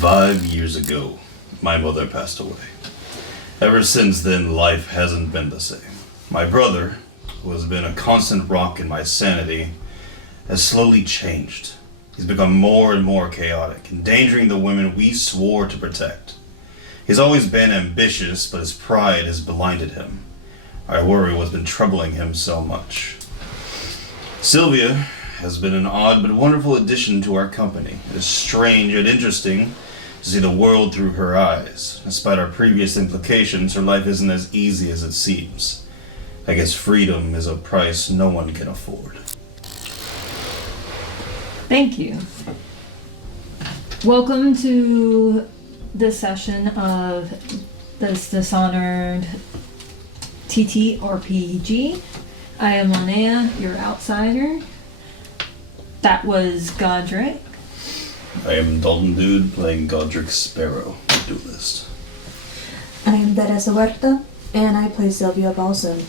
5 years ago, my mother passed away. Ever since then, life hasn't been the same. My brother, who has been a constant rock in my sanity, has slowly changed. He's become more and more chaotic, endangering the women we swore to protect. He's always been ambitious, but his pride has blinded him. I worry what's been troubling him so much. Sylvia has been an odd but wonderful addition to our company. It is strange yet interesting to see the world through her eyes. Despite our previous implications, her life isn't as easy as it seems. I guess freedom is a price no one can afford. Thank you. Welcome to this session of this Dishonored TTRPG. I am Lynea, your outsider. That was Godric. I am Dalton Dude, playing Godric Sparrow, duelist. I am Theresa and I play Sylvia Balsam.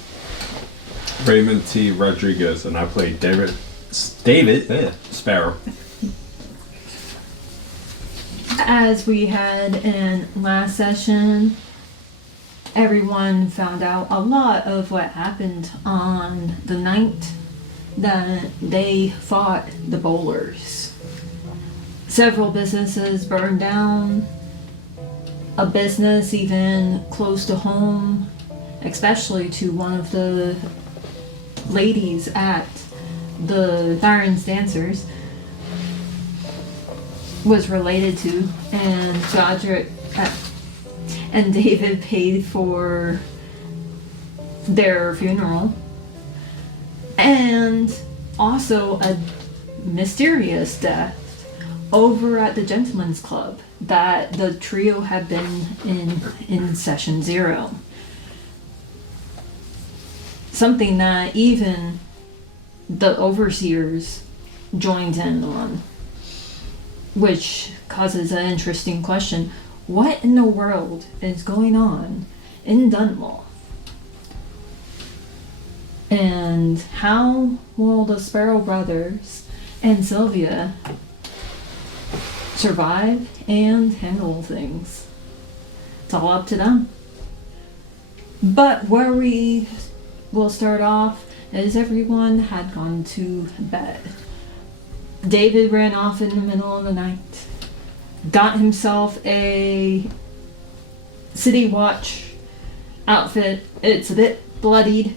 Raymond T. Rodriguez, and I play David Sparrow. As we had in last session, everyone found out a lot of what happened on the night that they fought the bowlers. Several businesses burned down, a business even close to home, especially to one of the ladies at the Siren's Dancers, was related to, and Godric and David paid for their funeral. And also a mysterious death over at the Gentleman's Club that the trio had been in session 0. Something that even the overseers joined in on, which causes an interesting question. What in the world is going on in Dunwall? And how will the Sparrow brothers and Sylvia survive and handle things? It's all up to them. But where we will start off is everyone had gone to bed. David ran off in the middle of the night, got himself a City Watch outfit. It's a bit bloodied.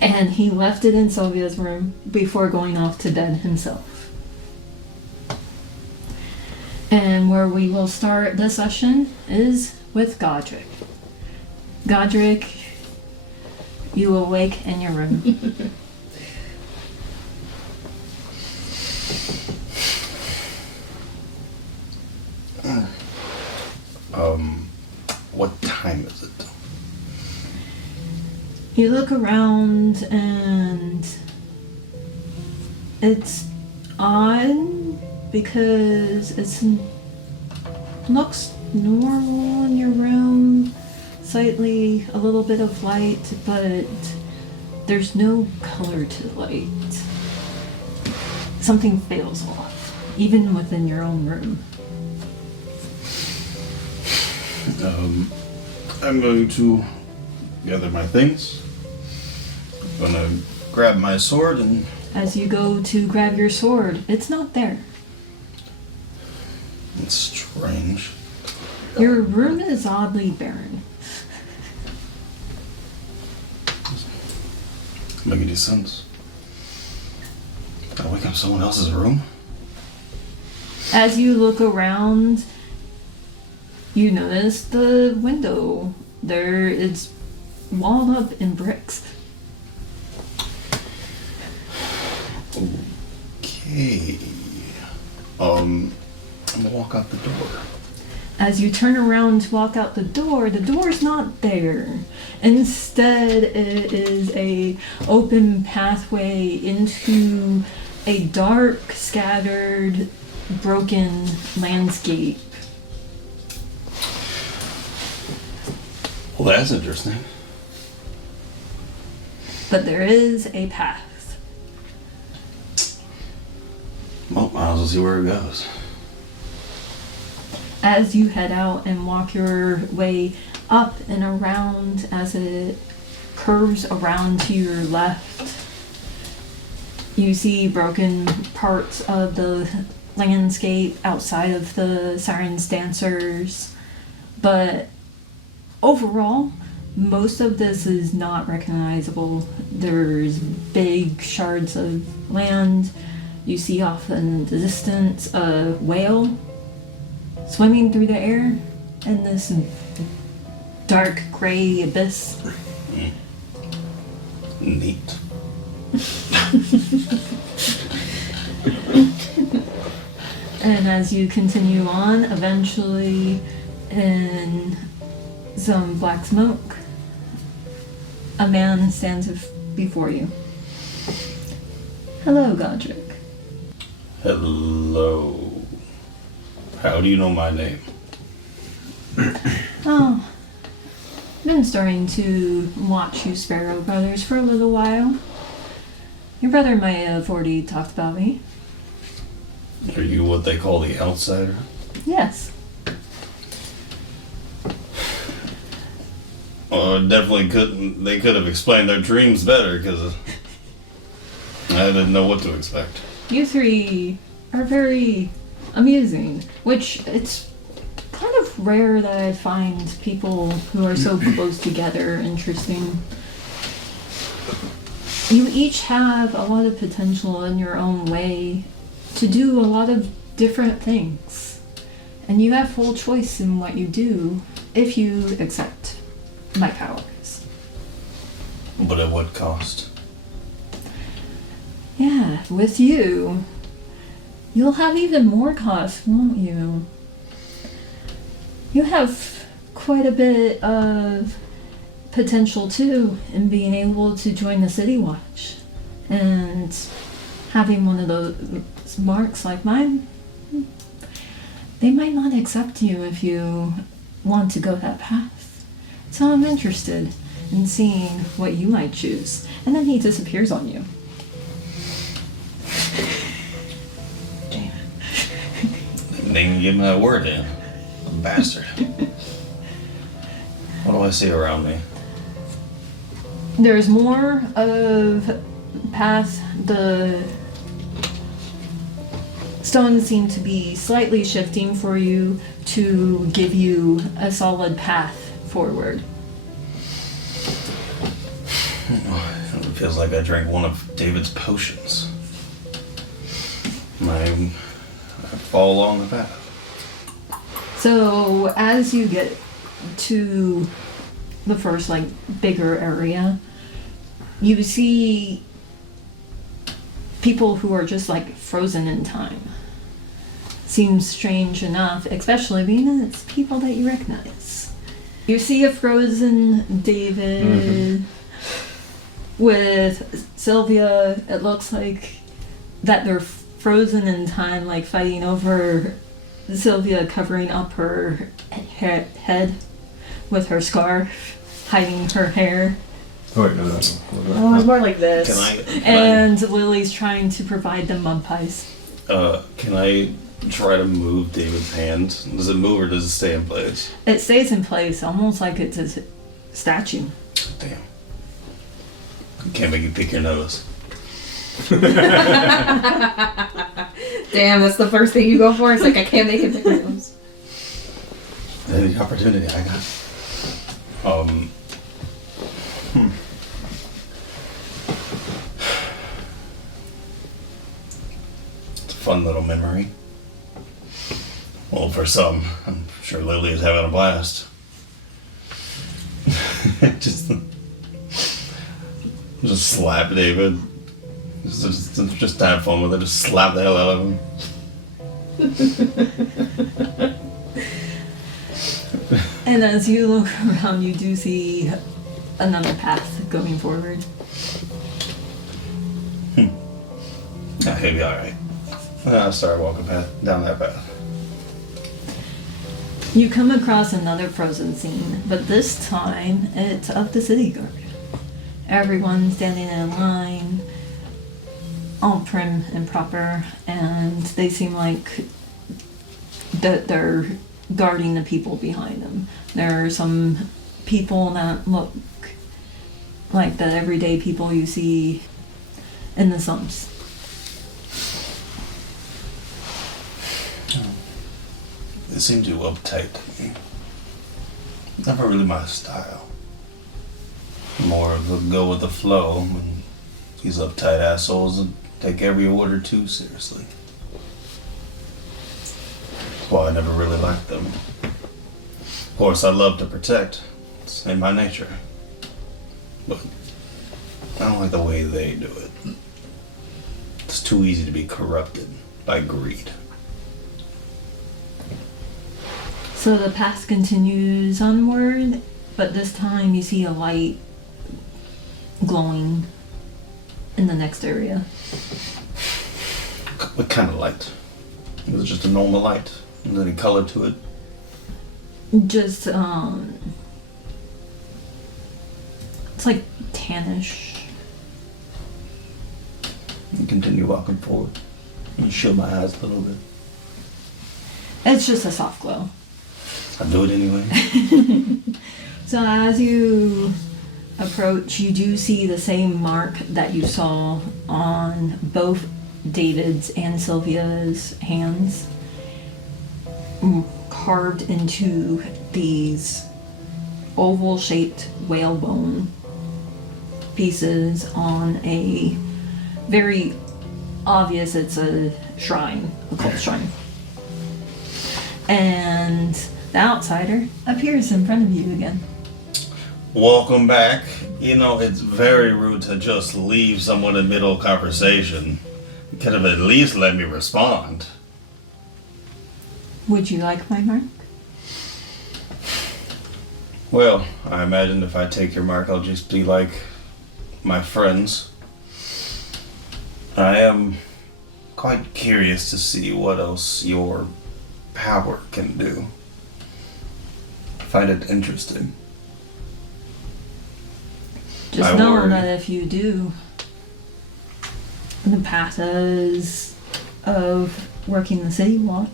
And he left it in Sylvia's room before going off to bed himself. And where we will start this session is with Godric. Godric, you awake in your room. What time is it? You look around and it's odd because it looks normal in your room, slightly a little bit of light, but there's no color to the light. Something feels off, even within your own room. I'm going to gather my things. I'm gonna grab my sword and... As you go to grab your sword, it's not there. It's strange. Your room is oddly barren. Doesn't make any sense. Gotta wake up someone else's room? As you look around, you notice the window. There it's walled up in bricks. Okay. I'm gonna walk out the door. As you turn around to walk out the door's not there. Instead, it is a open pathway into a dark, scattered, broken landscape. Well, that's interesting. But there is a path. Well, might as we'll see where it goes. As you head out and walk your way up and around as it curves around to your left, you see broken parts of the landscape outside of the Sirens Dancers, but overall, most of this is not recognizable. There's big shards of land. You see off in the distance a whale swimming through the air in this dark gray abyss. Neat. And as you continue on, eventually in some black smoke, a man stands before you. Hello, Godric. Hello. How do you know my name? Oh, been starting to watch you Sparrow Brothers for a little while. Your brother might have already talked about me. Are you what they call the outsider? Yes. Definitely couldn't. They could have explained their dreams better, because I didn't know what to expect. You three are very amusing, which it's kind of rare that I find people who are so close together interesting. You each have a lot of potential in your own way to do a lot of different things. And you have full choice in what you do if you accept my powers. But at what cost? Yeah, with you, you'll have even more cost, won't you? You have quite a bit of potential too in being able to join the City Watch. And having one of those marks like mine, they might not accept you if you want to go that path. So I'm interested in seeing what you might choose. And then he disappears on you. They can give me that word in. Bastard. What do I see around me? There's more of path. The stones seem to be slightly shifting for you to give you a solid path forward. It feels like I drank one of David's potions. I fall along the path. So as you get to the first bigger area, you see people who are just frozen in time. Seems strange enough, especially being it's people that you recognize. You see a frozen David with Sylvia. It looks like that they're frozen in time, fighting over Sylvia covering up her head with her scarf, hiding her hair. Oh, wait, no. Oh, it's more like this. And Lily's trying to provide them mud pies. Can I try to move David's hand? Does it move or does it stay in place? It stays in place, almost like it's a statue. Damn. Can't make you pick your nose. Damn, that's the first thing you go for. It's like, I can't make it pick my nose. The opportunity I got. It's a fun little memory. Well, for some, I'm sure Lily is having a blast. just slap David. Just have fun with it. Just slap the hell out of him. And as you look around, you do see another path going forward. Nah, he'll be alright. I'll start walking down that path. You come across another frozen scene, but this time it's of the city guard. Everyone standing in line all prim and proper, and they seem like that they're guarding the people behind them. There are some people that look like the everyday people you see in the slums. They seem too uptight to me. Never really my style. More of a go with the flow, and these uptight assholes that take every order too seriously. That's why I never really liked them. Of course, I love to protect. It's in my nature. But I don't like the way they do it. It's too easy to be corrupted by greed. So the path continues onward, but this time you see a light glowing in the next area. What kind of light? It was just a normal light. Was there any color to it? Just, it's like tannish. And continue walking forward. And shield my eyes a little bit. It's just a soft glow. I do it anyway. So as you approach, you do see the same mark that you saw on both David's and Sylvia's hands, carved into these oval-shaped whalebone pieces on a very obvious, it's a shrine, a cult shrine. And the outsider appears in front of you again. Welcome back. You know, it's very rude to just leave someone in middle of conversation. You could have at least let me respond. Would you like my mark? Well, I imagine if I take your mark, I'll just be like my friends. I am quite curious to see what else your power can do. I find it interesting. Just I know worry. that if you do, the paths of working the city watch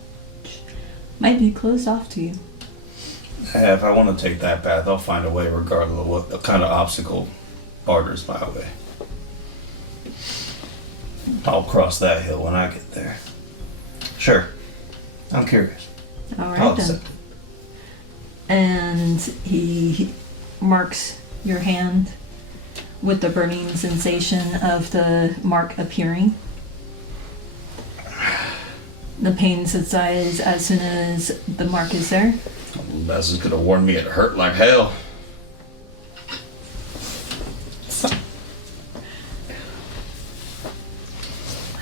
might be closed off to you. If I want to take that path, I'll find a way regardless of what kind of obstacle borders my way. I'll cross that hill when I get there. Sure. I'm curious. All I'll right then. accept it. And he marks your hand with the burning sensation of the mark appearing. The pain subsides as soon as the mark is there. This is gonna warn me it hurt like hell.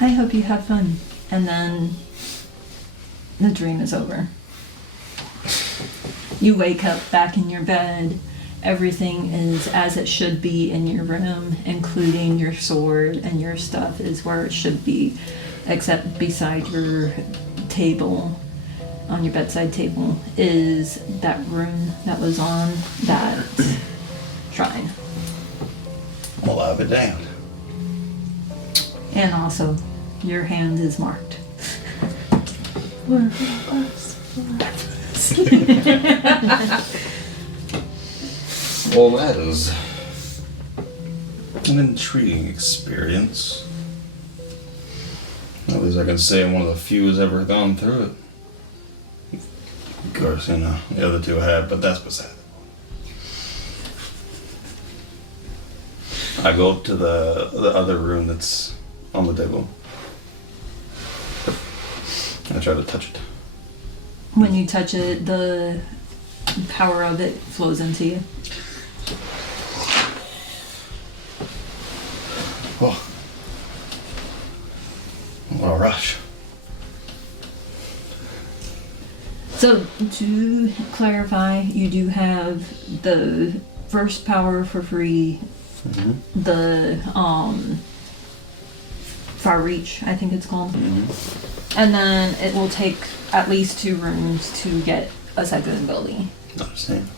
I hope you have fun. And then the dream is over. You wake up back in your bed. Everything is as it should be in your room, including your sword and your stuff is where it should be, except beside your table, on your bedside table, is that rune that was on that shrine. Well, I'll be damned. And also, your hand is marked. We're close. Well, that is an intriguing experience. At least I can say I'm one of the few who's ever gone through it. Of course, you know, the other two have, but that's beside the point. I go up to the other room that's on the table. I try to touch it. When you touch it, the power of it flows into you. Oh. What a rush. So, to clarify, you do have the first power for free, Mm-hmm. the Far Reach, I think it's called. Mm-hmm. And then it will take at least 2 rooms to get a second ability. Understand.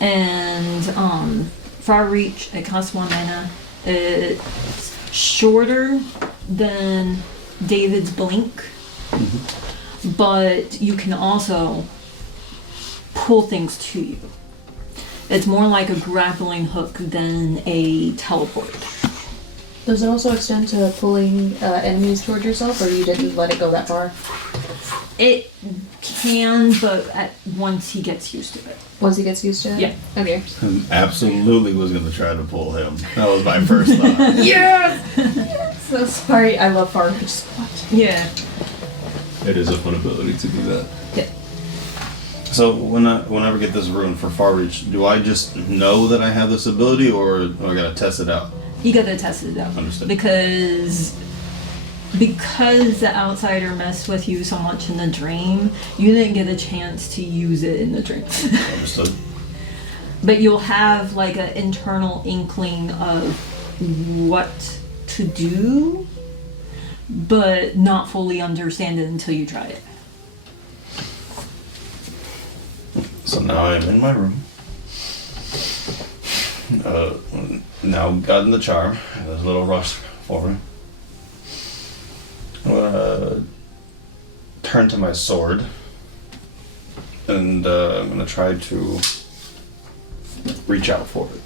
And Far Reach, it costs 1 mana. It's shorter than David's blink, but you can also pull things to you. It's more like a grappling hook than a teleport. Does it also extend to pulling enemies toward yourself, or you didn't let it go that far? It can, but once he gets used to it. Once he gets used to it? Yeah. Okay. Absolutely was going to try to pull him. That was my first thought. Yes! So sorry, I love far reach squat. Yeah. It is a fun ability to do that. Yeah. So whenever I get this rune for far reach, do I just know that I have this ability, or do I got to test it out? You gotta test it out. Understood. Because the outsider messed with you so much in the dream, you didn't get a chance to use it in the dream. Understood. But you'll have like an internal inkling of what to do, but not fully understand it until you try it. So now I'm in my room. Now gotten the charm. There's a little rush for me. I'm gonna turn to my sword, and I'm gonna try to reach out for it.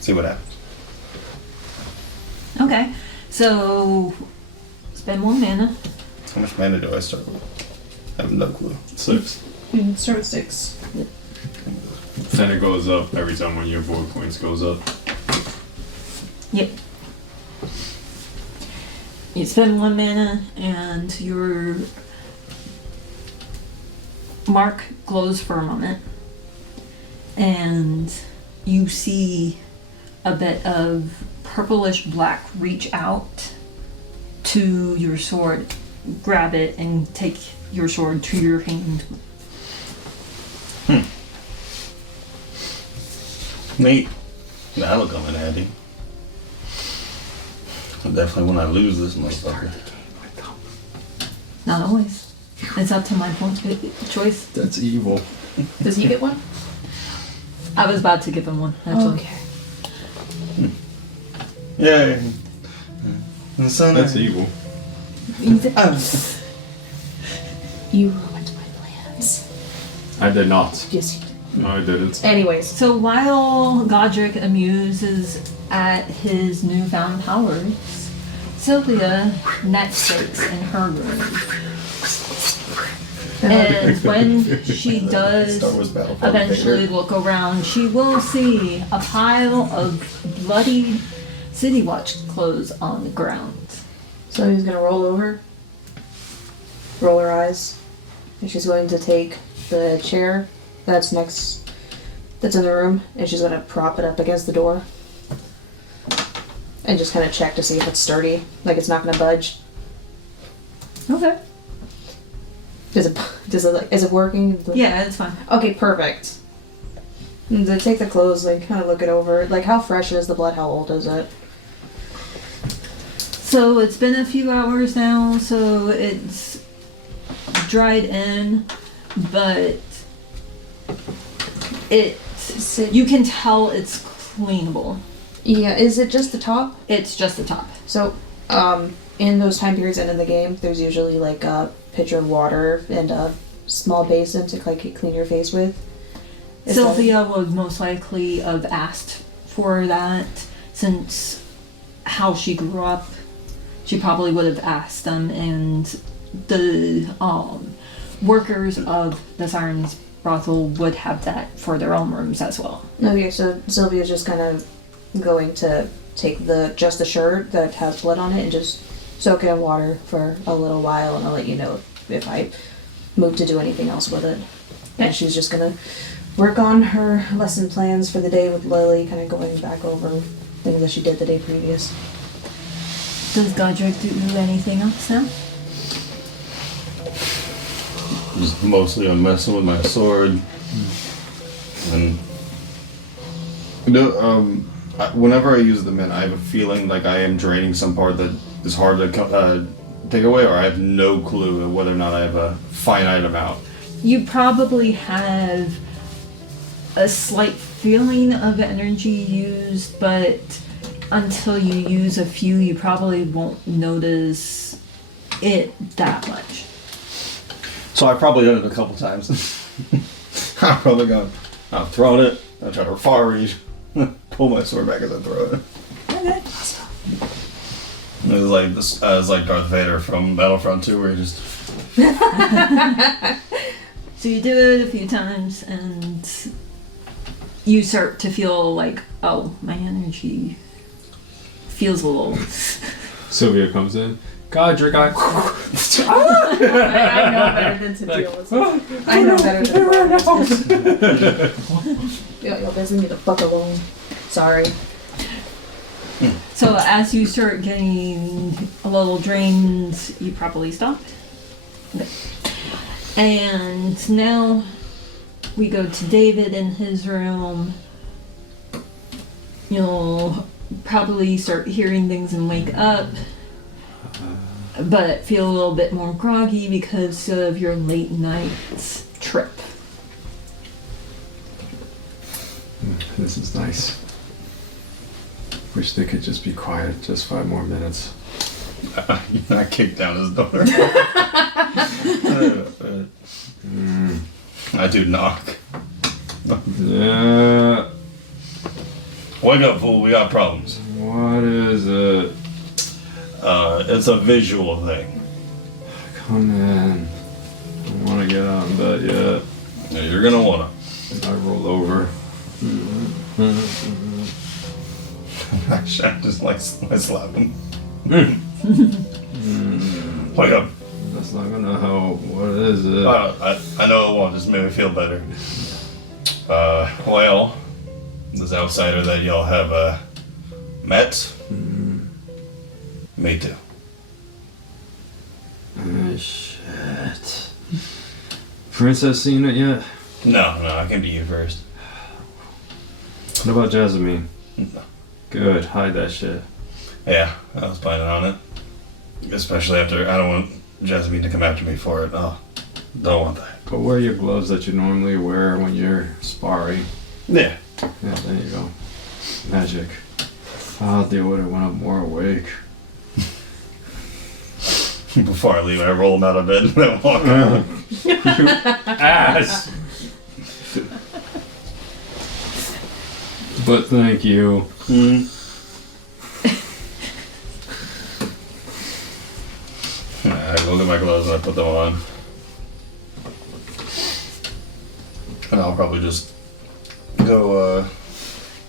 See what happens. Okay, so spend 1 mana. How much mana do I start with? I have no clue. 6. Start with 6. Then it goes up every time one of your void points goes up. Yep. You spend 1 mana and your mark glows for a moment, and you see a bit of purplish black reach out to your sword, grab it, and take your sword to your hand. Neat. That'll come in handy. Definitely when I lose this motherfucker. Not always. It's up to my choice. That's evil. Does he get one? I was about to give him one, actually. Okay. Yay. So That's evil. You ruined my plans. I did not. Yes, you did. No, I didn't. Anyways. So while Godric amuses at his newfound powers, Sylvia netscapes in her room. And when she does Star Wars Battlefront eventually figure. look around, she will see a pile of bloody City Watch clothes on the ground. So he's gonna roll over, roll her eyes, and she's going to take the chair that's in the room, and she's gonna prop it up against the door. And just kind of check to see if it's sturdy, like it's not gonna budge. Okay. Is it working? Yeah, it's fine. Okay, perfect. And to take the clothes, like kind of look it over. Like, how fresh is the blood? How old is it? So it's been a few hours now, so it's dried in, but you can tell it's cleanable. Yeah, is it just the top? It's just the top. So, in those time periods and in the game, there's usually like a pitcher of water and a small basin to like clean your face with. Sylvia would most likely have asked for that, since how she grew up. She probably would have asked them, and the workers of the Siren's brothel would have that for their own rooms as well. Okay, so Sylvia's just kind of going to take just the shirt that has blood on it and just soak it in water for a little while, and I'll let you know if I move to do anything else with it. And she's just gonna work on her lesson plans for the day with Lily, kind of going back over things that she did the day previous. Does Godric do anything else now? Just mostly I'm messing with my sword. And whenever I use the mint, I have a feeling like I am draining some part that is hard to take away, or I have no clue whether or not I have a finite amount. You probably have a slight feeling of energy used, but until you use a few, you probably won't notice it that much. So I probably done it a couple times. I'm probably going, I've thrown it, I try to far reach, pull my sword back as I throw it. Okay. It was like Darth Vader from Battlefront 2 where he just... So you do it a few times and you start to feel like, oh, my energy feels a little... Sylvia comes in. Godric, I know better than to deal with it. I know better than to Yo, guys, leave me the fuck alone. Sorry. So as you start getting a little drained, you probably stop. Okay. And now we go to David in his room. You'll probably start hearing things and wake up, but feel a little bit more groggy because of your late night trip. this is nice. Wish they could just be quiet just 5 more minutes. I kicked down his door. I do knock. Yeah. Wake up, fool. We got problems. What is it? It's a visual thing. Come in. I don't want to get out of bed yet. Yeah, you're gonna wanna. I roll over. I just like slap him. Wake up. That's not gonna help. What is it? I know it won't. Just make me feel better. Well, this outsider that y'all have met. Me too. Oh, shit. Princess seen it yet? No, I came to you first. What about Jasmine? No. Good, hide that shit. Yeah, I was planning on it. Especially after I don't want Jasmine to come after me for it. Oh, don't want that. But wear your gloves that you normally wear when you're sparring. Yeah. Yeah, there you go. Magic. I'll deal with it when I'm more awake. Before I leave, I roll him out of bed and then walk out. You ass! But thank you. I go get my gloves and I put them on. And I'll probably just go,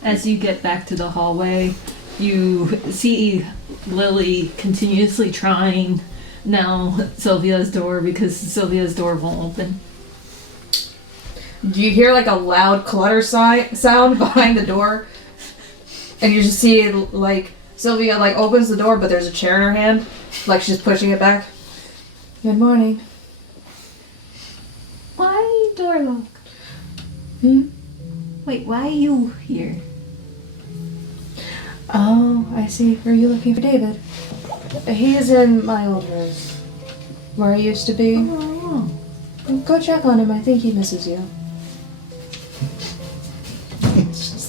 As you get back to the hallway, you see Lily continuously trying now Sylvia's door because Sylvia's door won't open. Do you hear like a loud clutter sound behind the door? And you just see like Sylvia like opens the door, but there's a chair in her hand, like she's pushing it back. Good morning. Why door locked? Wait, why are you here? Oh, I see. Are you looking for David? He's in my old room, where I used to be. Oh. Go check on him. I think he misses you.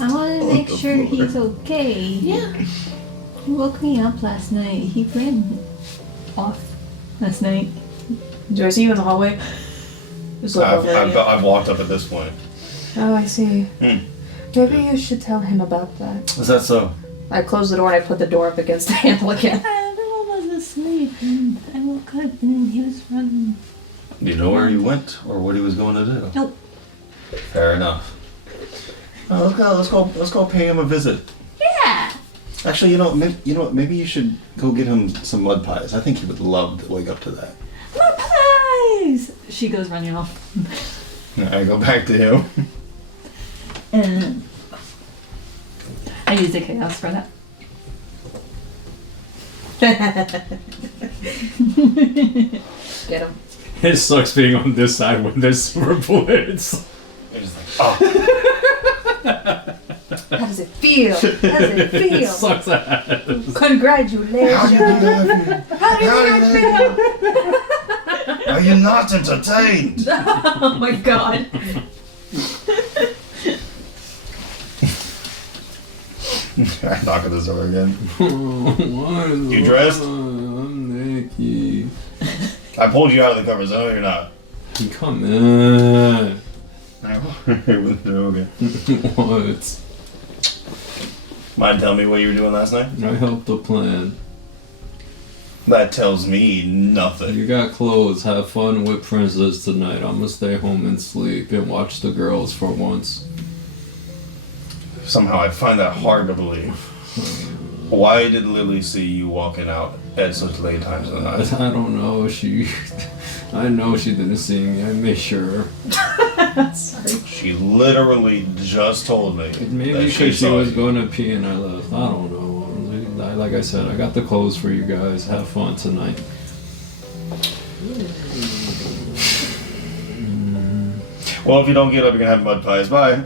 I want to make sure he's okay. Yeah. He woke me up last night. He ran off last night. Do I see you in the hallway? Just look over at you. I've walked up at this point. Oh, I see. Maybe you should tell him about that. Is that so? I closed the door and I put the door up against the handle again. I was asleep and I woke up and he was running. Do you know where he went or what he was going to do? Nope. Fair enough. Let's go pay him a visit. Yeah. Actually, you know what? Maybe you should go get him some mud pies. I think he would love to wake up to that. My pies! She goes running off. I go back to him. And I use the chaos for that. Get him. It sucks being on this side when there's silver bullets. He's just like, oh. How does it feel? How does it It feel? sucks ass. Congratulations. How do you feel? Are you not entertained? Oh my god. I knock at this door again. You dressed? I'm naked. I pulled you out of the covers. I know you're not. Come in. Okay. What? Mind telling me what you were doing last night? I helped the plan. That tells me nothing. You got clothes. Have fun with Princess tonight. I'm gonna stay home and sleep and watch the girls for once. Somehow I find that hard to believe. Why did Lily see you walking out at such late times of the night? I don't know. I know she didn't see me. I made sure. Sorry. She literally just told me Maybe that because she saw was you. going to pee and I left. I don't know. Like I said, I got the clothes for you guys. Have fun tonight. Well, if you don't get up, you're gonna have mud pies. Bye.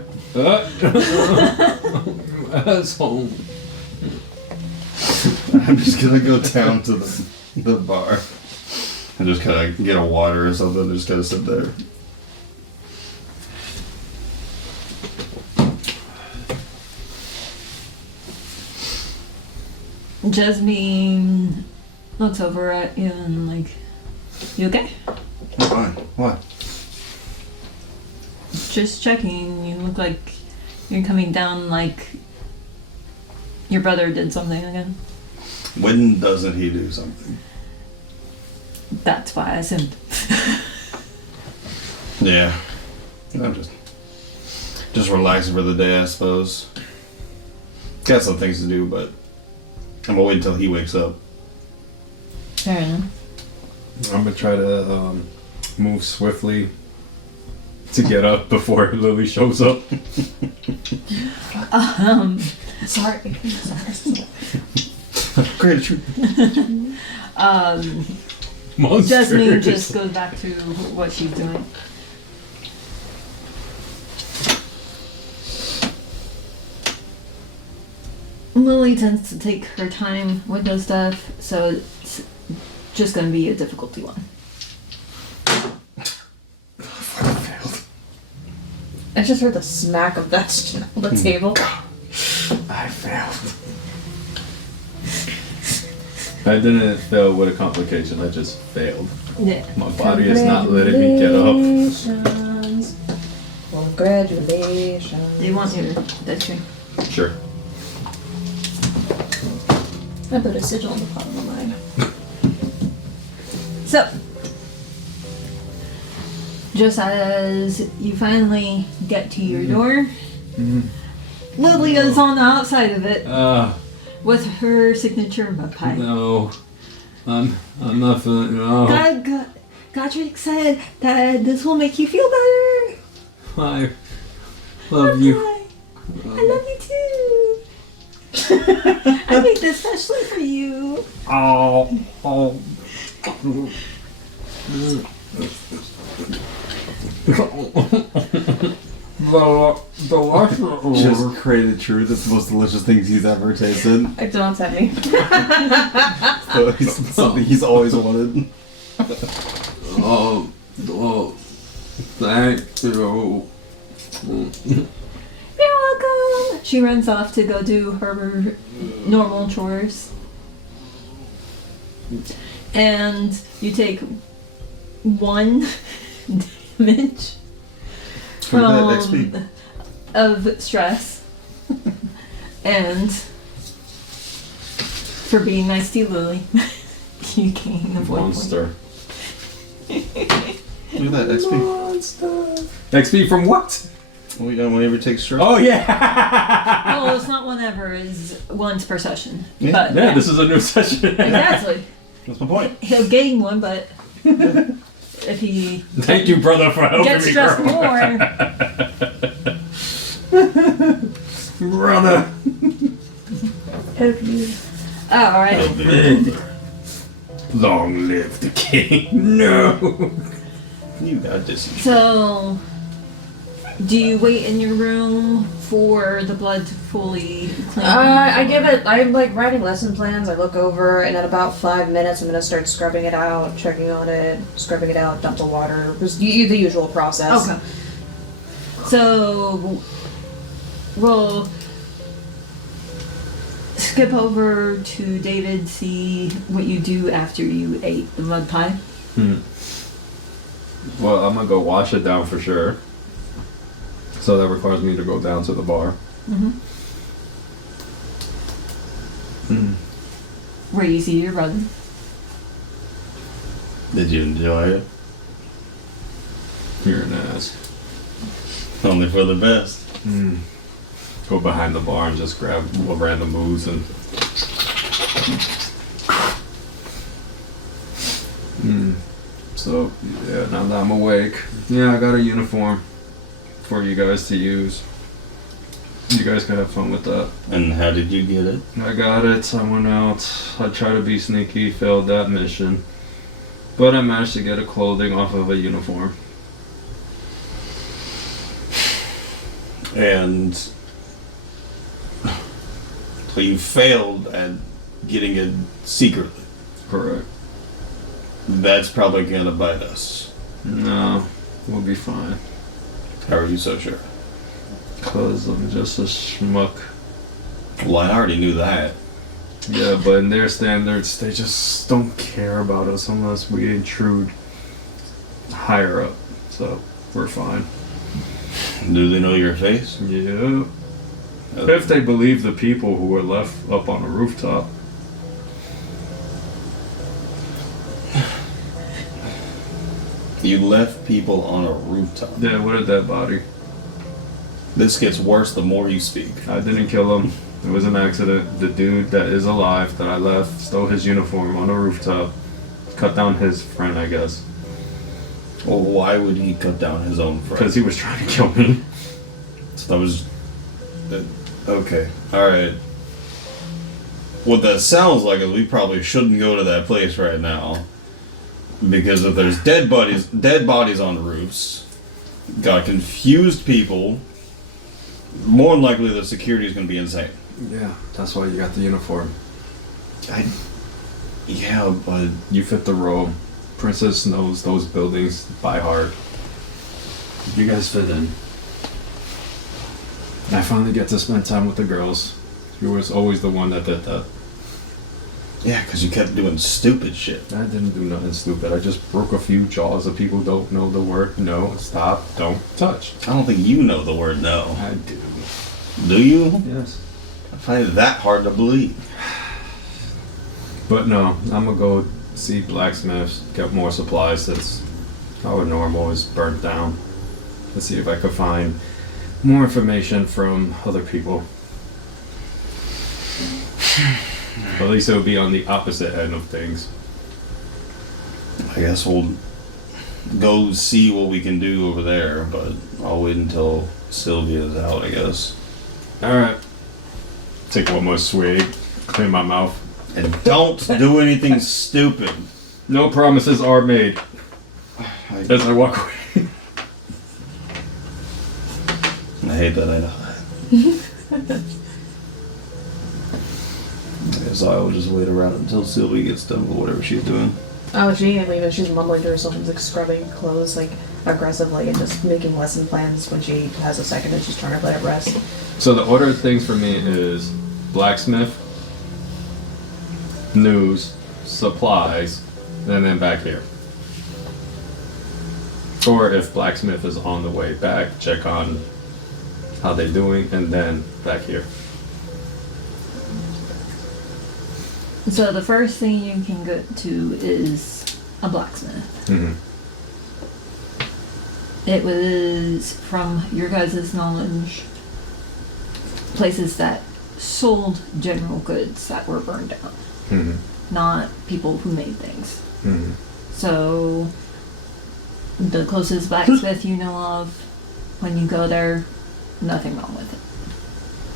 Asshole. I'm just gonna go down to the bar and just kind of get a water or something. Just kind of sit there. Jasmine looks over at you and like, you okay? I'm fine. What? Just checking. You look like you're coming down like your brother did something again. When doesn't he do something? That's why I assumed. Yeah. I'm just relaxing for the day, I suppose. Got some things to do, but I'm gonna wait until he wakes up. Fair enough. I'm gonna try to move swiftly to get up before Lily shows up. Sorry. Great. Monsters. Jasmine just goes back to what she's doing. Lily tends to take her time with those stuff, so it's just gonna be a difficulty one. I just heard the smack of that on the table. I failed. I didn't fail with a complication, I just failed. Yeah. My body is not letting me get up. Congratulations. Congratulations. Do you want your dice tray? Sure. I put a sigil on the bottom of mine. So, just as you finally get to your door, Lily is on the outside of it with her signature mud pie. No. I'm not feeling. No. Godric said that this will make you feel better. I love you. I love you too. I made this especially for you. Oh. The last Just created truth. It's the most delicious things he's ever tasted. Don't tempt me. It's something he's always wanted. Oh, thank you. You're welcome. She runs off to go do her normal chores. And you take 1 damage From that XP. of stress. And for being nice to you, Lily, you gain a void point. Monster. Look at that XP. XP from what? Well, yeah, whenever it takes stress. Oh yeah. Well, it's not whenever, it's once per session. Yeah. But Yeah, this is a new session. exactly. That's my point. He'll gain 1, but if he Thank you, brother, for helping gets me, stressed girl. more. Brother. Help you. Oh, alright. Long live the king. No. You got this. So, do you wait in your room for the blood to fully clean? I'm like writing lesson plans. I look over, and at about 5 minutes, I'm gonna start scrubbing it out, checking on it, scrubbing it out, dump the water. Just the usual process. Okay. So, roll skip over to David, see what you do after you ate the mud pie. Well, I'm gonna go wash it down for sure. So that requires me to go down to the bar. Where you see your brother. Did you enjoy it? You're an ass. Only for the best. Go behind the bar and just grab a random booze and. So, yeah, now that I'm awake, yeah, I got a uniform for you guys to use. You guys can have fun with that. And how did you get it? I got it, I went out, I tried to be sneaky, failed that mission. But I managed to get a clothing off of a uniform. And so you failed at getting it secretly. Correct. That's probably gonna bite us. No, we'll be fine. How are you so sure? Cause I'm just a schmuck. Well, I already knew that. Yeah, but in their standards, they just don't care about us unless we intrude higher up. So, we're fine. Do they know your face? Yeah. If they believe the people who were left up on the rooftop. You left people on a rooftop. Yeah, what a dead body. This gets worse the more you speak. I didn't kill him. It was an accident. The dude that is alive that I left stole his uniform on a rooftop. Cut down his friend, I guess. Well, why would he cut down his own friend? Because he was trying to kill me. So that was... Okay, alright. What that sounds like is we probably shouldn't go to that place right now. Because if there's dead bodies on roofs, got confused people, more than likely the security is going to be insane. Yeah, that's why you got the uniform. Yeah, but... You fit the robe. Princess knows those buildings by heart. You guys fit in. I finally get to spend time with the girls. You was always the one that did that. Yeah, because you kept doing stupid shit. I didn't do nothing stupid. I just broke a few jaws of people who don't know the word no, stop, don't touch. I don't think you know the word no. I do. Do you? Yes. I find it that hard to believe. But no, I'm gonna go see blacksmiths, get more supplies since our normal is burnt down. Let's see if I could find more information from other people. At least it would be on the opposite end of things. I guess we'll go see what we can do over there, but I'll wait until Sylvia's out, I guess. Alright. Take one more swig, clean my mouth. And don't do anything stupid. No promises are made. As I walk away. I hate that I know that. I guess I will just wait around until Sylvia gets done with whatever she's doing. Oh, she ain't leaving. She's mumbling to herself and like scrubbing clothes like aggressively and just making lesson plans when she has a second and she's trying to let it rest. So the order of things for me is blacksmith, news, supplies, and then back here. Or if blacksmith is on the way back, check on how they're doing, and then back here. So the first thing you can go to is a blacksmith. Mm-hmm. It was, from your guys' knowledge, places that sold general goods that were burned down, Mm-hmm. not people who made things. Mm-hmm. So the closest blacksmith you know of, when you go there, nothing wrong with it.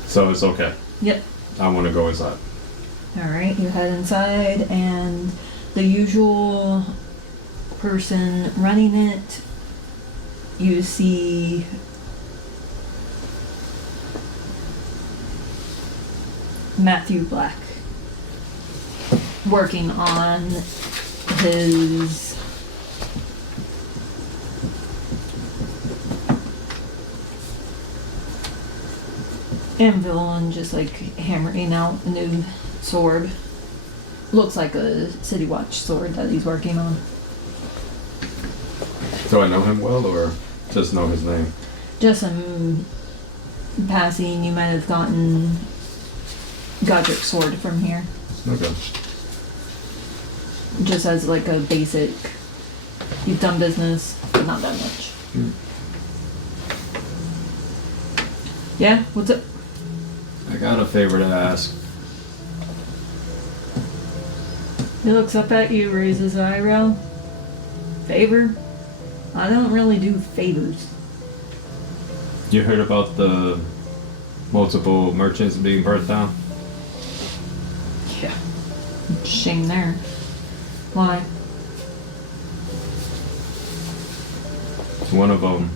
So it's okay. Yep. I want to go inside. Alright, you head inside, and the usual person running it, you see Matthew Black working on his anvil and just like hammering out a new sword. Looks like a City Watch sword that he's working on. Do I know him well or just know his name? Just some passing, you might have gotten Godric's sword from here. Okay. Just as like a basic, you've done business, but not that much. Yeah, what's up? I got a favor to ask. He looks up at you, raises an eyebrow. Favor? I don't really do favors. You heard about the multiple merchants being burnt down? Yeah. Shame there. Why? One of them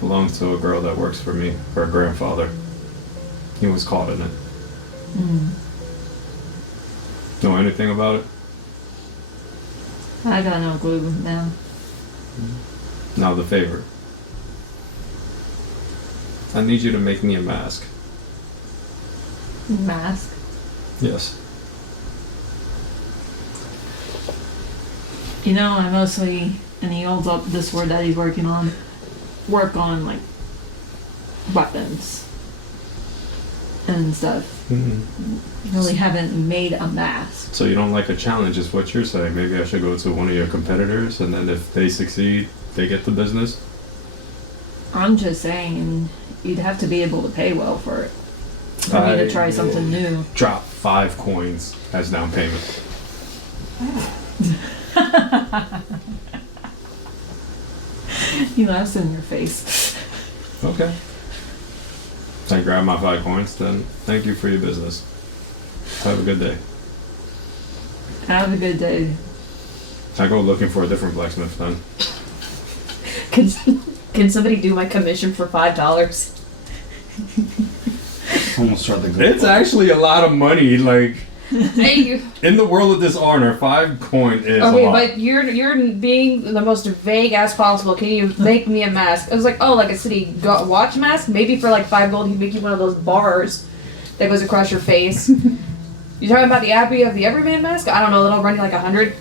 belonged to a girl that works for me, her grandfather. He was caught in it. Know anything about it? I got no clue now. Now the favor. I need you to make me a mask. Mask? Yes. You know, I mostly, and he holds up the sword that he's working on, work on like weapons and stuff. Really haven't made a mask. So you don't like a challenge is what you're saying. Maybe I should go to one of your competitors and then if they succeed, they get the business? I'm just saying, you'd have to be able to pay well for it. For me to try something new. Drop 5 coins as down payment. He laughs in your face. Okay. I grab my 5 coins, then thank you for your business. Have a good day. Have a good day. I go looking for a different blacksmith then. Can somebody do my commission for $5? Almost start the good. It's actually a lot of money, like Hey, you. in the world of Dishonor, 5 coin is a Okay, lot. but you're being the most vague as possible. Can you make me a mask? I was like, oh, like a city watch mask? Maybe for like 5 gold, he'd make you one of those bars that goes across your face. You talking about the Abbey of the Everyman mask? I don't know, that'll run you like 100.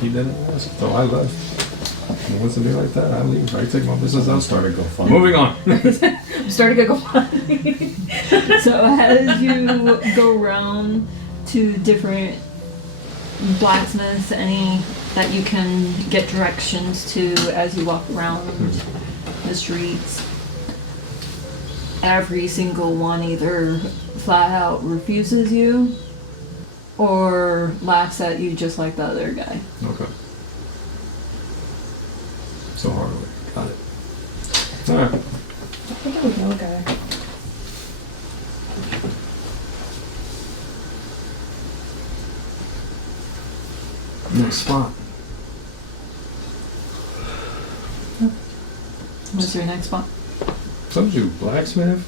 He didn't ask, so I left. He wants to be like that, I leave. I take my business elsewhere. Started go fun. Moving on. I'm starting to go So as you go around to different blacksmiths, any that you can get directions to as you walk around the streets, every single one either flat out refuses you or laughs at you just like the other guy. Okay. So Harley. Got it. Alright. I think I would know a guy. Next spot. What's your next spot? Told you, blacksmith?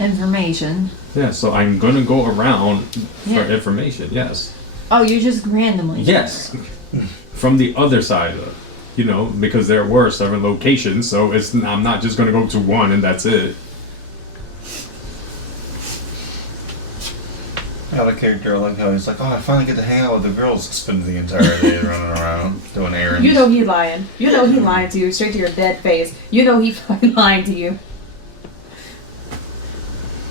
Information. Yeah, so I'm gonna go around Yeah. for information, yes. Oh, you just randomly. Yes. From the other side of it. You know, because there were several locations, so I'm not just gonna go to one and that's it. I got a character I like how he's like, oh, I finally get to hang out with the girls, spending the entire day running around doing errands. You know he lying. You know he lying to you, straight to your dead face. You know he fucking lying to you.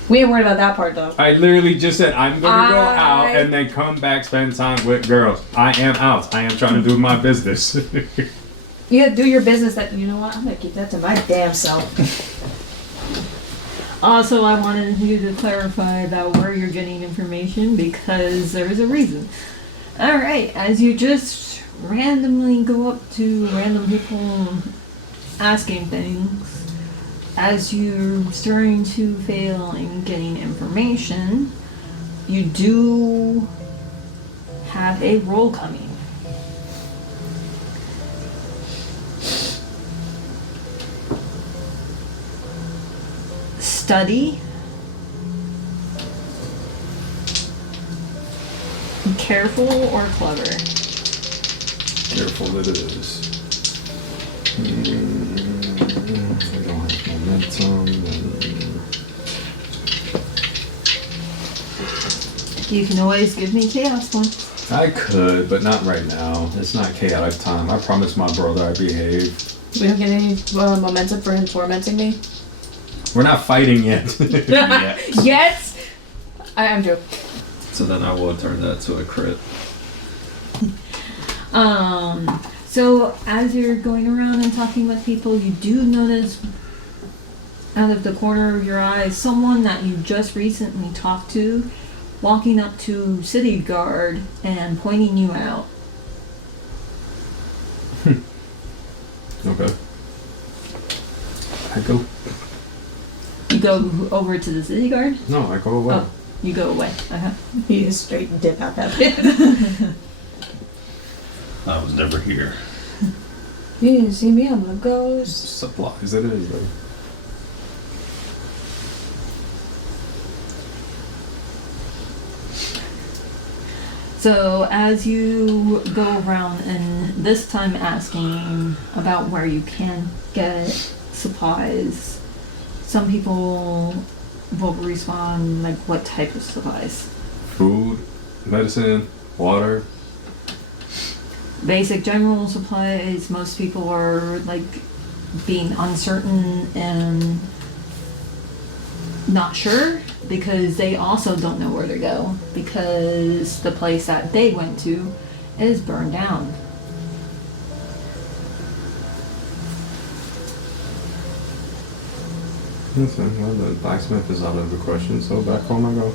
We ain't worried about that part though. I literally just said I'm gonna go out and then come back, spend time with girls. I am out. I am trying to do my business. You gotta do your business. That you know what? I'm gonna keep that to my damn self. Also, I wanted you to clarify about where you're getting information because there is a reason. Alright, as you just randomly go up to random people asking things, as you're starting to fail in getting information, you do have a roll coming. Study, careful or clever? Careful it is. I don't have momentum. You can always give me chaos points. I could, but not right now. It's not chaotic time. I promised my brother I'd behave. We don't get any momentum for him tormenting me. We're not fighting yet. Yes! I'm joking. So then I will turn that to a crit. So as you're going around and talking with people, you do notice out of the corner of your eye someone that you just recently talked to walking up to City Guard and pointing you out. Okay. I go. You go over to the City Guard? No, I go away. Oh, you go away. Uh-huh. You just straight dip out that bit. I was never here. You didn't see me, I'm a ghost. Supplies, it is though. So as you go around and this time asking about where you can get supplies, some people will respond like, what type of supplies? Food, medicine, water. Basic general supplies. Most people are like being uncertain and not sure because they also don't know where to go because the place that they went to is burned down. Listen, well, the blacksmith is out of the question, so back home I go.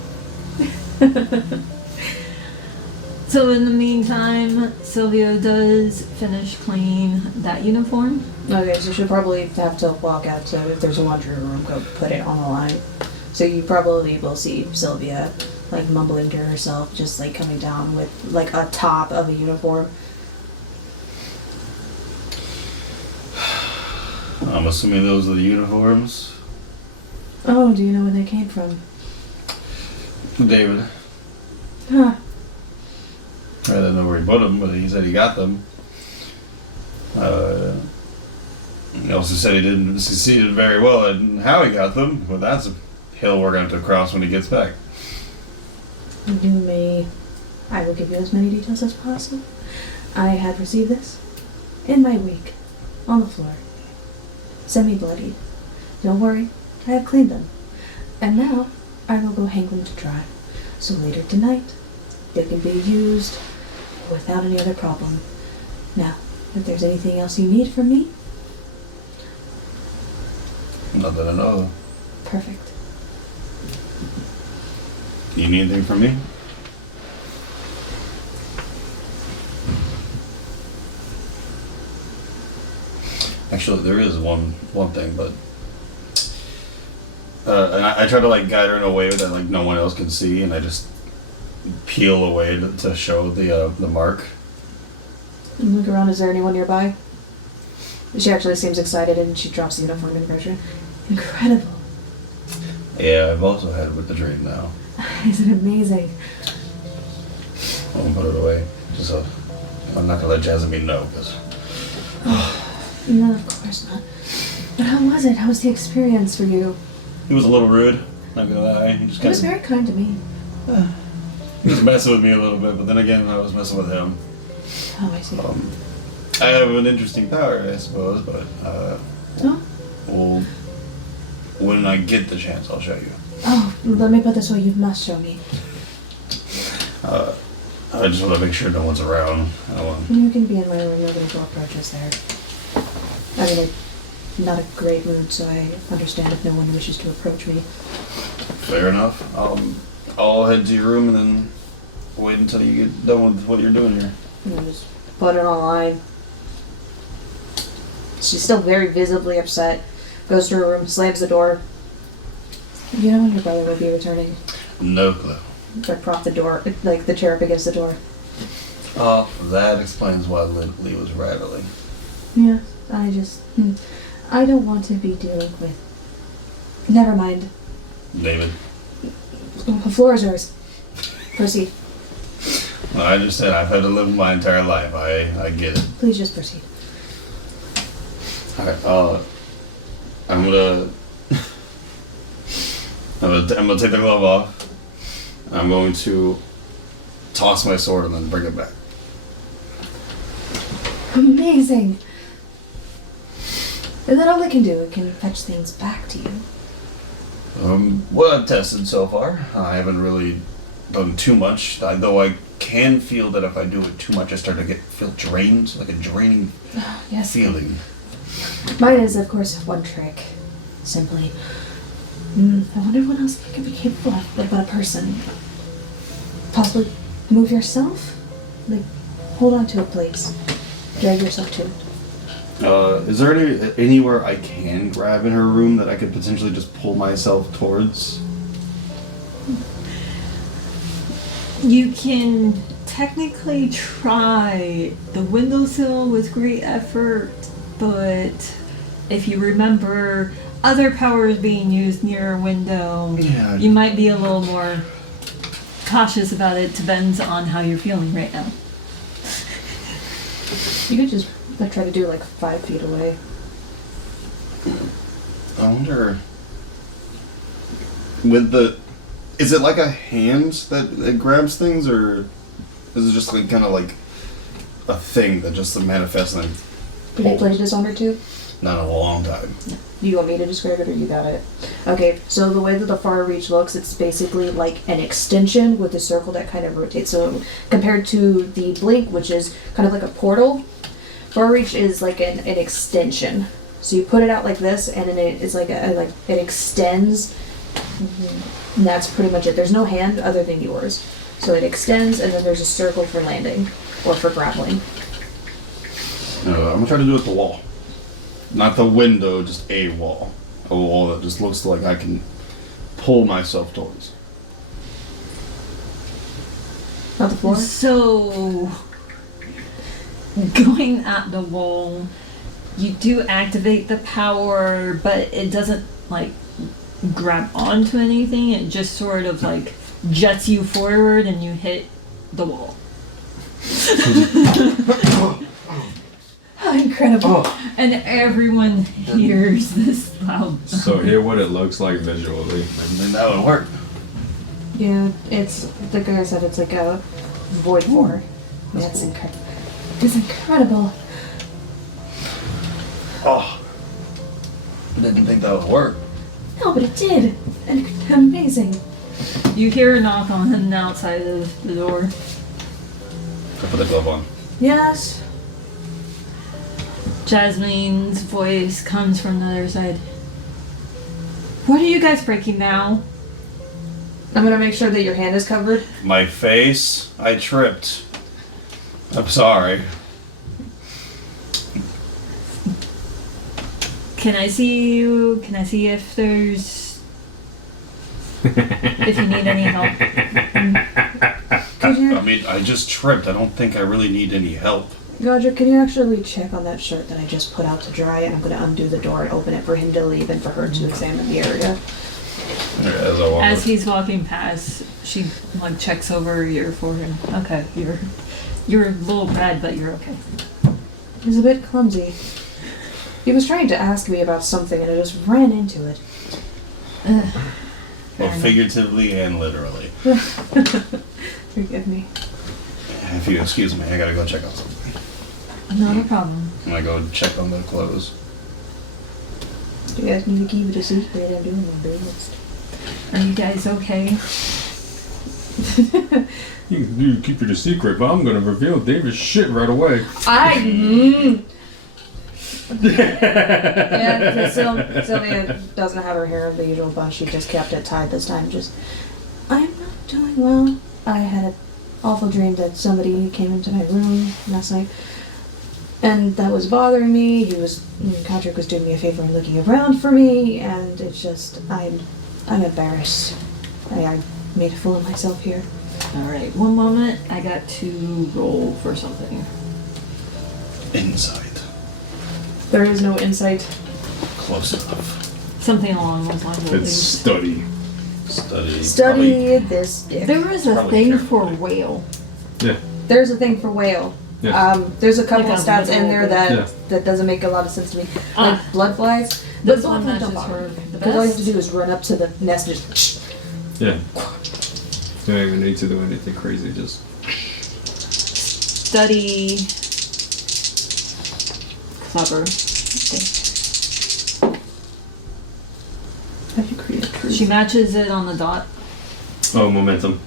So in the meantime, Sylvia does finish clean that uniform. Okay, so she'll probably have to walk out, so if there's a laundry room, go put it on the line. So you probably will see Sylvia, like, mumbling to herself, just, like, coming down with, like, a top of a uniform. I'm assuming those are the uniforms. Oh, do you know where they came from? David. Huh. I don't know where he put them, but he said he got them. He also said he didn't succeed very well in how he got them, but that's a hill we're going to cross when he gets back. You may... I will give you as many details as possible. I had received this in my wake, on the floor, semi-bloodied. Don't worry, I have cleaned them. And now, I will go hang them to dry. So later tonight, they can be used without any other problem. Now, if there's anything else you need from me, Nothing to know. perfect. You need anything from me? Actually, there is one thing, but and I try to like guide her in a way that like no one else can see, and I just peel away to show the mark. And look around, is there anyone nearby? She actually seems excited and she drops the uniform in pressure. Incredible. Yeah, I've also had it with the dream now. Isn't it amazing? I'm gonna put it away. Just so I'm not gonna let Jasmine know, because No, of course not. But how was it? How was the experience for you? he was a little rude. Not gonna lie. He just He was kind very kind to me. he was messing with me a little bit, but then again, I was messing with him. Oh, I see. I have an interesting power, I suppose, but Oh? well, when I get the chance, I'll show you. Oh, let me put this way. You must show me. I just want to make sure no one's around. I don't want. You can be in my room. Nobody will approach us there. I mean, I'm not a great mood, so I understand if no one wishes to approach me. Fair enough. I'll head to your room and then wait until you get done with what you're doing here. And I just put it online. She's still very visibly upset. Goes to her room, slams the door. You know when your brother will be returning? No clue. I prop the door, like the chair up against the door. That explains why Lee was rattling. Yeah, I don't want to be dealing with... Never mind. David. The floor is yours. Proceed. Well, I understand. I've had to live my entire life. I get it. Please just proceed. Alright, I'm gonna take the glove off. I'm going to toss my sword and then bring it back. Amazing. Is that all I can do? I can fetch things back to you. What I've tested so far, I haven't really done too much, though I can feel that if I do it too much, I start to feel drained, like a draining Yes. feeling. Mine is, of course, one trick. Simply. I wonder what else I could be capable of but a person. Possibly move yourself? Like, hold on to a place. Drag yourself to it. Is there anywhere I can grab in her room that I could potentially just pull myself towards? You can technically try the windowsill with great effort, but if you remember other powers being used near a window, Yeah. you might be a little more cautious about it. Depends on how you're feeling right now. You could just try to do like 5 feet away. I wonder. Is it like a hand that grabs things, or is it just like kind of like a thing that just manifests and then Have you played Dishonored too? not in a long time? Do you want me to describe it or you got it? Okay, so the way that the far reach looks, it's basically like an extension with a circle that kind of rotates. So compared to the blink, which is kind of like a portal, far reach is like an extension. So you put it out like this, and then it's like it extends. And that's pretty much it. There's no hand other than yours. So it extends, and then there's a circle for landing or for grappling. I'm gonna try to do it with the wall. Not the window, just a wall. A wall that just looks like I can pull myself towards. Not the floor? So, going at the wall, you do activate the power, but it doesn't like grab onto anything. It just sort of like jets you forward and you hit the wall. How incredible. And everyone hears this loud. So hear what it looks like visually. And then that would work. Yeah, it's, like I said, it's like a void form. That's incredible. It's incredible. Oh. I didn't think that would work. No, but it did. And amazing. You hear a knock on the outside of the door. I put the glove on. Yes. Jasmine's voice comes from the other side. What are you guys breaking now? I'm gonna make sure that your hand is covered. My face, I tripped. I'm sorry. Can I see you? Can I see if there's... if you need any help? Could you, I mean, I just tripped. I don't think I really need any help. Godric, can you actually check on that shirt that I just put out to dry? And I'm gonna undo the door and open it for him to leave and for her to examine the area. As I walk As up. he's walking past, she like checks over your forehead. Okay, you're a little bad, but you're okay. He's a bit clumsy. He was trying to ask me about something and I just ran into it. Well, figuratively and literally. Forgive me. If you excuse me, I gotta go check on something. Not a problem. I'm gonna go check on the clothes. Do you guys need to keep it a secret? I'm doing my best. Are you guys okay? You can keep it a secret, but I'm gonna reveal David's shit right away. Yeah, because Sylvia doesn't have her hair in the usual bun. She just kept it tied this time. I'm not doing well. I had an awful dream that somebody came into my room last night. And that was bothering me. Godric was doing me a favor and looking around for me. And it's just, I'm embarrassed. I made a fool of myself here. Alright, one moment. I got to roll for something. Insight. There is no insight. Close enough. Something along those lines. at It's least. study. Study. Study this dick. There is a Probably thing carefully. for whale. Yeah. There's a thing for whale. Yeah. There's a couple Like of a stats in there little- that doesn't make a lot of sense to me. Ah. Like blood flies. This But one blood flies matches don't bother her me. the Because all you have to best. do is run up to the nest and just Yeah. You don't even need to do anything crazy, just study clever. Have you created truth? She matches it on the dot. Oh, momentum,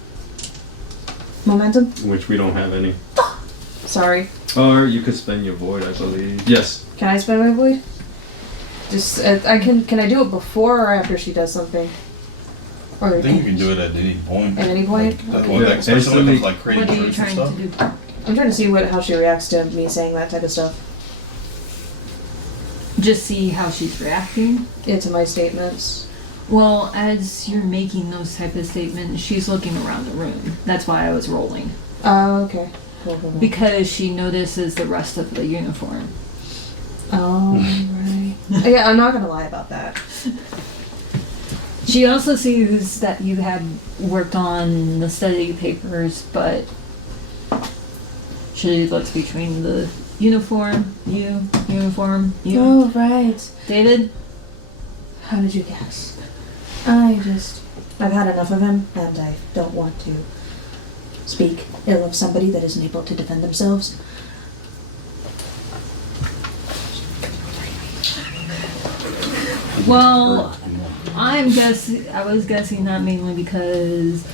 Momentum? which we don't have any. Sorry. Or you could spend your void, I believe. Yes. Can I spend my void? Just, I can I do it before or after she does something? Or I think you can do it at any point. At any point? Like, Okay. especially when it comes to, like creating What are you truth and trying stuff. to do? I'm trying to see how she reacts to me saying that type of stuff. Just see how she's reacting. Yeah, to my statements. Well, as you're making those type of statements, she's looking around the room. That's why I was rolling. Oh, okay. Cool. Because she notices the rest of the uniform. Oh, right. Yeah, I'm not gonna lie about that. She also sees that you had worked on the study papers, but she looks between the uniform, you. Oh, right. David? How did you guess? I've had enough of him, and I don't want to speak ill of somebody that isn't able to defend themselves. Well, I was guessing that mainly because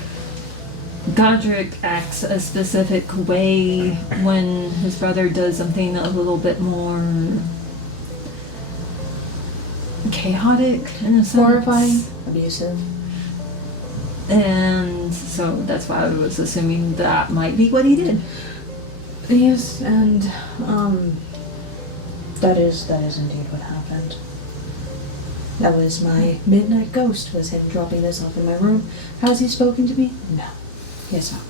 Godric acts a specific way when his brother does something a little bit more chaotic in a sense. Horrifying, abusive. And so that's why I was assuming that might be what he did. Yes, and that is indeed what happened. That was my midnight ghost, was him dropping this off in my room. Has he spoken to me? No, he has not.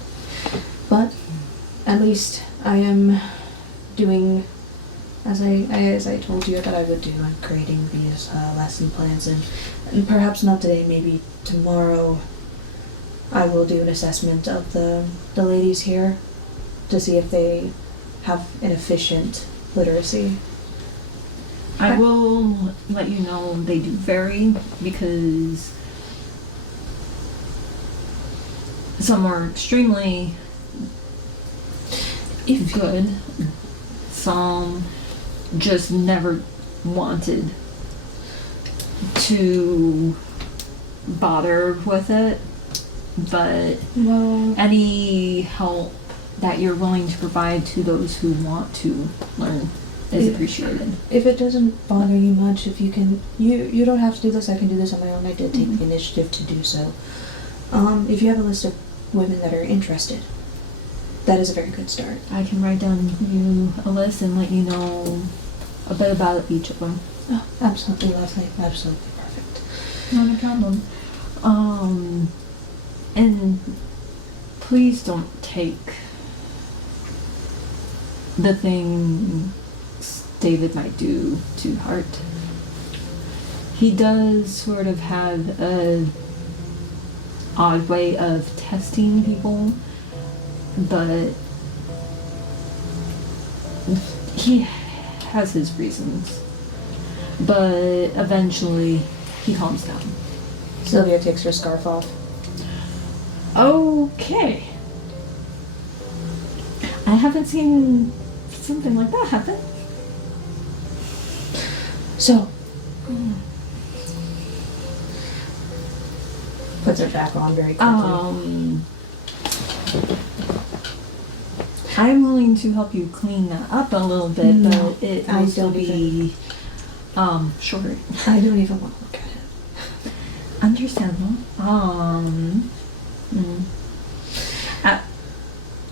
But at least I am doing as I told you that I would do. I'm creating these lesson plans, and perhaps not today, maybe tomorrow. I will do an assessment of the ladies here to see if they have an efficient literacy. I will let you know they do vary because some are extremely good. Some just never wanted to bother with it. But Well, any help that you're willing to provide to those who want to learn is appreciated. if it doesn't bother you much, if you can, you don't have to do this. I can do this on my own. I did take the initiative to do so. If you have a list of women that are interested, that is a very good start. I can write down you a list and let you know a bit about each of them. Oh, absolutely lovely. Absolutely perfect. Not a problem. And please don't take the things David might do to heart. He does sort of have a odd way of testing people, but he has his reasons. But eventually he calms down. Sylvia takes her scarf off. Okay. I haven't seen something like that happen. So, puts it back on very quickly. I'm willing to help you clean that up a little bit, No, but it I will still don't be short. I don't even want to look at it. Understandable.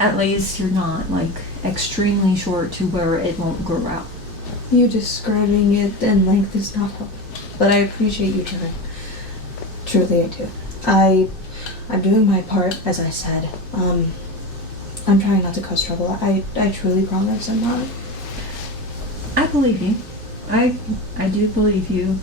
At least you're not like extremely short to where it won't grow out. You describing it in length is not helpful, but I appreciate you trying. Truly, I do. I'm doing my part, as I said. I'm trying not to cause trouble. I truly promise I'm not. I believe you. I do believe you.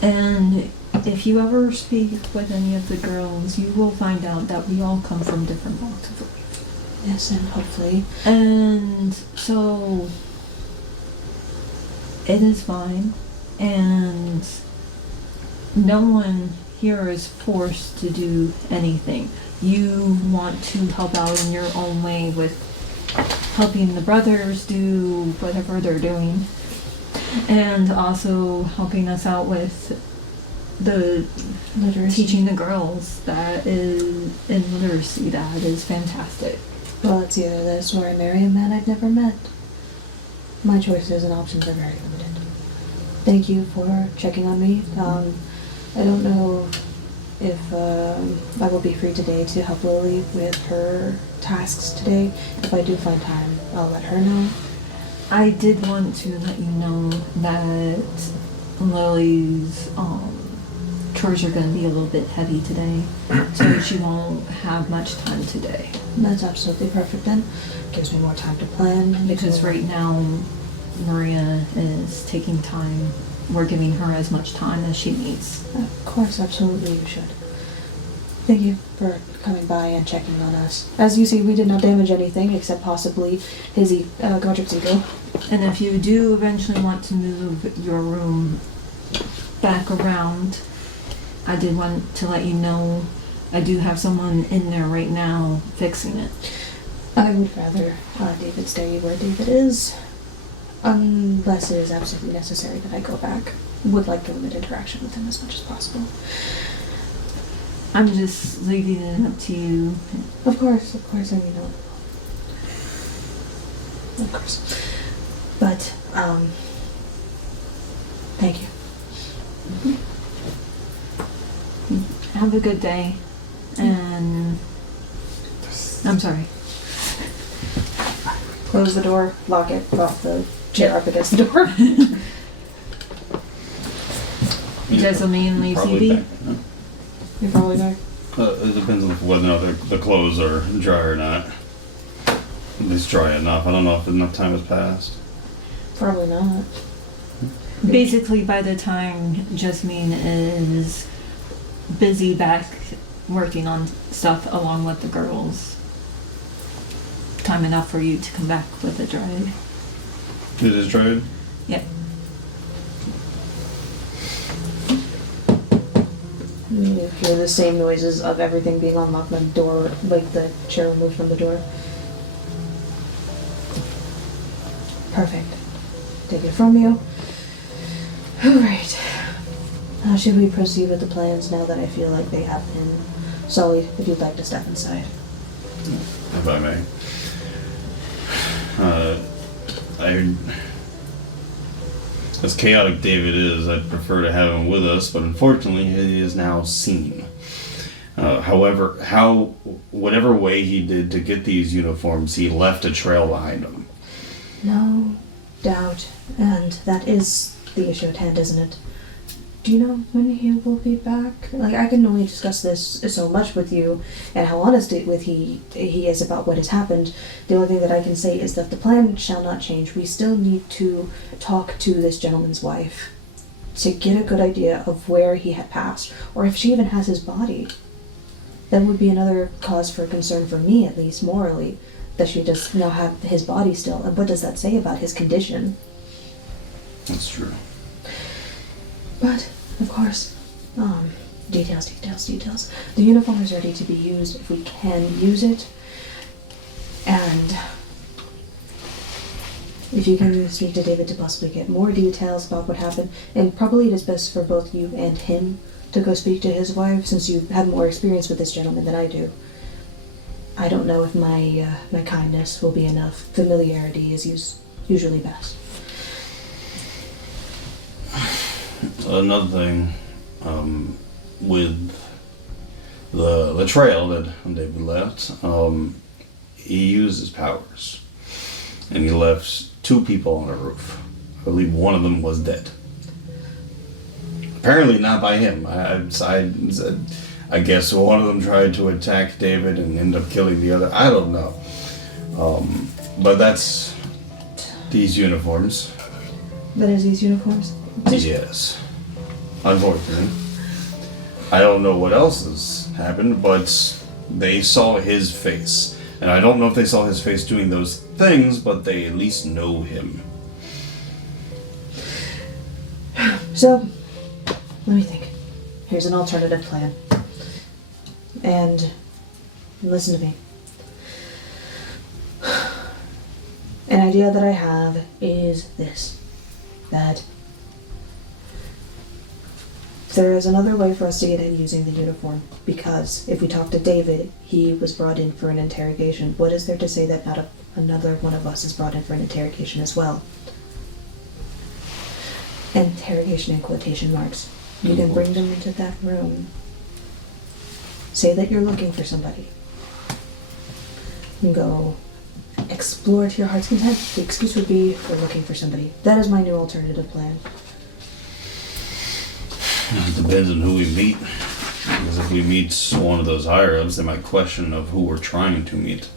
And if you ever speak with any of the girls, you will find out that we all come from different walks of life. Yes, and hopefully. And so it is fine. And no one here is forced to do anything. You want to help out in your own way with helping the brothers do whatever they're doing, and also helping us out with the Literacy. teaching the girls that is in literacy. That is fantastic. Well, it's either this or I marry a man I'd never met. My choices and options are very limited. Thank you for checking on me. I don't know if I will be free today to help Lily with her tasks today. If I do find time, I'll let her know. I did want to let you know that Lily's chores are going to be a little bit heavy today, so she won't have much time today. That's absolutely perfect then. Gives me more time to plan. Because right now, Maria is taking time. We're giving her as much time as she needs. Of course, absolutely you should. Thank you for coming by and checking on us. As you see, we did not damage anything except possibly his Godric's ego. And if you do eventually want to move your room back around, I did want to let you know I do have someone in there right now fixing it. I would rather David stay where David is, unless it is absolutely necessary that I go back. Would like to limit interaction with him as much as possible. I'm just leaving it up to you. Of course, I mean, no. Of course. But, thank you. Have a good day. And I'm sorry. Close the door, lock it, prop the chair up against the door. Jessamine leaves Probably CB. back, no? You're probably back. It depends on whether or not the clothes are dry or not. At least dry enough. I don't know if enough time has passed. Probably not. Basically, by the time Jessamine is busy back working on stuff along with the girls, time enough for you to come back with a drive. It is dried? Yep. You hear the same noises of everything being unlocked and the door, like the chair removed from the door. Perfect. Take it from you. Alright. How should we proceed with the plans now that I feel like they have been sullied? If you'd like to step inside. If I may. As chaotic David is, I'd prefer to have him with us, but unfortunately he is now seen. However, whatever way he did to get these uniforms, he left a trail behind him. No doubt. And that is the issue at hand, isn't it? Do you know when he will be back? Like, I can only discuss this so much with you and how honest he is about what has happened. The only thing that I can say is that the plan shall not change. We still need to talk to this gentleman's wife to get a good idea of where he had passed, or if she even has his body. That would be another cause for concern for me, at least morally, that she does now have his body still. And what does that say about his condition? That's true. But, of course, details. The uniform is ready to be used if we can use it. And if you can speak to David to possibly get more details about what happened, and probably it is best for both you and him to go speak to his wife, since you have more experience with this gentleman than I do. I don't know if my kindness will be enough. Familiarity is usually best. Another thing, with the trail that David left, he used his powers, and he left 2 people on a roof. I believe one of them was dead. Apparently not by him. I guess one of them tried to attack David and ended up killing the other. I don't know. But that's these uniforms. That is these uniforms? Yes. Unfortunately. I don't know what else has happened, but they saw his face. And I don't know if they saw his face doing those things, but they at least know him. So, let me think. Here's an alternative plan. And listen to me. An idea that I have is this, that there is another way for us to get in using the uniform, because if we talk to David, he was brought in for an interrogation. What is there to say that not another one of us is brought in for an interrogation as well? Interrogation in quotation marks. You can bring them into that room. Say that you're looking for somebody. You go explore to your heart's content. The excuse would be we're looking for somebody. That is my new alternative plan. It depends on who we meet. Because if we meet one of those higher-ups, they might question of who we're trying to meet.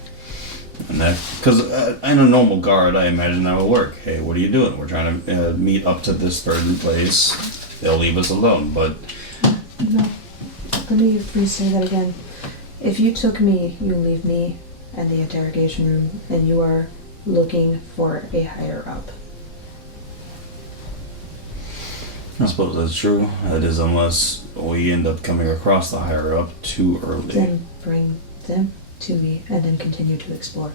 And that, because in a normal guard, I imagine that would work. Hey, what are you doing? We're trying to meet up to this certain place. They'll leave us alone, but... No. Let me re-say that again. If you took me, you leave me and the interrogation room, and you are looking for a higher-up. I suppose that's true. That is, unless we end up coming across the higher-up too early. Then bring them to me and then continue to explore.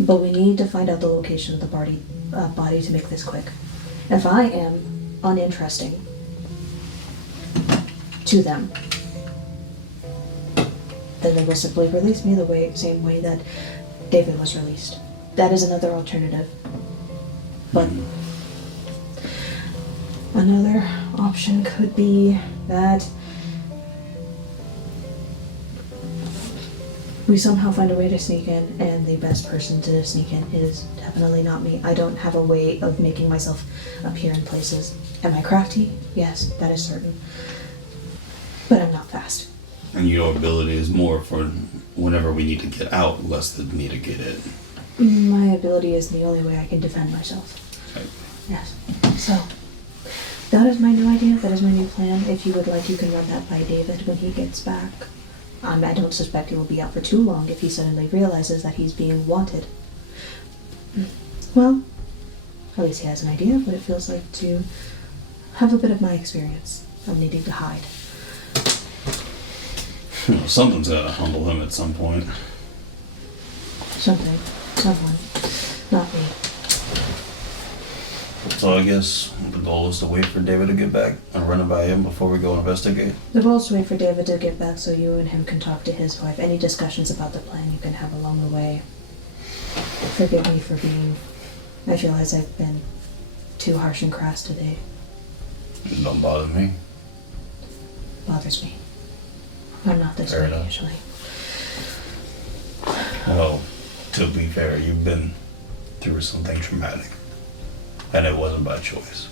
But we need to find out the location of the body to make this quick. If I am uninteresting to them, then they will simply release me the same way that David was released. That is another alternative. But another option could be that we somehow find a way to sneak in, and the best person to sneak in is definitely not me. I don't have a way of making myself appear in places. Am I crafty? Yes, that is certain. But I'm not fast. And your ability is more for whenever we need to get out, less than need to get in. My ability is the only way I can defend myself. Right. Yes. So, that is my new idea. That is my new plan. If you would like, you can run that by David when he gets back. I don't suspect he will be out for too long if he suddenly realizes that he's being wanted. Well, at least he has an idea of what it feels like to have a bit of my experience of needing to hide. Well, something's got to humble him at some point. Something. Someone. Not me. So I guess the goal is to wait for David to get back and run it by him before we go investigate. The goal is to wait for David to get back so you and him can talk to his wife. Any discussions about the plan you can have along the way. Forgive me for being... I feel as I've been too harsh and crass today. Don't bother me. Bothers me. I'm not this Fair way enough. usually. Well, to be fair, you've been through something traumatic. And it wasn't by choice.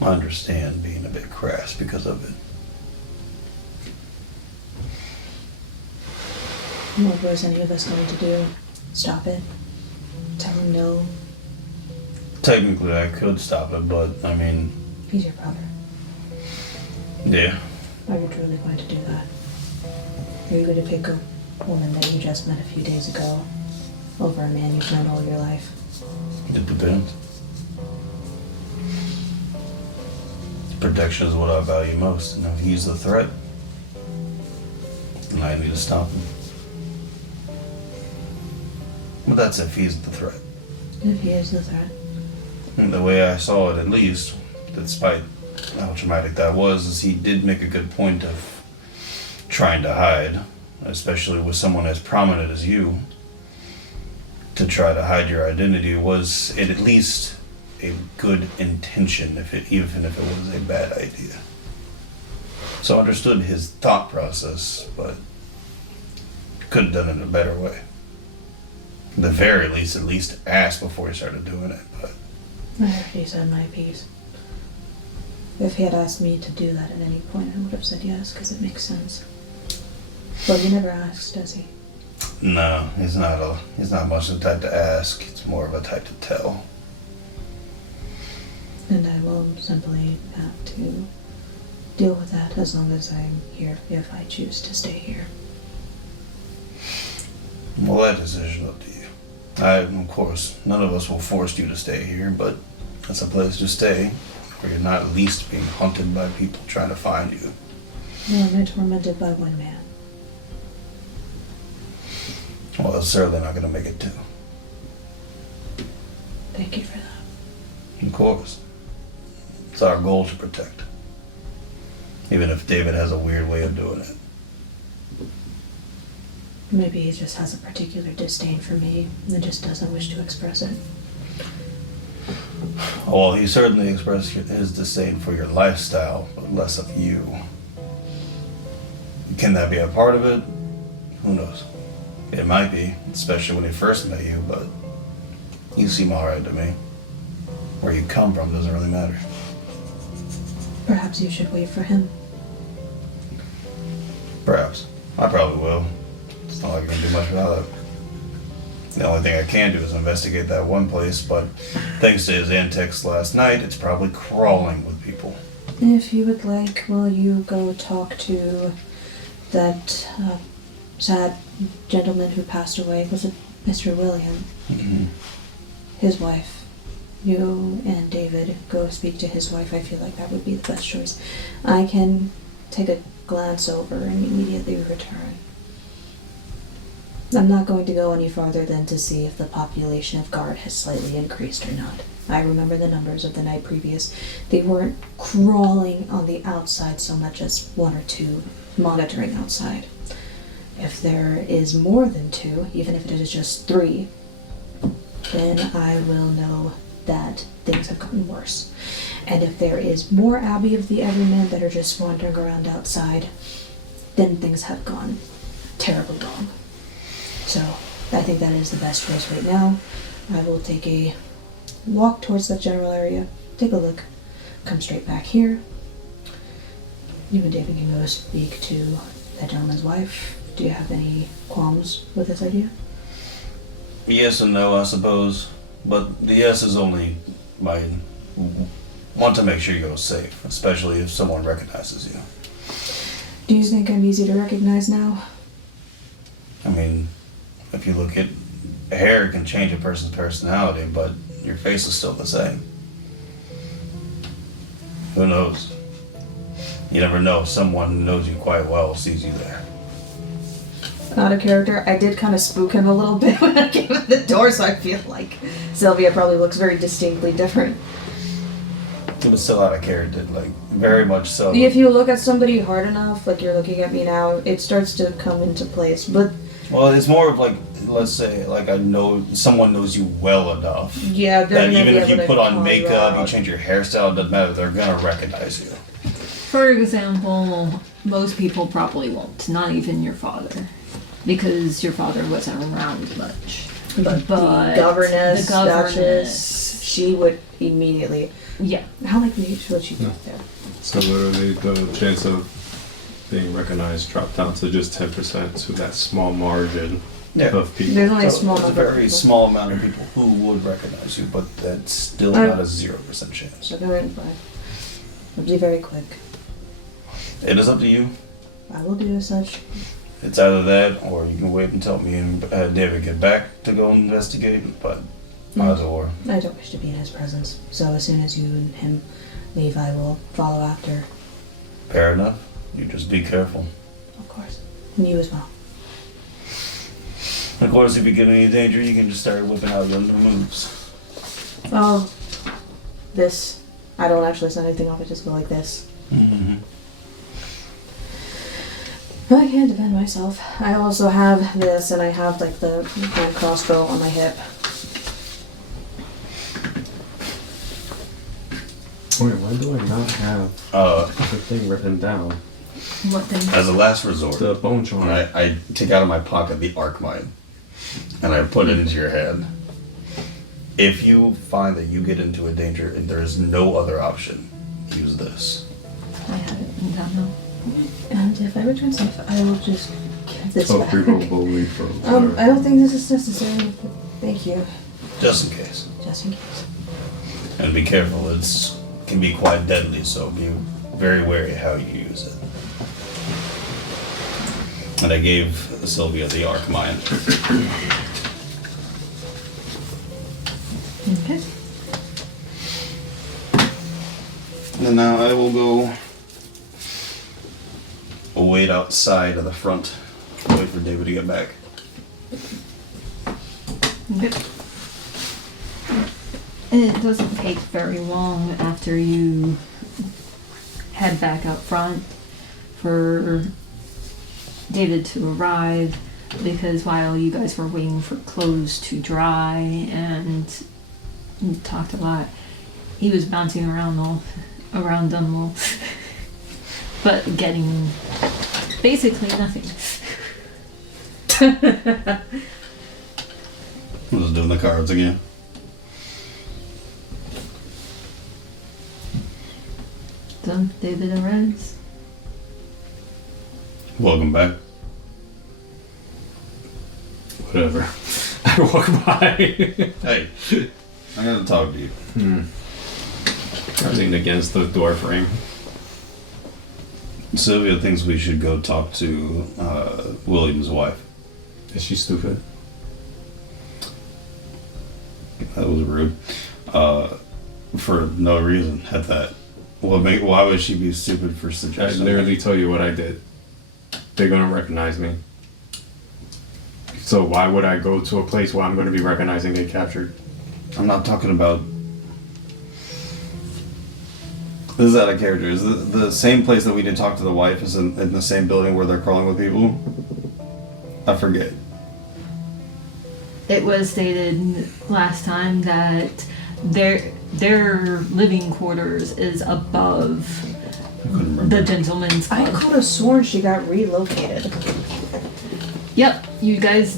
I understand being a bit crass because of it. What was any of us going to do? Stop it? Tell him no? Technically, I could stop it, but I mean... He's your brother. Yeah. Are you truly going to do that? Are you going to pick a woman that you just met a few days ago over a man you've known all your life? It depends. Protection is what I value most, and if he's the threat, then I need to stop him. But that's if he's the threat. If he is the threat. And the way I saw it, at least, despite how traumatic that was, is he did make a good point of trying to hide, especially with someone as prominent as you. To try to hide your identity was at least a good intention, even if it was a bad idea. So I understood his thought process, but could have done it in a better way. At the very least, at least ask before he started doing it. But I already said my piece. If he had asked me to do that at any point, I would have said yes, because it makes sense. But he never asks, does he? no, he's not much the type to ask. It's more of a type to tell. And I will simply have to deal with that as long as I'm here, if I choose to stay here. Well, that decision up to you. Of course, none of us will force you to stay here, but it's a place to stay where you're not at least being hunted by people trying to find you. Nor am I tormented by one man. Well, it's certainly not going to make it 2. Thank you for that. Of course. It's our goal to protect. Even if David has a weird way of doing it. Maybe he just has a particular disdain for me and just doesn't wish to express it. Well, he certainly expressed his disdain for your lifestyle, but less of you. Can that be a part of it? Who knows? It might be, especially when he first met you, but you seem alright to me. Where you come from doesn't really matter. Perhaps you should wait for him. Perhaps. I probably will. It's not like I can do much without it. The only thing I can do is investigate that one place, but thanks to his antics last night, it's probably crawling with people. If you would like, will you go talk to that sad gentleman who passed away? Was it Mr. William? Mm-hmm. His wife. You and David go speak to his wife. I feel like that would be the best choice. I can take a glance over and immediately return. I'm not going to go any farther than to see if the population of guard has slightly increased or not. I remember the numbers of the night previous. They weren't crawling on the outside so much as 1 or 2 monitoring outside. If there is more than 2, even if it is just 3, then I will know that things have gotten worse. And if there is more Abbey of the Everyman that are just wandering around outside, then things have gone terribly wrong. So, I think that is the best choice right now. I will take a walk towards that general area, take a look, come straight back here. You and David can go speak to that gentleman's wife. Do you have any qualms with this idea? Yes and no, I suppose. But the yes is only I want to make sure you go safe, especially if someone recognizes you. Do you think I'm easy to recognize now? I mean, if you look at hair, it can change a person's personality, but your face is still the same. Who knows? You never know. Someone who knows you quite well sees you there. Out of character, I did kind of spook him a little bit when I came at the door, so I feel like Sylvia probably looks very distinctly different. It was still out of character, like, very much so. If you look at somebody hard enough, like you're looking at me now, it starts to come into place, but... Well, it's more of like, let's say, like I know, someone knows you well enough. Yeah, that even if you put on call makeup, you you change your hairstyle, it doesn't matter, they're gonna recognize you. For example, most people probably won't, not even your father, because your father wasn't around much. But the governess, Duchess, she would immediately... Yeah. How likely would she get there? So literally the chance of being recognized dropped down to just 10% to that small margin of people. There's only a So small it's number a of very people. small amount of people who would recognize you, but that's still not a 0% chance. So go ahead and fly. I'll be very quick. It is up to you. I will do as such. It's either that, or you can wait until me and David get back to go investigate, but either or. I don't wish to be in his presence, so as soon as you and him leave, I will follow after. Fair enough. You just be careful. Of course. And you as well. Of course, if you get in any danger, you can just start whipping out your new moves. Oh, this. I don't actually send anything off, I just go like this. Mm-hmm. I can't defend myself. I also have this, and I have like the hand crossbow on my hip. Wait, why do I not have the thing written down? What thing? As a last resort, The bone charm. I take out of my pocket the arc mine, and I put it into your head. If you find that you get into a danger and there is no other option, use this. I have it in down now. And if I return safe, I will just give this back. rerollable refill. I don't think this is necessary, but thank you. Just in case. Just in case. And be careful, it can be quite deadly, so be very wary how you use it. And I gave Sylvia the arc mine. Okay. And now I will go wait outside of the front, wait for David to get back. It doesn't take very long after you head back out front for David to arrive, because while you guys were waiting for clothes to dry and you talked a lot, he was bouncing around Dunwall, but getting basically nothing. I'm just doing the cards again. So David arrives. Welcome back. Whatever. I walk by. Hey, I gotta talk to you. I leaned against the door frame. Sylvia thinks we should go talk to William's wife. Is she stupid? That was rude. For no reason at that. Why would she be stupid for I suggesting literally told you what I did. They're gonna recognize me. So why would I go to a place where I'm gonna be recognizing they captured? I'm not talking about... This is out of character. Is the same place that we didn't talk to the wife is in the same building where they're crawling with people? I forget. It was stated last time that their living quarters is above I couldn't remember. the gentleman's I club. could have sworn she got relocated. Yep, you guys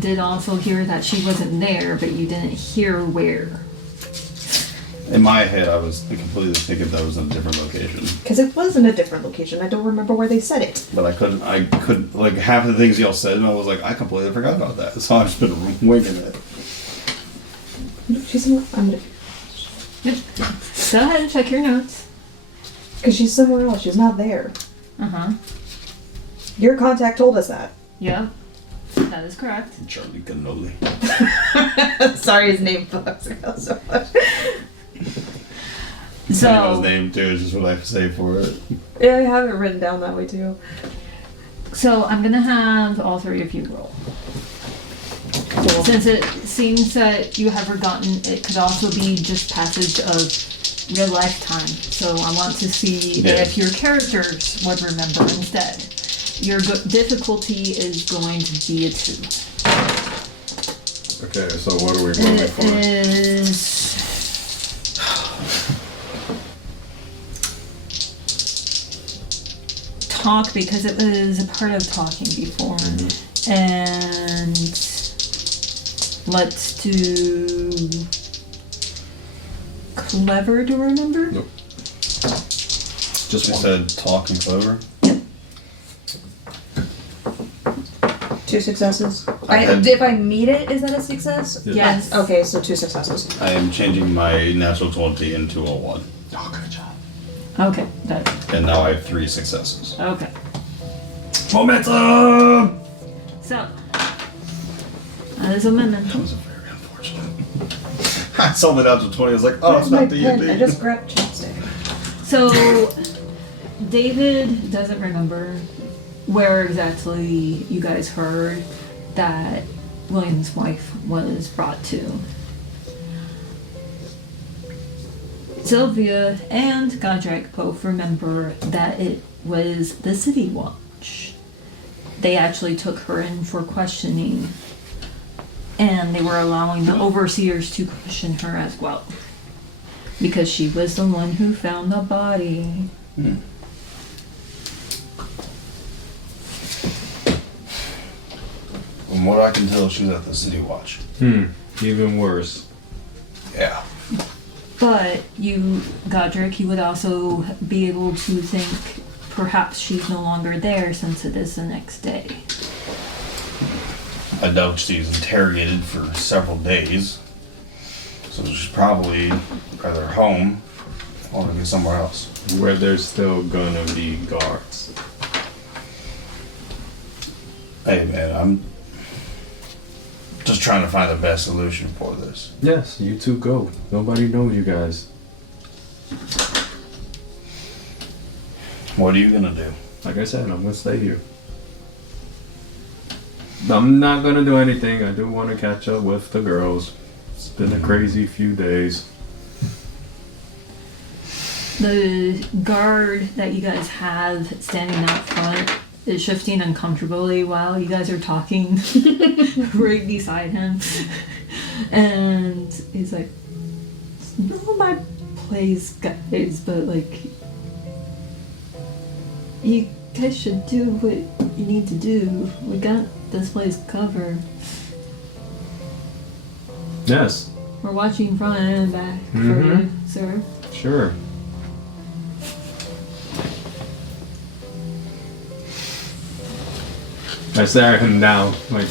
did also hear that she wasn't there, but you didn't hear where. In my head, I was completely thinking that was in a different location. Because it was in a different location. I don't remember where they said it. But I couldn't, like, half of the things y'all said, and I was like, I completely forgot about that. So I've just been winging it. She's somewhere. I'm gonna. Yep. Go ahead and check your notes. Because she's somewhere else. She's not there. Uh-huh. Your contact told us that. Yep. That is correct. Charlie Cannoli. Sorry, his name bugs me out so much. I know So, his name too, is just what I say for it. Yeah, I have it written down that way too. I'm gonna have all three of you roll. Cool. Since it seems that you have forgotten, it could also be just passage of your lifetime. So I want to see Yeah. if your characters would remember instead. Your difficulty is going to be a 2. Okay, so what are we rolling It for? is... talk, because it was a part of talking before. And let's do clever to remember. Nope. Just one. Said talk and clever. 2 successes. I had- If I meet it, is that a success? Yes. Okay, so 2 successes. I am changing my natural 20 into a 1. Oh, good job. Okay, that. And now I have 3 successes. Okay. Momentum! So that is a That momentum. was very unfortunate. I saw the natural 20, I was like, oh, Where's it's my not the pen? I ending. just grabbed chapstick. So David doesn't remember where exactly you guys heard that William's wife was brought to. Sylvia and Godric both remember that it was the City Watch. They actually took her in for questioning, and they were allowing the overseers to question her as well, because she was the one who found the body. From what I can tell, she was at the City Watch. Even worse. Yeah. But you, Godric, you would also be able to think perhaps she's no longer there since it is the next day. I doubt she's interrogated for several days. So she's probably either home or maybe somewhere else. Where there's still gonna be guards. Hey man, I'm just trying to find the best solution for this. Yes, you two go. Nobody knows you guys. What are you gonna do? Like I said, I'm gonna stay here. I'm not gonna do anything. I do want to catch up with the girls. It's been a crazy few days. The guard that you guys have standing out front is shifting uncomfortably while you guys are talking right beside him. And he's like, it's not my place, guys, but like, you guys should do what you need to do. We got this place covered. Yes. We're watching front and back for you, sir. Sure. I stare at him now, like,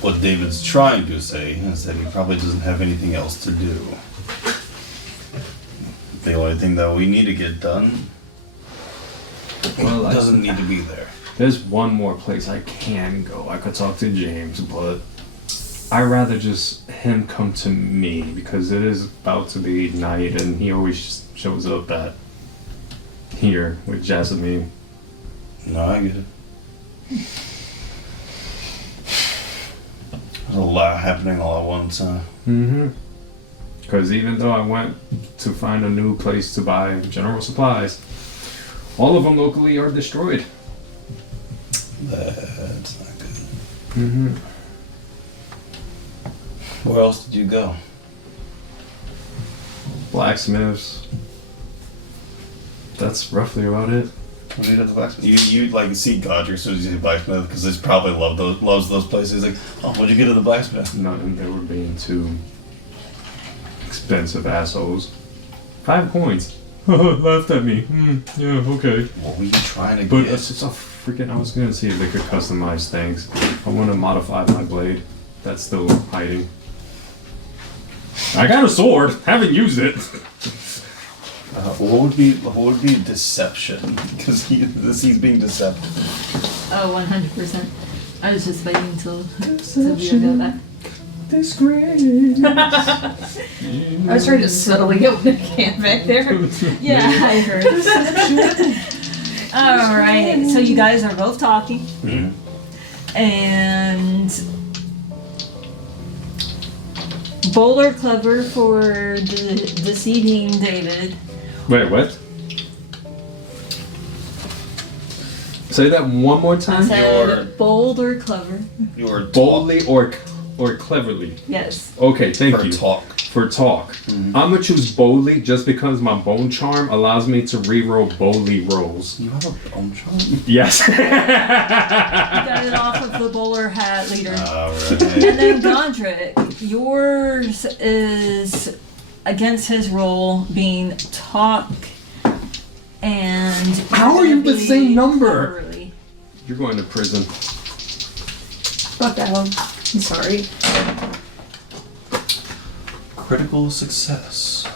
What David's trying to say is that he probably doesn't have anything else to do. The only thing that we need to get done well, doesn't need to be there. there's one more place I can go. I could talk to James, but I'd rather just him come to me because it is about to be night and he always shows up at here with Jasmine. No, I get it. There's a lot happening all at once, huh? Mm-hmm. Because even though I went to find a new place to buy general supplies, all of them locally are destroyed. That's not good. Mm-hmm. Where else did you go? Blacksmiths. That's roughly about it. What did you do at the blacksmith? You like see Godric as soon as you see blacksmith because he's probably loves those places. He's like, oh, what'd you get at the blacksmith? Nothing. They were being too expensive assholes. 5 coins. Laughed at me. Yeah, okay. What were you trying to But get? it's a freaking. I was gonna see if they could customize things. I want to modify my blade. That's still hiding. I got a sword. Haven't used it. What would be deception? Because he's being deceptive. Oh, 100%. I was just waiting until Sylvia got back. Disgrace. I was trying to subtly open a can back there. Yeah, I heard. Alright, so you guys are both talking. Mm-hmm. And bold or clever for deceiving David. Wait, what? Say that one more I time. said bold or clever. You were Boldly or cleverly. Yes. Okay, thank for you. talk. For talk. I'm gonna choose boldly just because my bone charm allows me to reroll boldly rolls. You have a bone charm? Yes. You got it off of the bowler hat leader. Alright. And then Godric, yours is against his roll being talk and How are you the be same number? cleverly. You're going to prison. Fuck that one. I'm sorry. Critical success.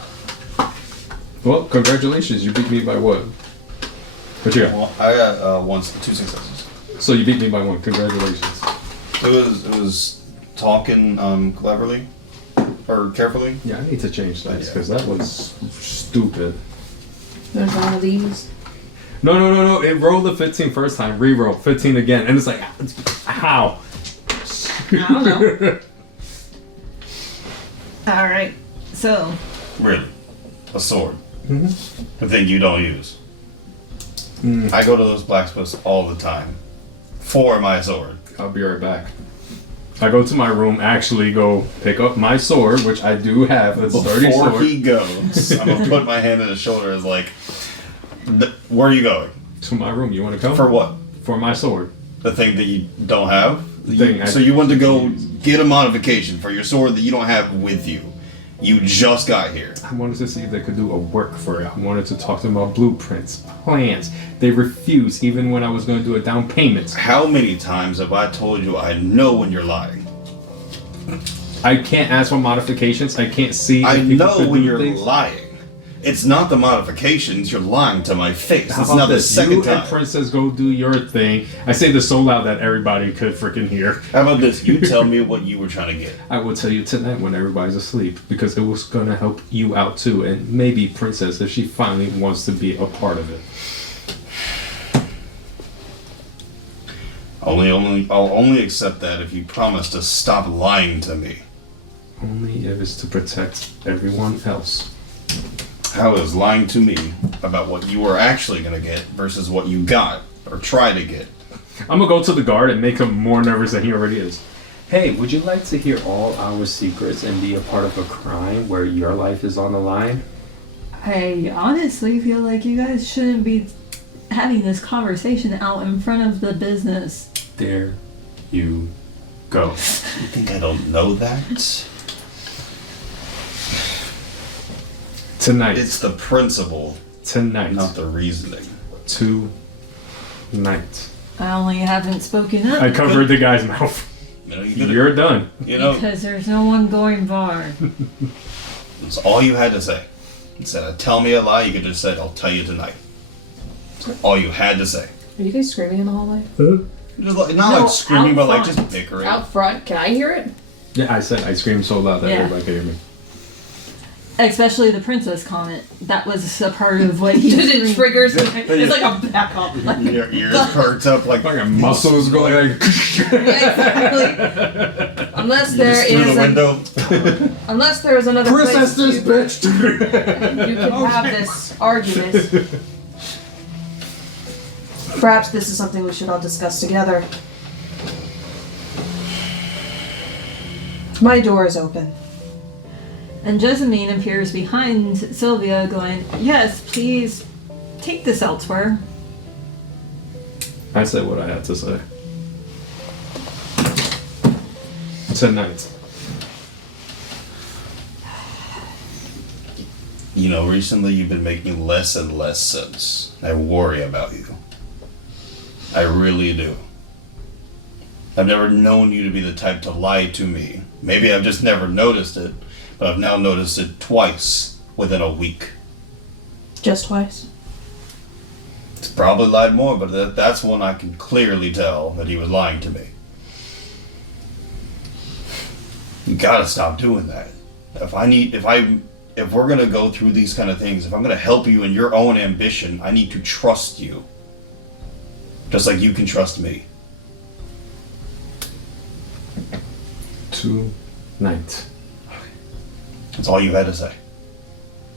Well, congratulations. You beat me by what? What you got? Well, I got 2 successes. So you beat me by 1. Congratulations. It was talking cleverly or carefully. Yeah, I need to change that Yeah. because that was stupid. There's one of these. No. It rolled the 15 first time, re-roll 15 again, and it's like, how? I don't know. Alright, so Really, a sword. Mhm. The thing you don't use. I go to those blacksmiths all the time for my sword. I'll be right back. I go to my room, actually go pick up my sword, which I do have. It's a sturdy Before sword. he goes, I'm gonna put my hand on his shoulder. Is like, where are you going? To my room. You want to come? For what? For my sword. The thing that you don't have. Thing I So you want to go use. get a modification for your sword that you don't have with you. You just got here. I wanted to see if they could do a work for it. I wanted to talk to them about blueprints, plans. They refused, even when I was going to do a down payment. How many times have I told you I know when you're lying? I can't ask for modifications. I can't see. I if people know could when do you're things. lying. It's not the modifications, you're lying to my face. How It's about not the this? second You time. and Princess go do your thing. I say this so loud that everybody could freaking hear. How about this? You tell me what you were trying to get. I will tell you tonight when everybody's asleep because it was gonna help you out too, and maybe Princess if she finally wants to be a part of it. I'll only accept that if you promise to stop lying to me. Only if it's to protect everyone else. How is lying to me about what you were actually gonna get versus what you got or try to get? I'm gonna go to the guard and make him more nervous than he already is. Hey, would you like to hear all our secrets and be a part of a crime where your life is on the line? I honestly feel like you guys shouldn't be having this conversation out in front of the business. There you go. You think I don't know that? Tonight. It's the principle, Tonight. not the reasoning. Tonight. I only haven't spoken up I covered the guy's mouth. You know, you could've- You're done. You know, because there's no one going far. it's all you had to say. Instead of tell me a lie, you could just say, I'll tell you tonight. That's all you had to say. Are you guys screaming in the hallway? Just like, not No, like screaming, but like out just bickering. Out front? Can I hear it? Yeah, I said I screamed so loud that Yeah. everybody could hear me. Especially the princess comment. That was a part of what he It screamed. triggers. It's like a backup. Like, Your ears perked up like Fucking muscles going like. exactly. Unless there just through is the window. unless there is another Princess place this you, bitch! you can have this argument. Perhaps this is something we should all discuss together. My door is open. And Jessamine appears behind Sylvia going, yes, please take this elsewhere. I said what I had to say. Tonight. You know, recently you've been making less and less sense. I worry about you. I really do. I've never known you to be the type to lie to me. Maybe I've just never noticed it, but I've now noticed it twice within a week. Just twice. He's probably lied more, but that's one I can clearly tell that he was lying to me. You gotta stop doing that. If we're gonna go through these kind of things, if I'm gonna help you in your own ambition, I need to trust you. Just like you can trust me. Tonight. That's all you had to say.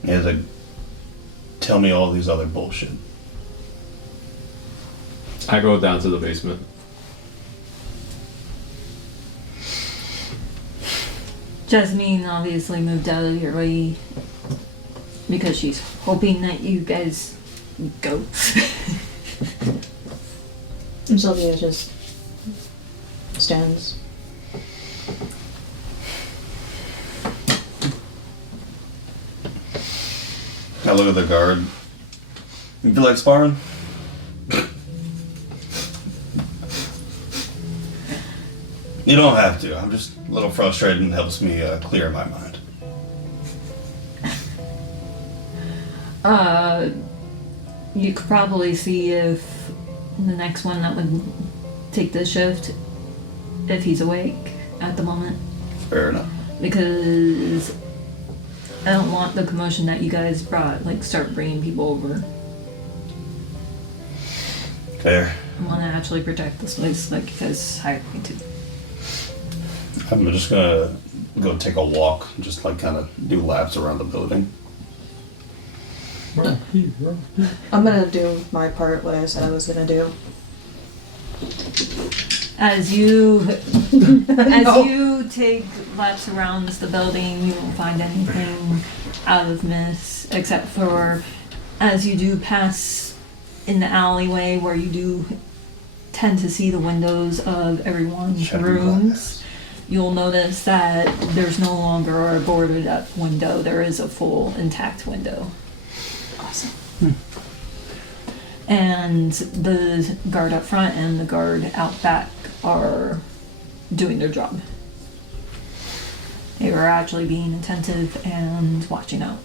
You had to tell me all these other bullshit. I go down to the basement. Jasmine obviously moved out of your way because she's hoping that you guys go. And Sylvia just stands. I look at the guard. You feel like sparring? You don't have to. I'm just a little frustrated and helps me clear my mind. You could probably see if the next one that would take the shift, if he's awake at the moment. Fair enough. Because I don't want the commotion that you guys brought, like, start bringing people over. Fair. I want to actually protect this place like you guys hired me to. I'm just gonna go take a walk, just like kind of do laps around the building. I'm gonna do my part, what I said I was gonna do. As you No. you take laps around the building, you won't find anything out of miss, except for as you do pass in the alleyway where you do tend to see the windows of everyone's Shattered rooms. glass. You'll notice that there's no longer a boarded up window. There is a full intact window. Awesome. And the guard up front and the guard out back are doing their job. They are actually being attentive and watching out.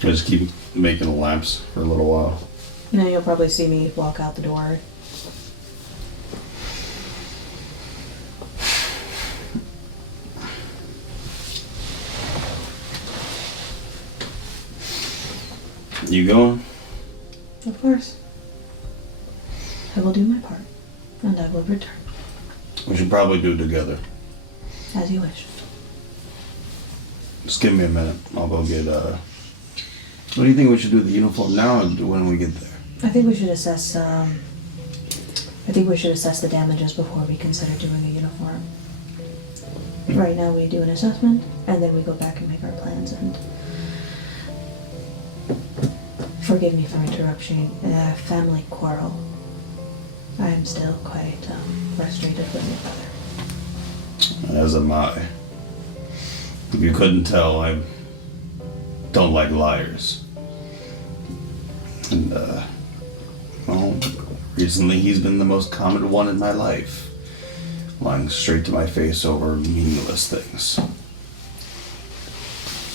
I just keep making laps for a little while. And then you'll probably see me walk out the door. You going? Of course. I will do my part. would return. We should probably do it together. As you wish. Just give me a minute. I'll go get, What do you think we should do, the uniform now or when we get there? I think we should assess, the damages before we consider doing a uniform. Right now we do an assessment, and then we go back and make our plans, and... Forgive me for interrupting. Family quarrel. I am still quite frustrated with my brother. As am I. If you couldn't tell, I don't like liars. And, well, recently he's been the most common one in my life. Lying straight to my face over meaningless things.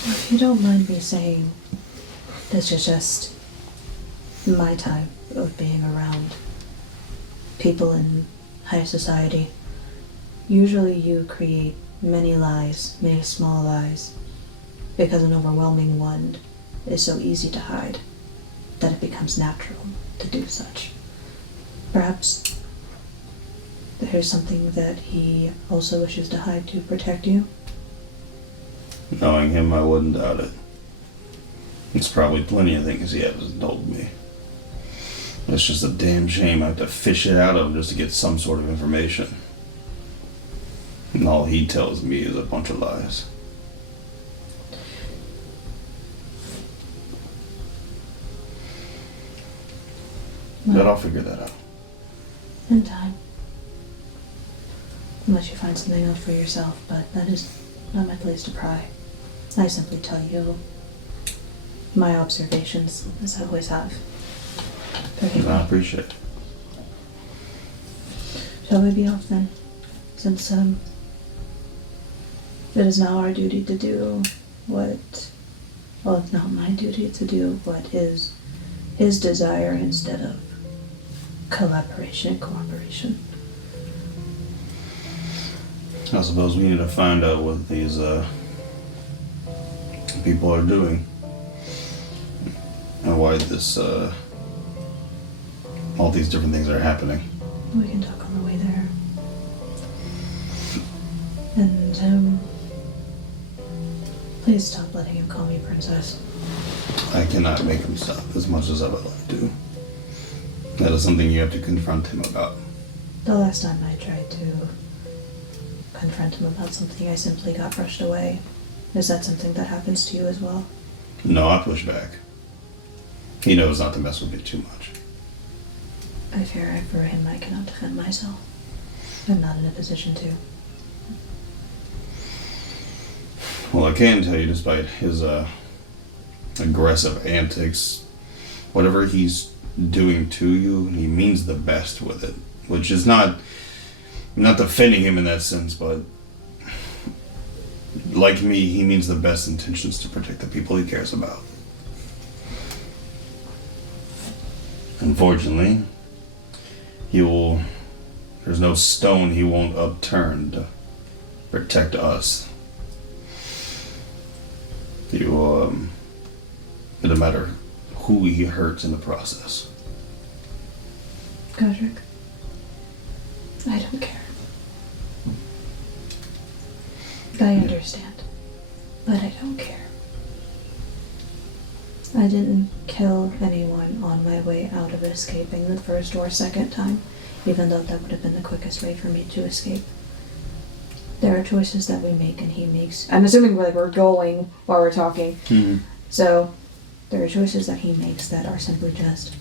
If you don't mind me saying, this is just my time of being around people in high society. Usually you create many lies, many small lies, because an overwhelming one is so easy to hide that it becomes natural to do such. Perhaps there's something that he also wishes to hide to protect you. Knowing him, I wouldn't doubt it. It's probably plenty of things he hasn't told me. It's just a damn shame I have to fish it out of him just to get some sort of information. And all he tells me is a bunch of lies. But I'll figure that out. In time. Unless you find something out for yourself, but that is not my place to pry. I simply tell you my observations, as I always have. Forgive me. I appreciate it. Shall we be off then? Since, it is now our duty to do what... Well, it's not my duty to do what is his desire instead of collaboration and cooperation. I suppose we need to find out what these, people are doing. And why this, all these different things are happening. We can talk on the way there. And, please stop letting him call me princess. I cannot make him stop as much as I would like to. That is something you have to confront him about. The last time I tried to confront him about something, I simply got brushed away. Is that something that happens to you as well? No, I push back. He knows not to mess with me too much. I fear for him I cannot defend myself. I'm not in a position to. Well, I can tell you, despite his aggressive antics, whatever he's doing to you, he means the best with it. Which is not defending him in that sense, but like me, he means the best intentions to protect the people he cares about. Unfortunately, there's no stone he won't upturn to protect us. It doesn't matter who he hurts in the process. Godric, I don't care. I understand, but I don't care. I didn't kill anyone on my way out of escaping the first or second time, even though that would have been the quickest way for me to escape. There are choices that we make and he makes. I'm assuming we're going while we're talking. Mm-hmm. So, there are choices that he makes that are simply just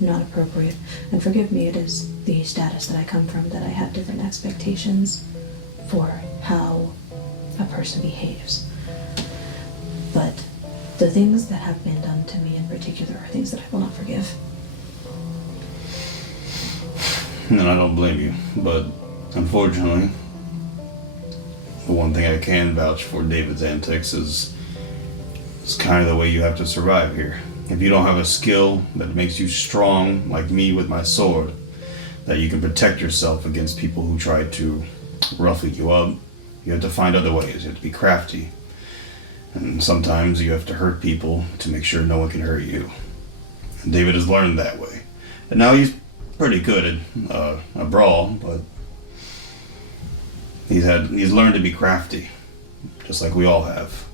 not appropriate. And forgive me, it is the status that I come from that I have different expectations for how a person behaves. But the things that have been done to me in particular are things that I will not forgive. And I don't blame you, but unfortunately, the one thing I can vouch for David's antics is it's kind of the way you have to survive here. If you don't have a skill that makes you strong, like me with my sword, that you can protect yourself against people who try to roughly you up, you have to find other ways. You have to be crafty. And sometimes you have to hurt people to make sure no one can hurt you. And David has learned that way. And now he's pretty good at a brawl, but he's learned to be crafty, just like we all have.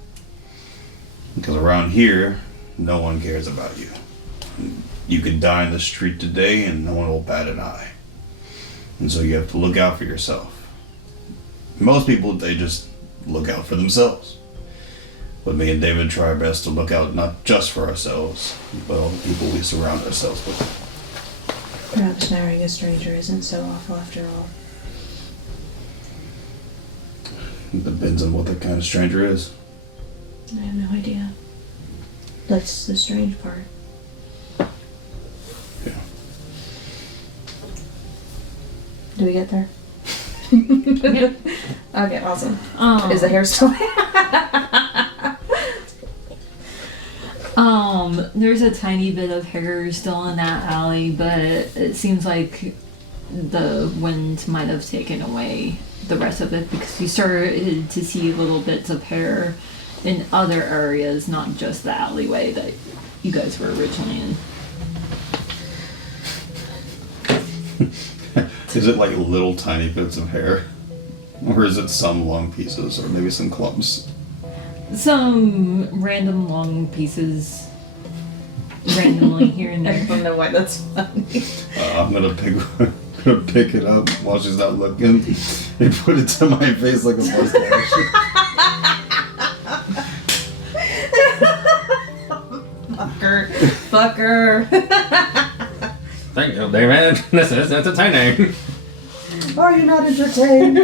Because around here, no one cares about you. You could die in the street today and no one will bat an eye. And so you have to look out for yourself. Most people, they just look out for themselves. But me and David try our best to look out not just for ourselves, but all the people we surround ourselves with. Perhaps marrying a stranger isn't so awful after all. It depends on what that kind of stranger is. I have no idea. That's the strange part. Yeah. Do we get there? Okay, awesome. Is the hair still? There's a tiny bit of hair still in that alley, but it seems like the wind might have taken away the rest of it because you started to see little bits of hair in other areas, not just the alleyway that you guys were originally in. Is it like little tiny bits of hair? Or is it some long pieces, or maybe some clumps? Some random long pieces randomly here and I there. don't know why that's funny. I'm gonna pick it up while she's not looking and put it to my face like a mustache. Fucker. Thank you, David. This is entertaining. Are you not entertained?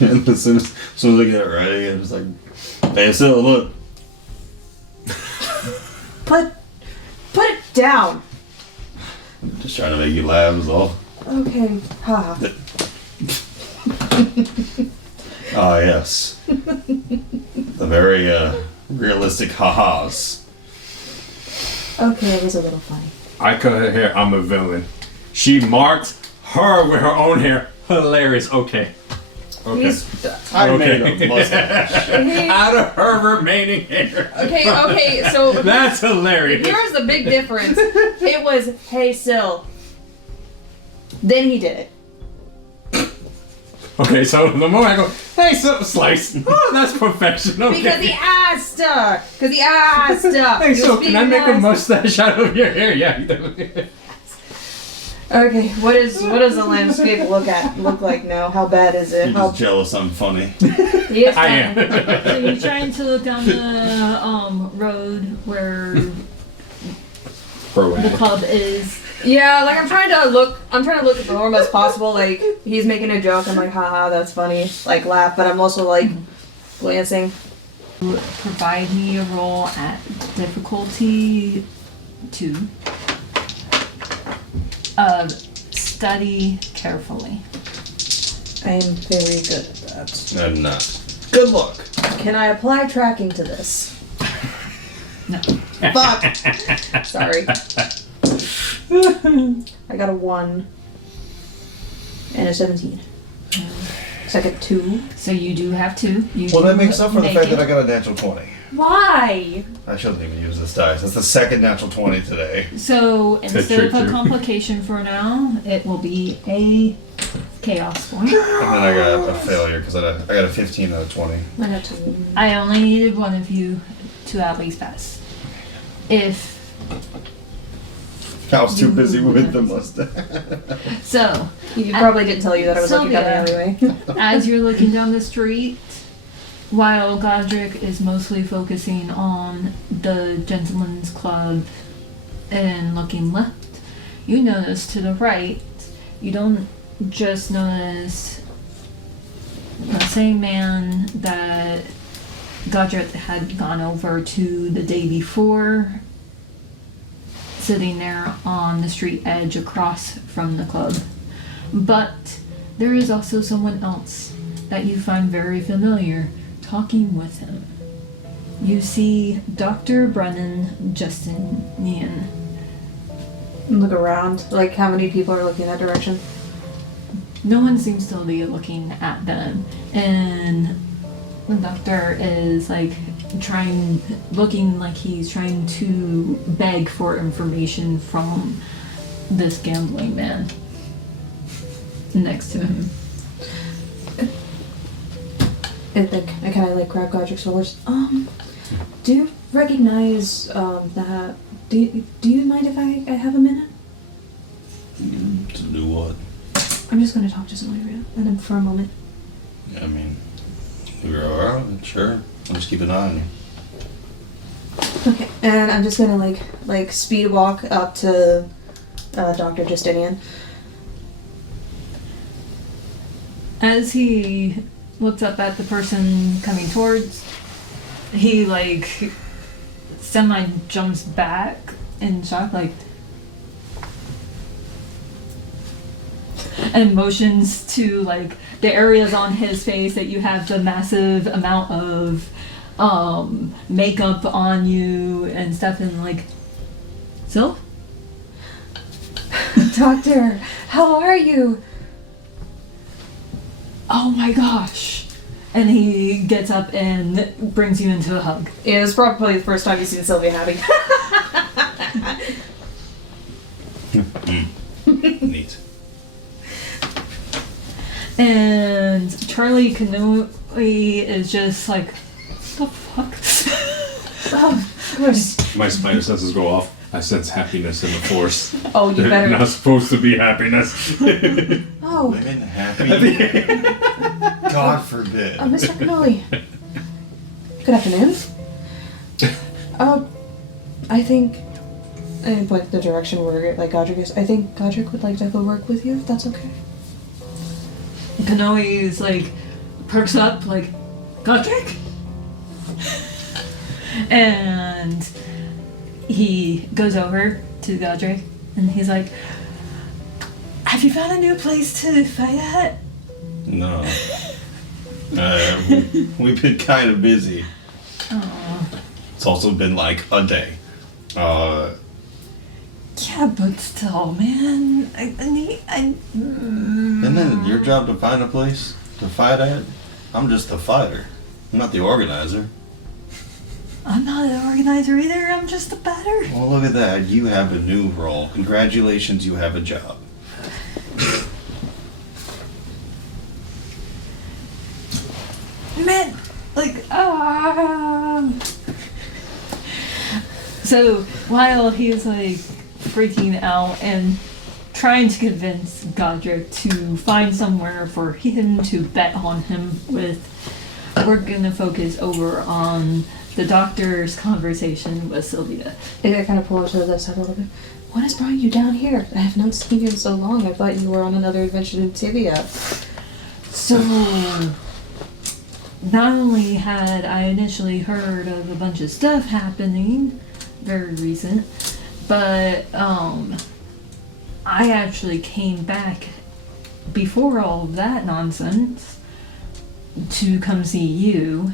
And as soon as I get ready, I'm just like, hey, Syl, look. Put it down. I'm just trying to make you laugh, is all. Okay. Ha. Ah, yes. The very realistic ha-has. Okay, it was a little funny. I cut her hair. I'm a villain. She marked her with her own hair. Hilarious. Okay. He's I Okay. made a mustache. Out of her remaining hair. okay. So That's hilarious. here's the big difference. It was, hey, Syl. Then he did it. Okay, so the moment I go, hey, so slice. Oh, that's perfection. Okay. Because he asked her. Hey, so can I make a mustache out of your hair? Yeah. Okay, what does the landscape look like now? How bad is it? You're How just jealous I'm funny. yes, I am. So you're trying to look down the road where the club is. Yeah, like I'm trying to look as normal as possible. Like he's making a joke, I'm like, haha, that's funny. Like laugh, but I'm also like glancing. Provide me a roll at difficulty 2 of study carefully. I am very good at that. I'm not. Good luck. Can I apply tracking to this? No. Fuck. Sorry. I got a 1 and a 17. So I got 2. So you do have 2. Well, that makes up for the make fact it. that I got a natural 20. Why? I shouldn't even use this dice. That's the second natural 20 today. So instead of trick a you. complication for now, it will be a chaos point. And then I got a failure because I got a 15 out of 20. I got 2. I only needed one of you to at least pass. If I was too busy with the mustache. so, You probably didn't tell you that I was looking Sylvia. at me anyway. as you're looking down the street, while Godric is mostly focusing on the gentleman's club and looking left, you notice to the right, you don't just notice the same man that Godric had gone over to the day before, sitting there on the street edge across from the club. But there is also someone else that you find very familiar talking with him. You see Dr. Brennan Justinian. Look around. Like how many people are looking that direction? No one seems to be looking at them. And the doctor is like, looking like he's trying to beg for information from this gambling man next to him. I kind of like grab Godric's shoulders. Do you recognize that? Do you mind if I have a minute? To do what? I'm just gonna talk to Sylvia and for a moment. I mean, you're alright, sure. I'll just keep an eye on you. Okay, and I'm just gonna like speed walk up to Dr. Justinian. As he looks up at the person coming towards, he like semi jumps back in shock, like, and motions to like the areas on his face that you have the massive amount of makeup on you and stuff, and like, Syl? Doctor, how are you? Oh my gosh. And he gets up and brings you into a hug. It was probably the first time you've seen Sylvia having. Neat. And Charlie Canoe is just like, what the fuck? Oh, of course. My spider senses go off. I sense happiness in the force. Oh, you better. Not supposed to be happiness. Oh, Women happy? God forbid. Mr. Cannoli. Good afternoon. I think, I point the direction where like Godric is. I think Godric would like to go work with you, if that's okay. Canoe is like, perks up, like, Godric? And he goes over to Godric and he's like, have you found a new place to fight at? No. We've been kind of busy. Oh. It's also been like a day. Yeah, but still, man. Isn't it your job to find a place to fight at? I'm just the fighter. I'm not the organizer. I'm not an organizer either. I'm just a batter. Well, look at that. You have a new role. Congratulations, you have a job. Man, like, So, while he's, like, freaking out and trying to convince Godric to find somewhere for him to bet on him with, we're gonna focus over on the doctor's conversation with Sylvia. I kind of pull her to the side a little bit. What has brought you down here? I have not seen you in so long. I thought you were on another adventure in Tibia. So, not only had I initially heard of a bunch of stuff happening, very recent, but I actually came back before all of that nonsense to come see you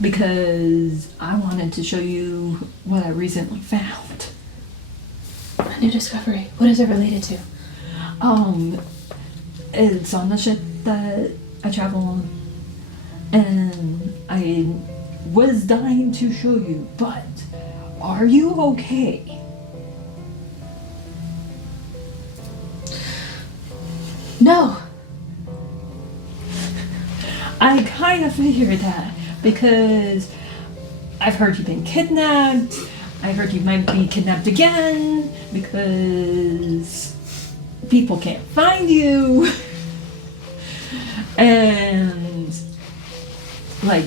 because I wanted to show you what I recently found. A new discovery. What is it related to? It's on the ship that I travel on. And I was dying to show you, but are you okay? No. I kind of figured that because I've heard you've been kidnapped. I heard you might be kidnapped again because people can't find you. And like,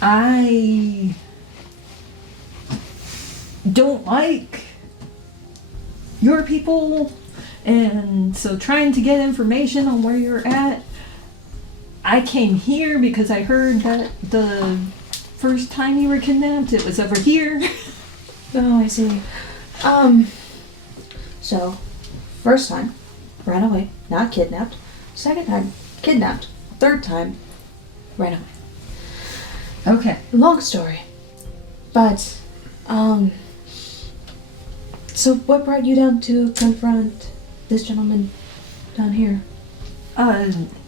I don't like your people, and so trying to get information on where you're at, I came here because I heard that the first time you were kidnapped, it was over here. Oh, I see. So, first time, ran away, not kidnapped. Second time, kidnapped. Third time, ran away. Okay. Long story. But, so what brought you down to confront this gentleman down here?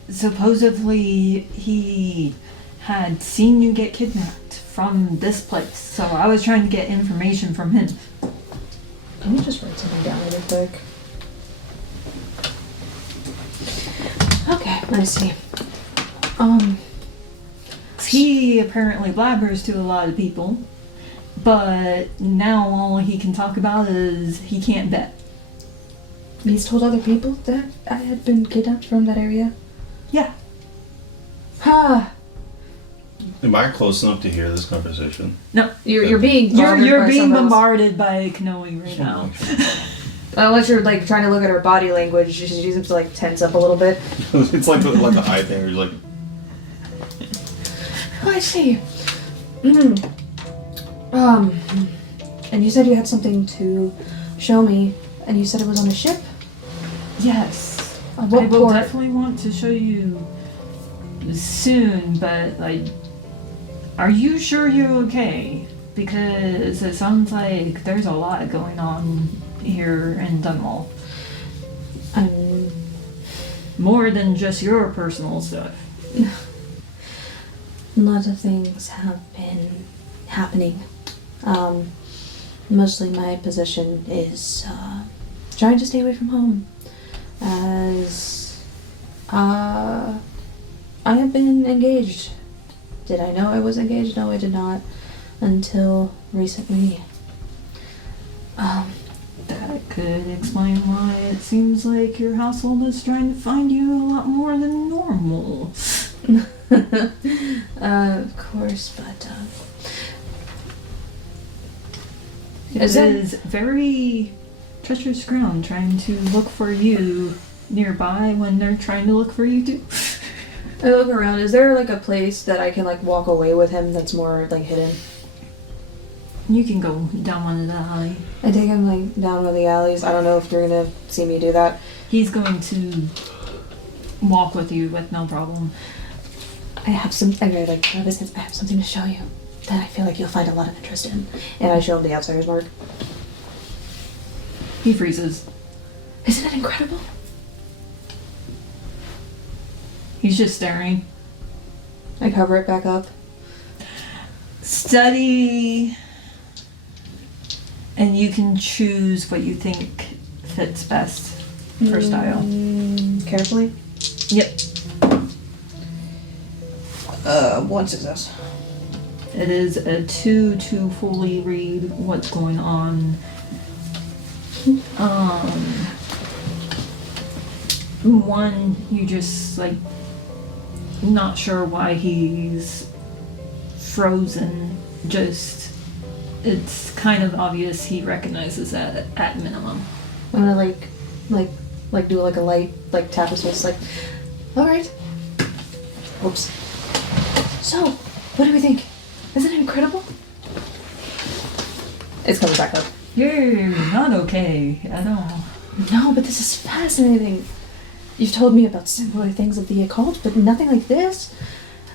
Supposedly he had seen you get kidnapped from this place, so I was trying to get information from him. Let me just write something down really quick. Okay, I see. He apparently blabbers to a lot of people, but now all he can talk about is he can't bet. He's told other people that I had been kidnapped from that area. Yeah. Ha! Am I close enough to hear this conversation? No, You're being you're bothered by being someone else. bombarded by Kanoe right now. Unless you're like trying to look at her body language, she seems to like tense up a little bit. It's like a eye thing where you're like, Oh, I see. And you said you had something to show me, and you said it was on a ship? Yes. On what I will port? definitely want to show you soon, but like, are you sure you're okay? Because it sounds like there's a lot going on here in Dunwall. More than just your personal stuff. A lot of things have been happening. Mostly my position is trying to stay away from home, as I have been engaged. Did I know I was engaged? No, I did not until recently. That could explain why it seems like your household is trying to find you a lot more than normal. Of course, but It is very treacherous ground trying to look for you nearby when they're trying to look for you too. I look around. Is there like a place that I can like walk away with him that's more like hidden? You can go down one of the alley. I take him like down one of the alleys. I don't know if you're gonna see me do that. He's going to walk with you with no problem. I have some. I have something to show you that I feel like you'll find a lot of interest in. And I show him the outsider's mark. He freezes. Isn't it incredible? He's just staring. I cover it back up. Study, and you can choose what you think fits best for style. Carefully. Yep. One success. It is a 2 to fully read what's going on. One, you just like not sure why he's frozen. Just it's kind of obvious he recognizes that at minimum. I'm gonna like do like a light like tap his face like, all right. Whoops. So, what do we think? Isn't it incredible? It's coming back up. You're not okay at all. No, but this is fascinating. You've told me about similar things of the occult, but nothing like this.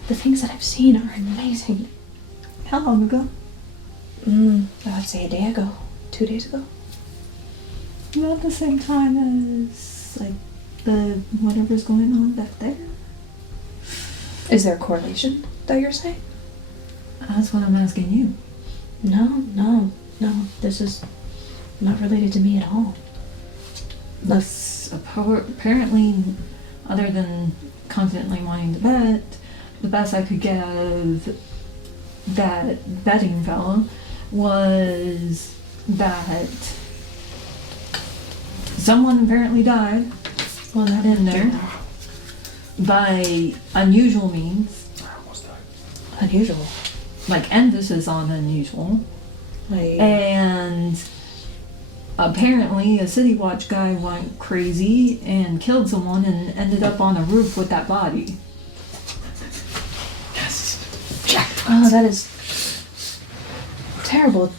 The things that I've seen are amazing. How long ago? I would say a day ago. 2 days ago. About the same time as like the whatever's going on back there. Is there a correlation that you're saying? That's what I'm asking you. No. This is not related to me at all. That's apparently, other than constantly wanting to bet, the best I could get out of that betting fella was that someone apparently died in there by unusual means. Unusual. Like emphasis on unusual. Like, And apparently a City Watch guy went crazy and killed someone and ended up on a roof with that body. oh, that is terrible.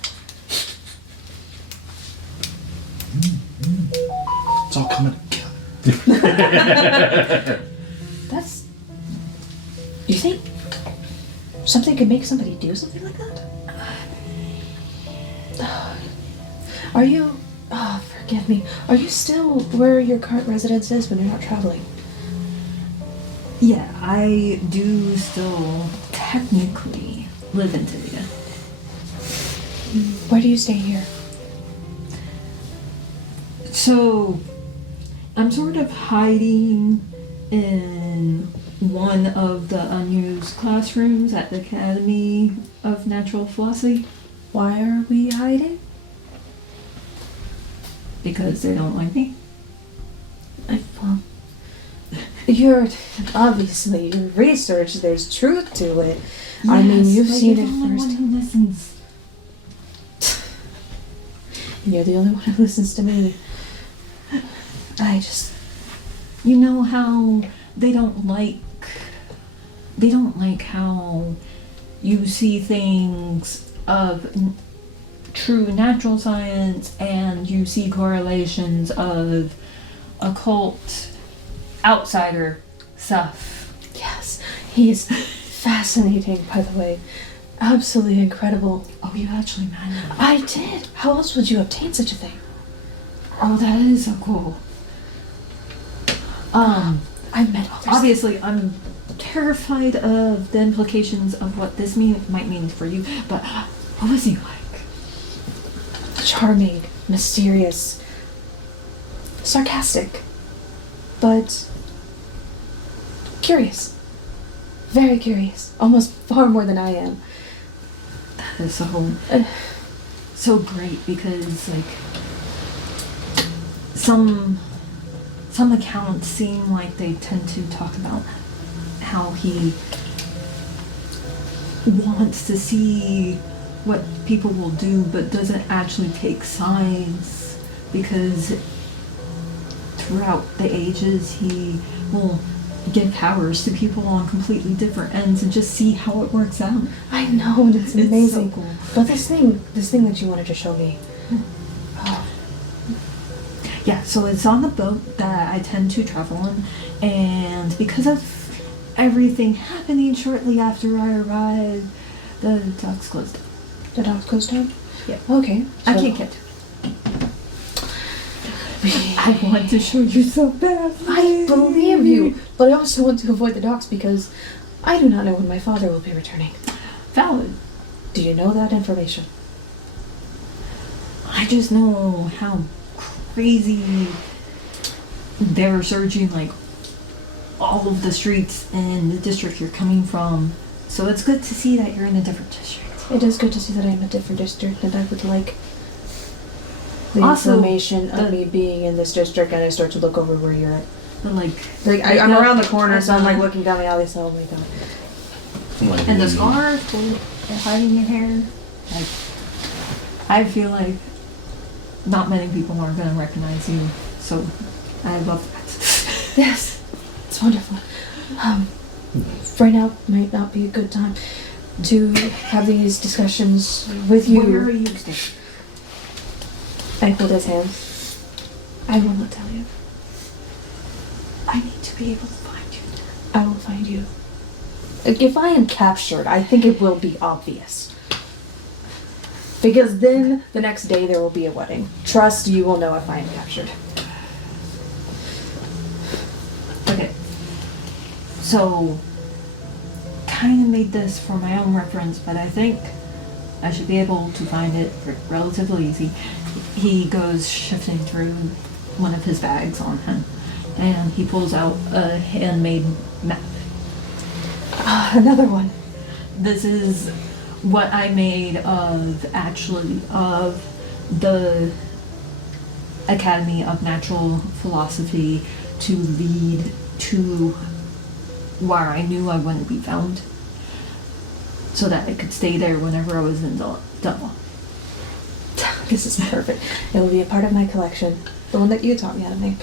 it's all coming together. That's. You think something could make somebody do something like that? Are you. Oh, forgive me. Are you still where your current residence is when you're not traveling? Yeah, I do still technically live in Tibia. Where do you stay here? So, I'm sort of hiding in one of the unused classrooms at the Academy of Natural Philosophy Why are we hiding? because they don't like me. Well, you're obviously your research. There's truth to it. I mean, Yes, you've but seen you're it the only first. one who listens. You're the only one who listens to me. I just. You know how they don't like how you see things of true natural science and you see correlations of occult outsider stuff. Yes, he is fascinating, by the way. Absolutely incredible. Oh, you actually met him. I did. How else would you obtain such a thing? Oh, that is so cool. I met others. Obviously, I'm terrified of the implications of what this might mean for you, but what was he like? Charming, mysterious, sarcastic, but curious. Very curious. Almost far more than I am. That is so great because, like, some accounts seem like they tend to talk about how he wants to see what people will do but doesn't actually take sides, because throughout the ages he will give powers to people on completely different ends and just see how it works out. I know, and it's amazing. So cool. But this thing that you wanted to show me. Yeah, so it's on the boat that I tend to travel on, and because of everything happening shortly after I arrived, the docks closed. The dock's closed down? Yeah. Okay. I so- can't get. I want to show you so bad. I believe you, but I also want to avoid the docks because I do not know when my father will be returning. Valid. Do you know that information? I just know how crazy they're searching, like, all of the streets in the district you're coming from. So it's good to see that you're in a different district. It is good to see that I'm in a different district, and I would like the Also, information of me being in this district, and I start to look over where you're at. But like I'm around the corner, and so I'm like the- looking down the alley, so oh my god. And the scarf and hiding your hair. Like, I feel like not many people are gonna recognize you, so I love that. Yes, it's wonderful. Right now might not be a good time to have these discussions with you. Where are you staying? I hold his hand. I will not tell you. I need to be able to find you. I will find you. If I am captured, I think it will be obvious. Because then, the next day, there will be a wedding. Trust, you will know if I am captured. Okay. So, kind of made this for my own reference, but I think I should be able to find it relatively easy. He goes shifting through one of his bags on him, and he pulls out a handmade map. Another one. This is what I made of the Academy of Natural Philosophy to lead to where I knew I wouldn't be found, so that I could stay there whenever I was in Dunwall. This is perfect. It will be a part of my collection. The one that you taught me how to make.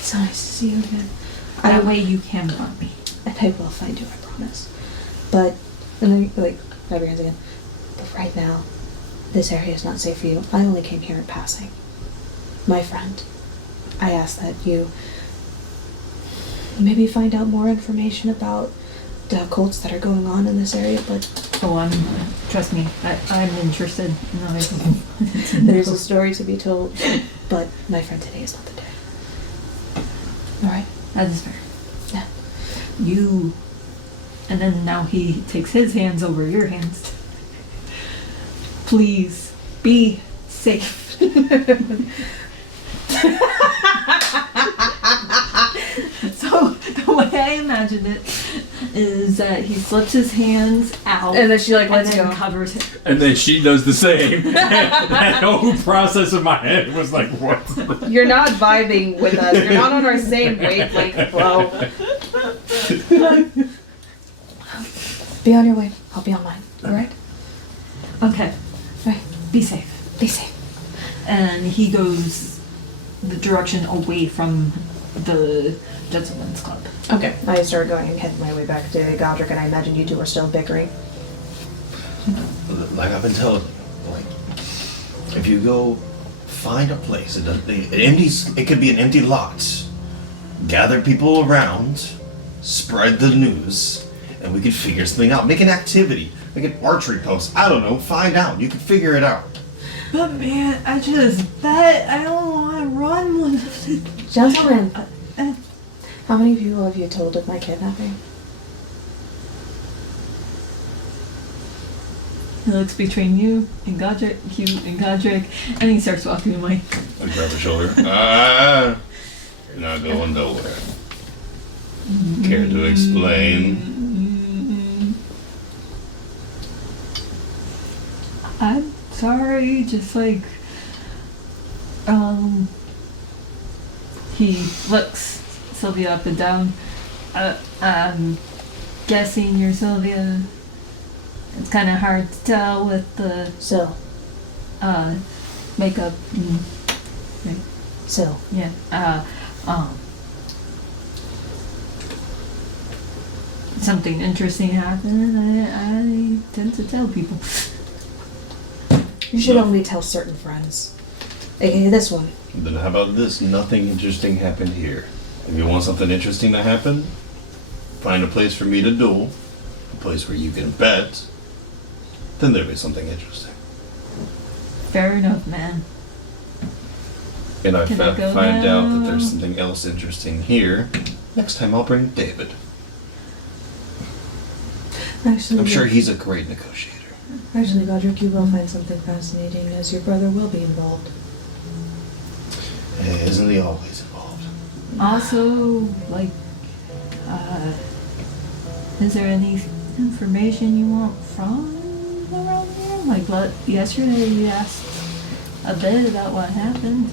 It's nice to see you again. That way you can find me. And I will find you, I promise. But, and then, like, grab your hands again. But right now, this area is not safe for you. I only came here in passing. My friend, I ask that you maybe find out more information about the occults that are going on in this area, but Oh, trust me, I'm interested. No, there's a story to be told. But my friend, today is not the day. Alright? That is fair. Yeah. you, and then now he takes his hands over your hands. Please be safe. So the way I imagined it is that he slips his hands out And then she like and lets then go. covers it. And then she does the same. That whole process in my head was like, what? You're not vibing with us. You're not on our same wavelength, bro. Be on your way. I'll be on mine. Alright? Okay, Right. be safe. Be safe. And he goes the direction away from the Gentleman's Club. Okay. I start going and head my way back to Godric, and I imagine you two are still bickering. Like I've been telling you, like, if you go find a place, it could be an empty lot. Gather people around, spread the news, and we could figure something out. Make an activity, make an archery post. I don't know. Find out. You can figure it out. But man, I just bet I don't want to run one of the... Gentlemen, how many people have you told of my kidnapping? He looks between you and Godric, and he starts walking away. I grab her shoulder. You're not going nowhere. Care to explain? I'm sorry, just like, he looks Sylvia up and down. I'm guessing you're Sylvia. It's kind of hard to tell with the Syl. makeup. Syl. Yeah. Something interesting happened. I tend to tell people. You should only tell certain friends. AKA this one. Then how about this? Nothing interesting happened here. If you want something interesting to happen, find a place for me to duel, a place where you can bet, then there'll be something interesting. Fair enough, man. And I Can I go find out that now? there's something else interesting here. Next time I'll bring David. Actually, I'm sure he's a great negotiator. Actually, Godric, you will find something fascinating, as your brother will be involved. Isn't he always involved? Also, like, is there any information you want from around here? Like, yesterday you asked a bit about what happened.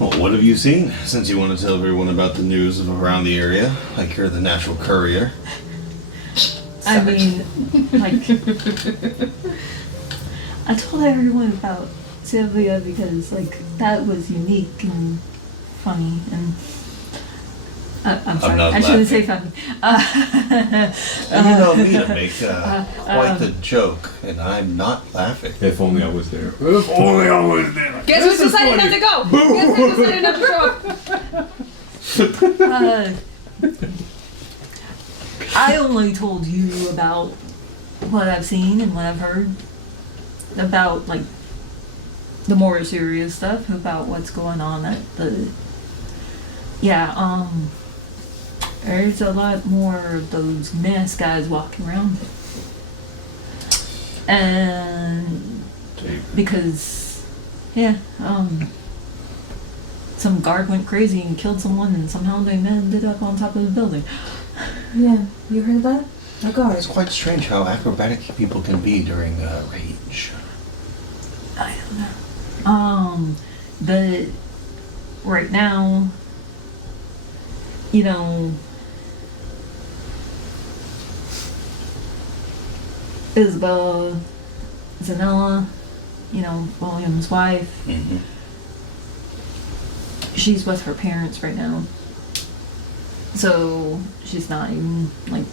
Well, what have you seen since you want to tell everyone about the news of around the area? Like you're the natural courier. I mean, like, I told everyone about Sylvia because, like, that was unique and funny and... I'm sorry, not I shouldn't say laughing. funny. And you know me to make quite the joke, and I'm not laughing. If only I was there. If only I was there. Guess who's decided not to go? Guess who decided not to show up? I only told you about what I've seen and what I've heard about, like, the more serious stuff about what's going on at the... Yeah, there's a lot more of those masked guys walking around. And because, yeah, some guard went crazy and killed someone and somehow they ended up on top of the building. Yeah, you heard that? A guard. It's quite strange how acrobatic people can be during rage. I don't know. But right now, you know, Isabella, Zanella, you know, William's wife, Mm-hmm. she's with her parents right now. So she's not even, like,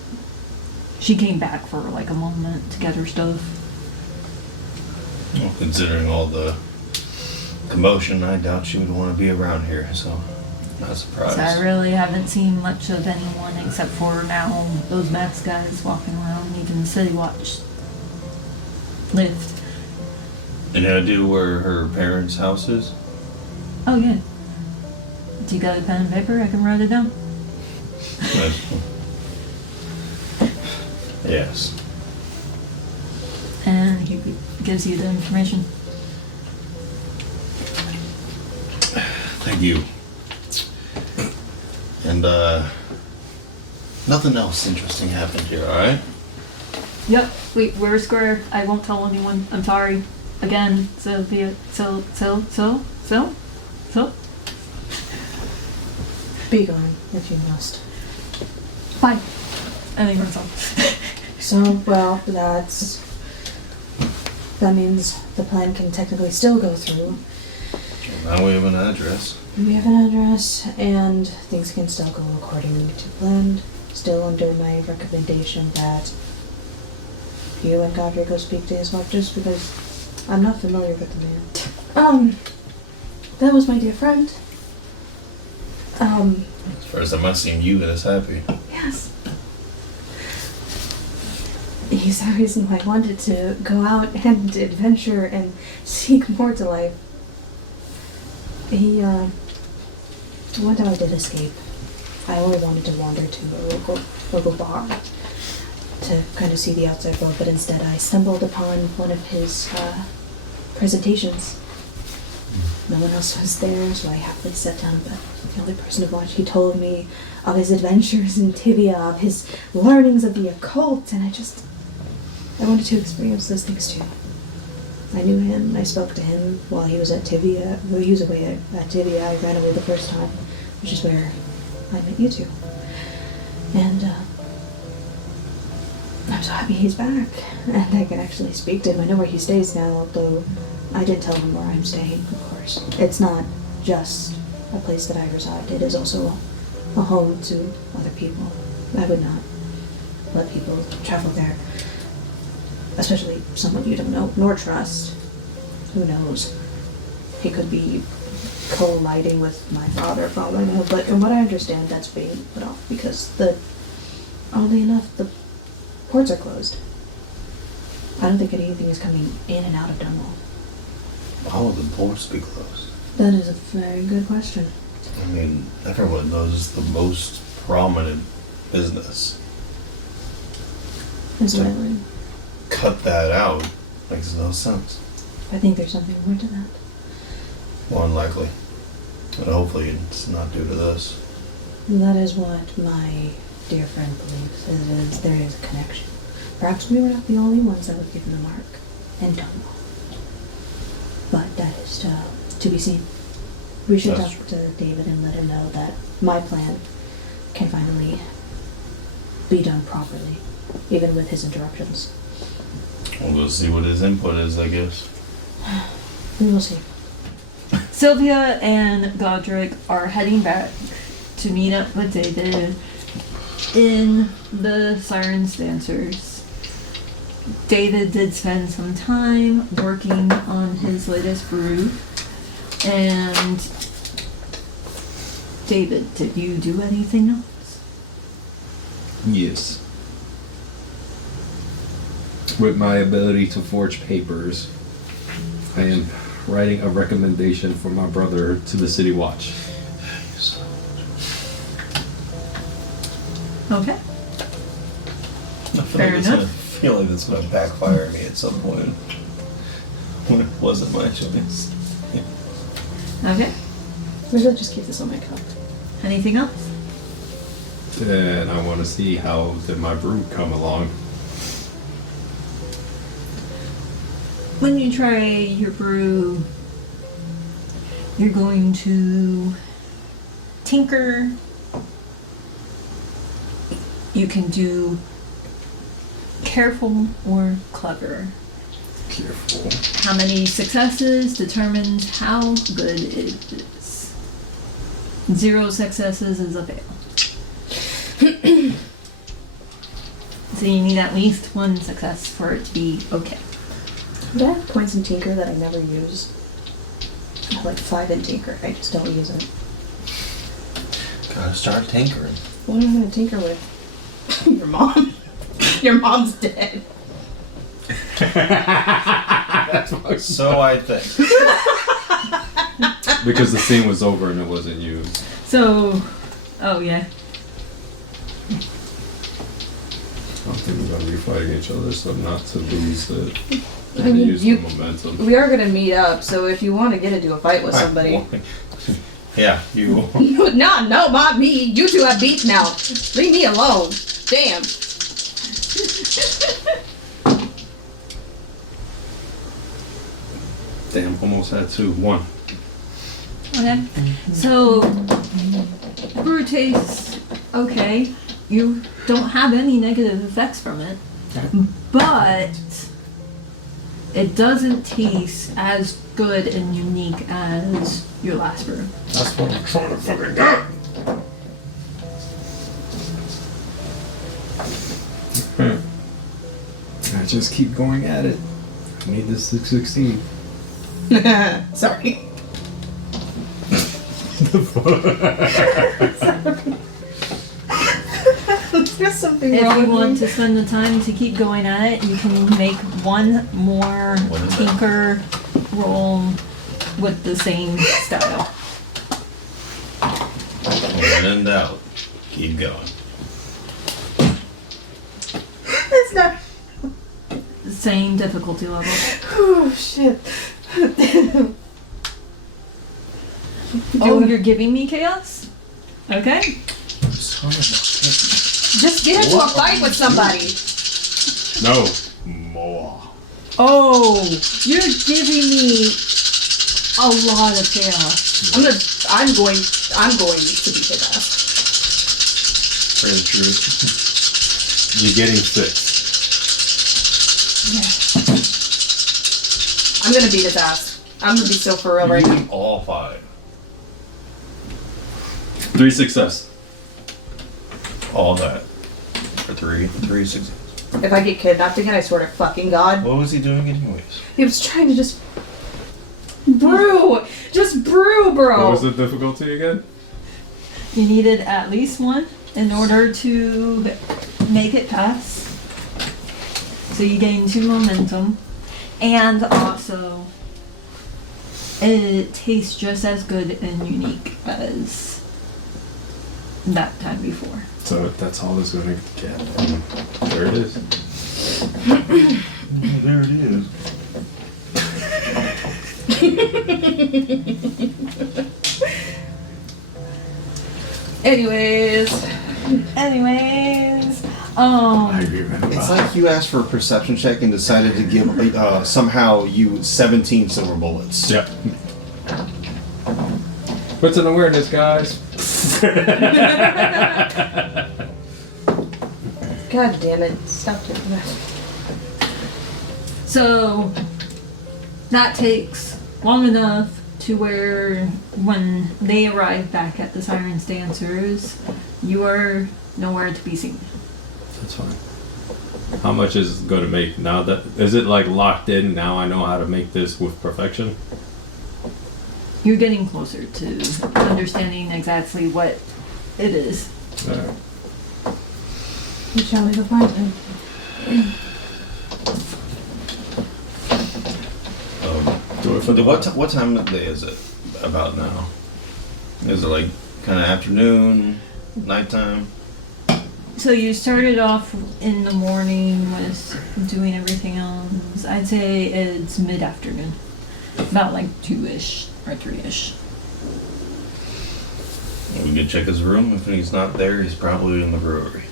she came back for like a moment to get her stuff. Well, considering all the commotion, I doubt she would want to be around here, so not surprised. So I really haven't seen much of anyone except for now those masked guys walking around, even the city watch lift. Any idea where her parents' house is? Oh yeah. Do you got a pen and paper? I can write it down. Yes. And he gives you the information. Thank you. And, nothing else interesting happened here, alright? Yep, we're square. I won't tell anyone. I'm sorry. Again, Sylvia. So. Be gone if you must. Bye. And he runs off. So, well, that means the plan can technically still go through. Well, now we have an address. We have an address, and things can still go according to plan. Still under my recommendation that you and Godric go speak to his wife, just because I'm not familiar with the man. That was my dear friend. It's the first time I've seen you this happy. Yes. He's the reason why I wanted to go out and adventure and seek more to life. One time I did escape. I only wanted to wander to a local bar to kind of see the outside world, but instead I stumbled upon one of his presentations. No one else was there, so I happily sat down, but the only person to watch, he told me of his adventures in Tibia, of his learnings of the occult, and I wanted to experience those things too. I knew him, I spoke to him while he was at Tibia. Well, he was away at Tibia. I ran away the first time, which is where I met you two. And I'm so happy he's back, and I can actually speak to him. I know where he stays now, although I did tell him where I'm staying, of course. It's not just a place that I reside. It is also a home to other people. I would not let people travel there, especially someone you don't know nor trust. Who knows? He could be colliding with my father, for all I know, but from what I understand, that's being put off because oddly enough, the ports are closed. I don't think anything is coming in and out of Dunwall. How will the ports be closed? That is a very good question. I mean, everyone knows it's the most prominent business. Is So- what I learned. Cut that out makes no sense. I think there's something more to that. More unlikely. And hopefully it's not due to this. That is what my dear friend believes. There is a connection. Perhaps we were not the only ones that were given the mark and done well. But that is to be seen. We should That's talk to David and let him know that my plan can finally be done properly, even with his interruptions. We'll go see what his input is, I guess. We will see. Sylvia and Godric are heading back to meet up with David in the Sirens Dancers. David did spend some time working on his latest brew. And David, did you do anything else? Yes. With my ability to forge papers, I am writing a recommendation for my brother to the City Watch. Okay. I Fair enough. feel like that's gonna backfire on me at some point. When it wasn't my choice. Okay. Maybe I'll just keep this on my cup. Anything else? And I want to see how did my brew come along. When you try your brew, you're going to tinker. You can do careful or clever. Careful. How many successes determines how good it is. 0 successes is a fail. So you need at least 1 success for it to be okay. Do I have points in Tinker that I never use? I have like 5 in Tinker. I just don't use it. Gotta start tinkering. What am I gonna tinker with? Your mom. Your mom's dead. So I think. Because the scene was over and it wasn't used. So, oh yeah. fighting each other, so not to lose it. I And mean, use you- the momentum. We are gonna meet up, so if you want to get into a fight with somebody. Yeah, you. No, not me. You two have beef now. Leave me alone. Damn. Damn, almost had 2. 1. Okay. So, brew tastes okay. You don't have any negative effects from it. But it doesn't taste as good and unique as your last brew. That's what I'm trying to fucking get. I just keep going at it. I need this 616. Sorry. There's something If wrong you with want me. to spend the time to keep going at it, you can make one more What is that? tinker roll with the same style. When in doubt, keep going. It's not. Same difficulty level. Oh shit. Oh, you're giving me chaos? Okay. Just get into a fight with somebody. No. More. Oh, you're giving me a lot of chaos. I'm going to beat his ass. For the truth. You're getting 6. I'm gonna beat his ass. I'm gonna be so for real right You now. need all 5. 3 success. All that. For 3 success. If I get kidnapped again, I swear to fucking God. What was he doing anyways? He was trying to just brew. Just brew, bro. What was the difficulty again? You needed at least one in order to make it pass. So you gain 2 momentum. And also, it tastes just as good and unique as that time before. So that's all it's gonna get. There it is. There it is. Anyways, I remember. It's like you asked for a perception check and decided to give somehow you 17 silver bullets. Yep. What's an awareness, guys? God damn it. Stop doing that. so that takes long enough to where when they arrive back at the Sirens Dancers, you are nowhere to be seen. That's fine. How much is it going to make now? That is it like locked in? Now I know how to make this with perfection. You're getting closer to understanding exactly what it is. We shall we go find him? Do it for the What time of day is it about now? Is it like kind of afternoon, nighttime? So you started off in the morning with doing everything else. I'd say it's mid-afternoon. About like 2-ish or 3-ish. We can check his room. If he's not there, he's probably in the brewery.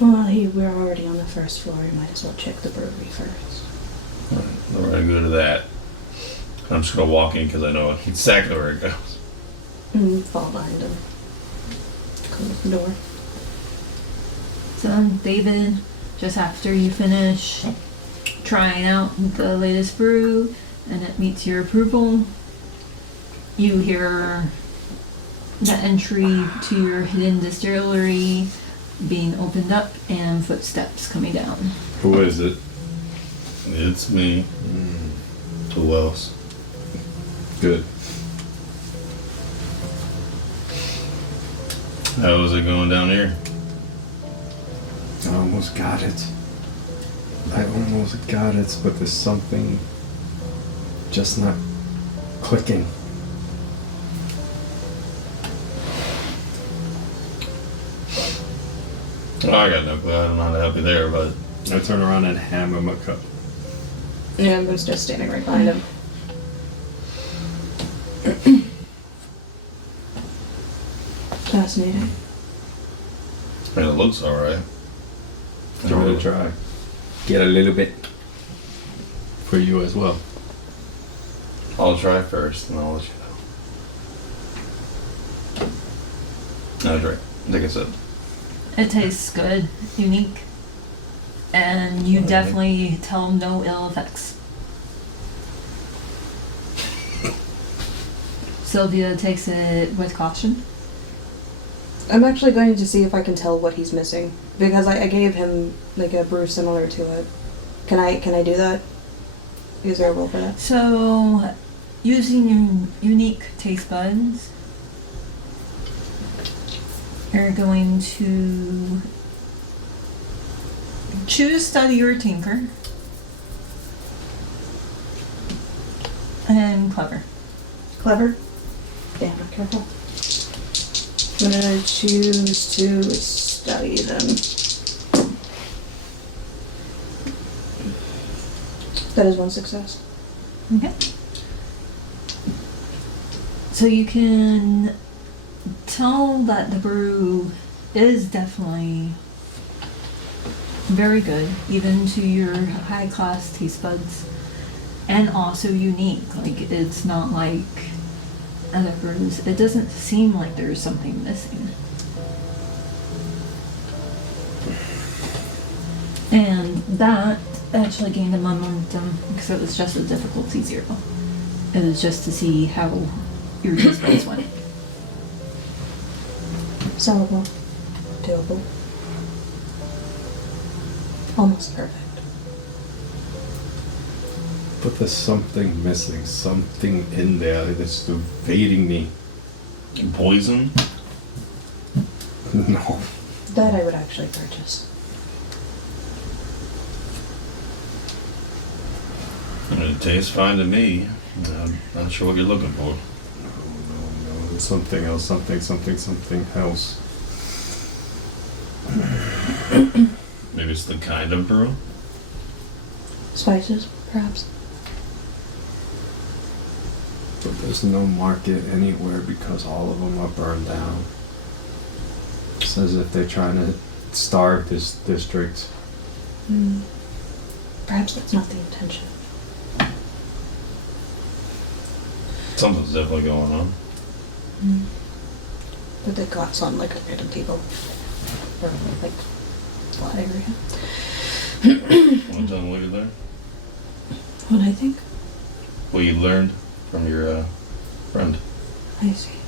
Well, we're already on the first floor. You might as well check the brewery first. We're gonna go to that. I'm just gonna walk in because I know exactly where it goes. Fall behind him. Close the door. So David, just after you finish trying out the latest brew and it meets your approval, you hear the entry to your hidden distillery being opened up and footsteps coming down. Who is it? It's me. Who else? Good. How is it going down here? I almost got it. But there's something just not clicking. Well, I got no clue. I don't know how to help you there, but I turn around and hand him a cup. Yeah, I was just standing right behind him. Fascinating. I mean, it looks alright. Give it a try. Get a little bit for you as well. I'll try first, and I'll let you know. No, right. Like I said. It tastes good, unique, and you definitely tell no ill effects. Sylvia takes it with caution. I'm actually going to see if I can tell what he's missing because I gave him like a brew similar to it. Can I do that? Is there a rule for that? So, using your unique taste buds, you're going to choose study or tinker, and clever. Clever? Damn, I'm careful. I'm gonna choose to study them. That is one success. Okay. So you can tell that the brew is definitely very good, even to your high class taste buds, and also unique. Like, it's not like other brews. It doesn't seem like there's something missing. And that actually gained a momentum because it was just a difficulty 0. It was just to see how your taste buds went. Sellable. Doable. Almost perfect. But there's something missing, something in there that's evading me. Poison? No. That I would actually purchase. I mean, it tastes fine to me. I'm not sure what you're looking for. No. Something else, something else. Maybe it's the kind of brew? Spices, perhaps. But there's no market anywhere because all of them are burned down. It's as if they're trying to starve this district. Perhaps that's not the intention. Something's definitely going on. But they got some like random people. Or like a lot area. Want to tell me what you learned? What I think? What you learned from your friend? I see.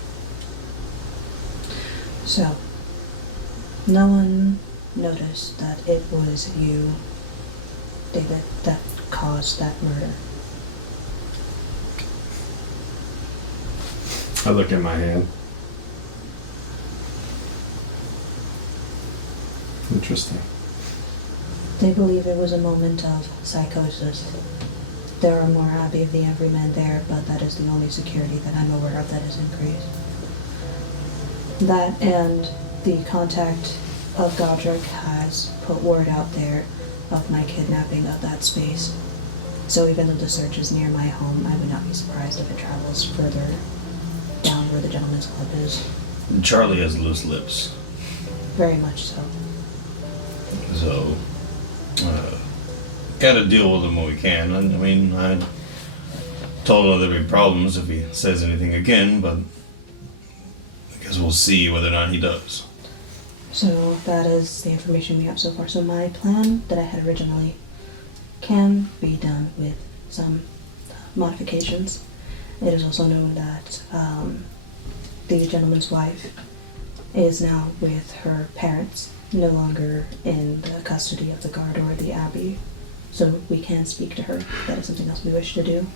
So, no one noticed that it was you, David, that caused that murder. I look at my hand. Interesting. They believe it was a moment of psychosis. There are more Abbey of the Everyman there, but that is the only security that I'm aware of that is increased. That and the contact of Godric has put word out there of my kidnapping of that space. So even though the search is near my home, I would not be surprised if it travels further down where the Gentleman's Club is. Charlie has loose lips. Very much so. So, gotta deal with him when we can. I mean, I told him there'd be problems if he says anything again, but I guess we'll see whether or not he does. So that is the information we have so far. So my plan that I had originally can be done with some modifications. It is also known that the gentleman's wife is now with her parents, no longer in the custody of the guard or the abbey. So we can speak to her. That is something else we wish to do.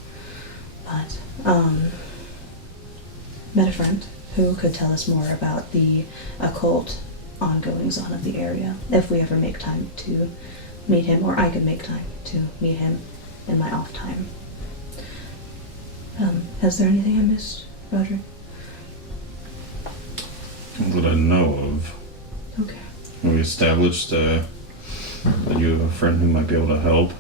But met a friend who could tell us more about the occult ongoings on of the area if we ever make time to meet him, or I could make time to meet him in my off time. Is there anything I missed, Roderick? That I know of. Okay. We established But you have a friend who might be able to help.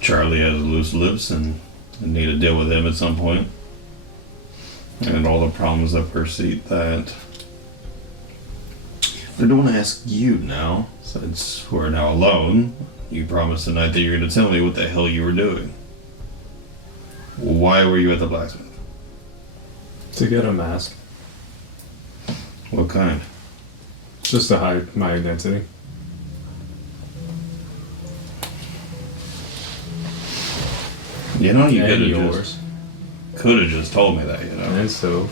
Charlie has loose lips and need to deal with him at some point. And all the problems that precede that. I don't want to ask you now, since we're now alone. You promised tonight that you're going to tell me what the hell you were doing. Why were you at the blacksmith? To get a mask. What kind? Just to hide my identity. You know, you And yours. could have just told me that, you know. And so.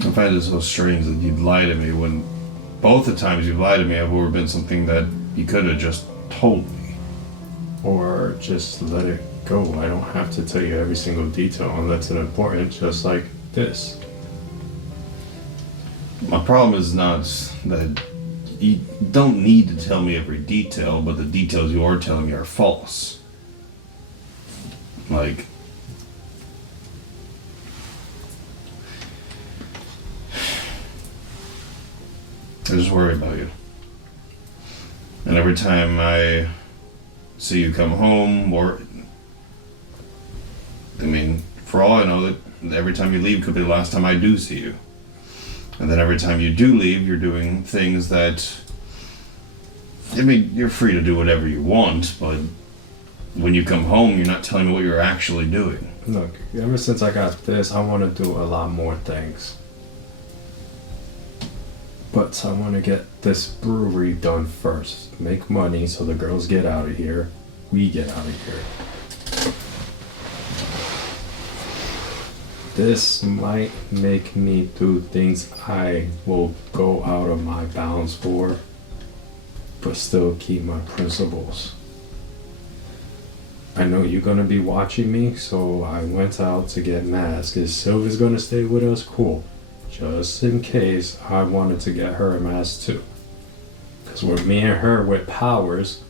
I find it so strange that you'd lie to me when both the times you've lied to me have been something that you could have just told me. Or just let it go. I don't have to tell you every single detail unless it's important, just like this. My problem is not that you don't need to tell me every detail, but the details you are telling me are false. Like, I just worry about you. And every time I see you come home, or I mean, for all I know, that every time you leave could be the last time I do see you. And then every time you do leave, you're doing things that, I mean, you're free to do whatever you want, but when you come home, you're not telling me what you're actually doing. Look, ever since I got this, I want to do a lot more things. But I want to get this brewery done first. Make money so the girls get out of here. We get out of here. This might make me do things I will go out of my bounds for, but still keep my principles. I know you're gonna be watching me, so I went out to get masks. If Sylvia's gonna stay with us, cool. Just in case, I wanted to get her a mask too. Because with me and her with powers,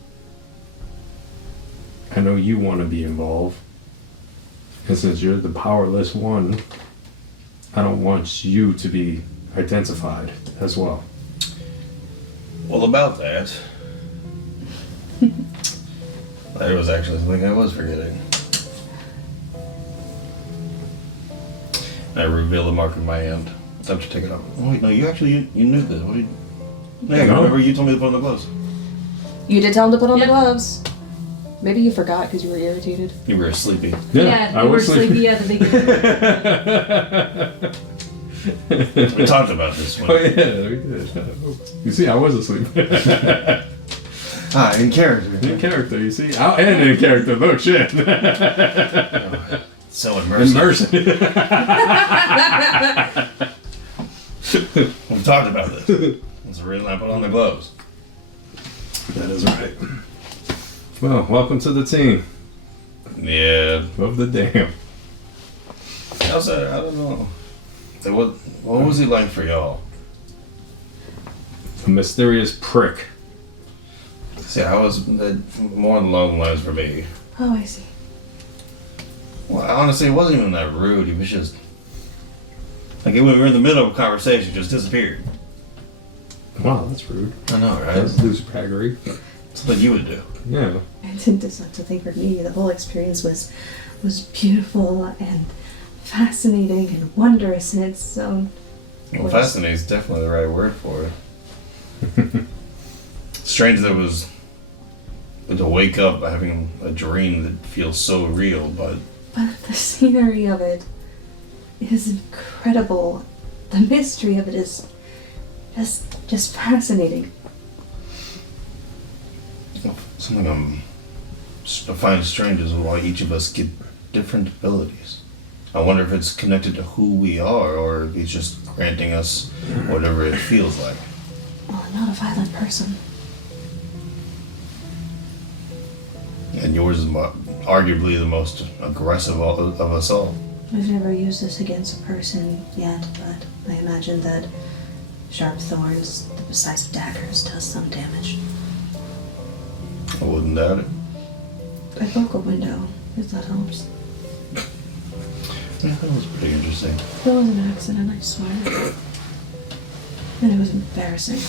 I know you want to be involved. And since you're the powerless one, I don't want you to be identified as well. Well, about that, there was actually something I was forgetting. I reveal the mark in my hand. Time to take it off. Oh, wait, no, you actually, you knew this. What did yeah, No. remember you told me to put on the gloves. You did tell him to put on Yep. the gloves. Maybe you forgot because you were irritated. You were sleepy. Yeah, I you were was sleepy at the beginning. We talked about this Oh one. yeah, we did. You see, I was asleep. Ah, in character. In character, you see? And in character, look, shit. So immersive. We talked about this. That's the reason I put on the gloves. That is right. Well, welcome to the team Yeah. of the damn. Also, I don't know. What was he like for y'all? A mysterious prick. See, I was more along the lines for me. Oh, I see. Well, honestly, it wasn't even that rude. He was just like when we were in the middle of a conversation, just disappeared. Wow, that's rude. I know, right? That's douchebaggery. Something you would do. Yeah. And it's not to think for me, the whole experience was beautiful and fascinating and wondrous in its own Well, ways. fascinating is definitely the right word for it. Strange that it was to wake up having a dream that feels so real, but But the scenery of it is incredible. The mystery of it is just fascinating. something I find strange is why each of us get different abilities. I wonder if it's connected to who we are, or if he's just granting us whatever it feels like. Well, I'm not a violent person. And yours is arguably the most aggressive of us all. I've never used this against a person yet, but I imagine that sharp thorns, the size of daggers, does some damage. I wouldn't doubt it. I broke a window, if that helps. Yeah, that was pretty interesting. It was an accident, I swear. And it was embarrassing.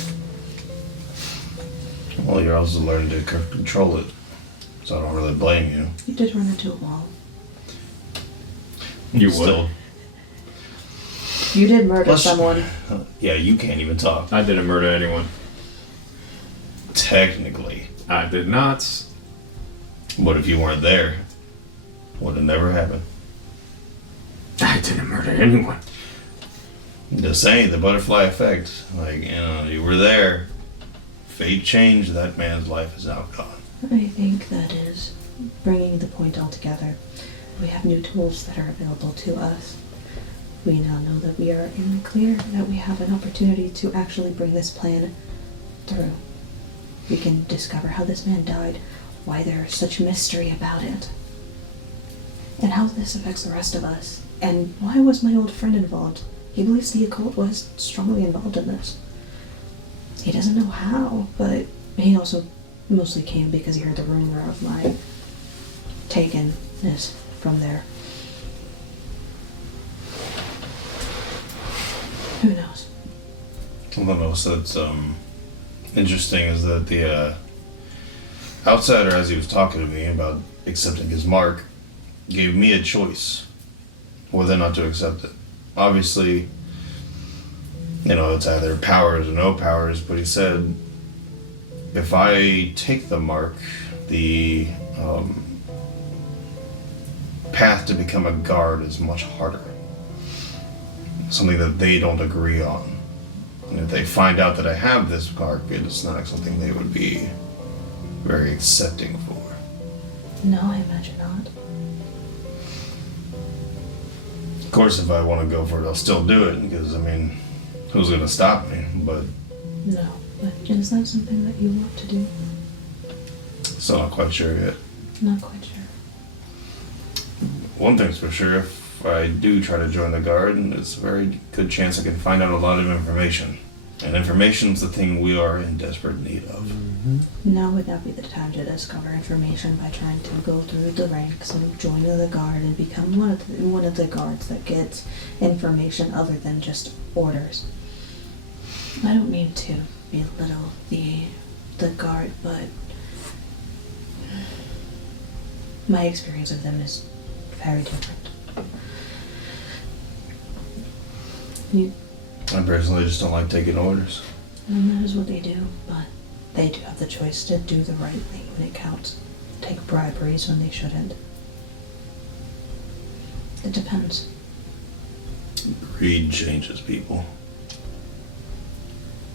Well, you're also learning to control it, so I don't really blame you. You did run into a wall. You Still, would. You did murder Let's- someone. yeah, you can't even talk. I didn't murder anyone. Technically. I did not. But if you weren't there, would have never happened. I didn't murder anyone. Just saying, the butterfly effect. Like, you know, you were there. Fate changed, that man's life is now gone. I think that is bringing the point all together. We have new tools that are available to us. We now know that we are in the clear, that we have an opportunity to actually bring this plan through. We can discover how this man died, why there's such mystery about it, and how this affects the rest of us. And why was my old friend involved? He believes the occult was strongly involved in this. He doesn't know how, but he also mostly came because he heard the rumor of my takenness from there. Who knows? Something else that's interesting is that the outsider, as he was talking to me about accepting his mark, gave me a choice whether or not to accept it. Obviously, you know, it's either powers or no powers, but he said, if I take the mark, the path to become a guard is much harder. Something that they don't agree on. And if they find out that I have this mark, it's not something they would be very accepting for. No, I imagine not. Of course, if I want to go for it, I'll still do it, because, I mean, who's going to stop me? But No, but is that something that you want to do? still not quite sure yet. Not quite sure. One thing's for sure, if I do try to join the guard, it's a very good chance I can find out a lot of information. And information's the thing we are in desperate need of. Now would not be the time to discover information by trying to go through the ranks and join the guard and become one of the guards that gets information other than just orders. I don't mean to belittle the guard, but my experience of them is very different. I personally just don't like taking orders. And that is what they do, but they do have the choice to do the right thing when it counts. Take briberies when they shouldn't. It depends. Greed changes people.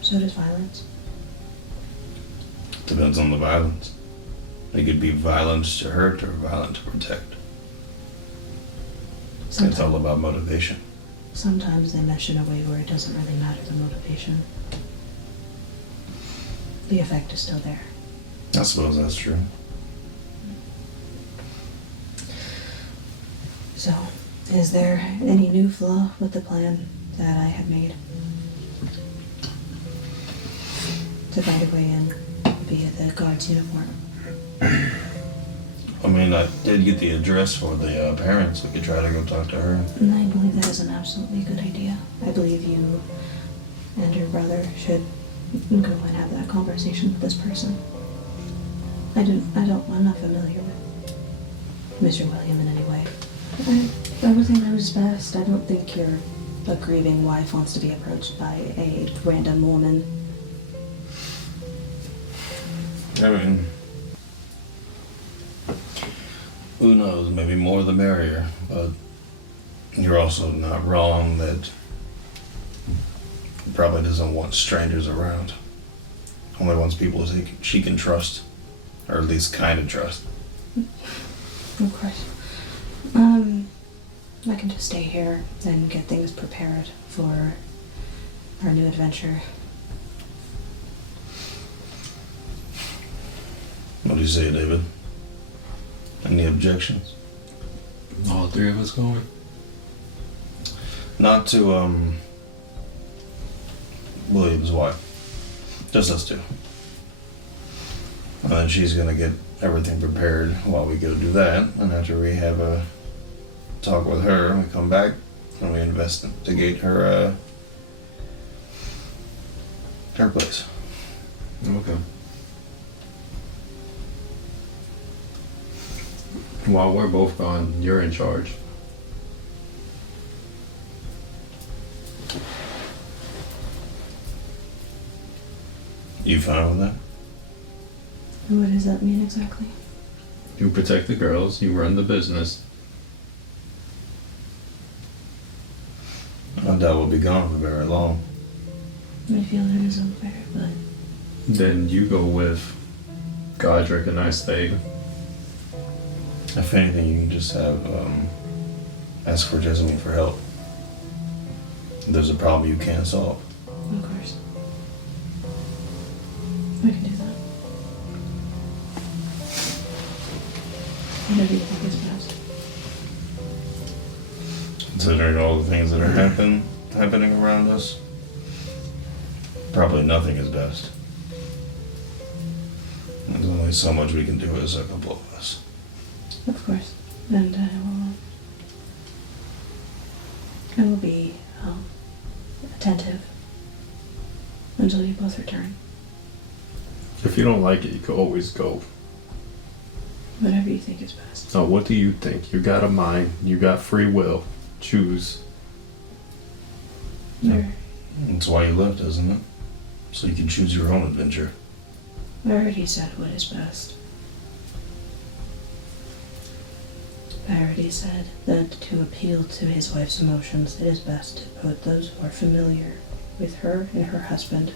So does violence. Depends on the violence. It could be violence to hurt or violence to protect. It's all about motivation. Sometimes they mesh in a way where it doesn't really matter the motivation. The effect is still there. I suppose that's true. So, is there any new flaw with the plan that I had made? To find a way in via the guard's uniform. I mean, I did get the address for the parents. We could try to go talk to her. And I believe that is an absolutely good idea. I believe you and your brother should go and have that conversation with this person. I'm not familiar with Mr. William in any way. Everything knows best. I don't think a grieving wife wants to be approached by a random woman. I mean, who knows? Maybe more the merrier. But you're also not wrong that he probably doesn't want strangers around. Only wants people she can trust, or at least kind of trust. Of course. I can just stay here and get things prepared for our new adventure. What do you say, David? Any objections? All three of us going? Not to, William's wife. Just us two. And then she's gonna get everything prepared while we go do that. And after we have a talk with her, we come back, and we investigate her place. Okay. While we're both gone, you're in charge. You fine with that? What does that mean exactly? You protect the girls, you run the business. I doubt we'll be gone for very long. I feel that is unfair, but Then you go with Godric and I stay. If anything, you can just have ask for Jessamine for help. If there's a problem you can't solve. of course. We can do that. Whatever you think is best. Considering all the things that are happening around us, probably nothing is best. There's only so much we can do as a couple of us. Of course. And I will be attentive until you both return. If you don't like it, you can always go. Whatever you think is best. So what do you think? You got a mind, you got free will. Choose. There. That's why you left, isn't it? So you can choose your own adventure. I already said what is best. I already said that to appeal to his wife's emotions, it is best to put those who are familiar with her and her husband,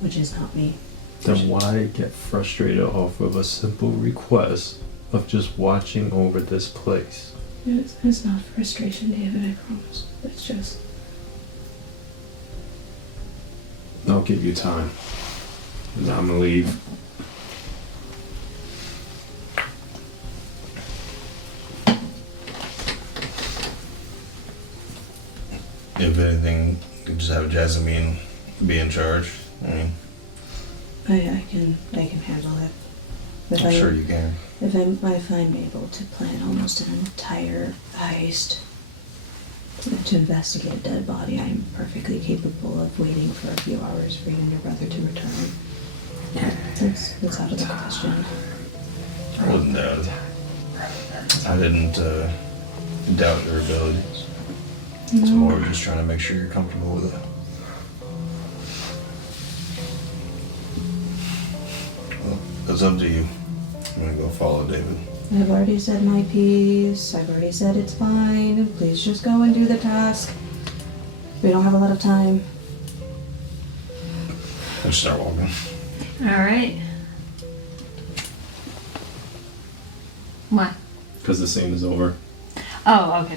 which is not me. Then why get frustrated off of a simple request of just watching over this place? It's not frustration, David, I promise. It's just... I'll give you time. And I'm gonna leave. If anything, you could just have Jessamine be in charge. I mean, I can handle it. If I'm sure you can. If I'm able to plan almost an entire heist to investigate a dead body, I am perfectly capable of waiting for a few hours for you and your brother to return. That's out of the question. I wouldn't doubt it. I didn't doubt your abilities. It's more just trying to make sure you're comfortable with it. Well, it's up to you. I'm gonna go follow David. I've already said my piece. I've already said it's fine. Please just go and do the task. We don't have a lot of time. Let's start walking. Alright. What? Because the scene is over. Oh, okay.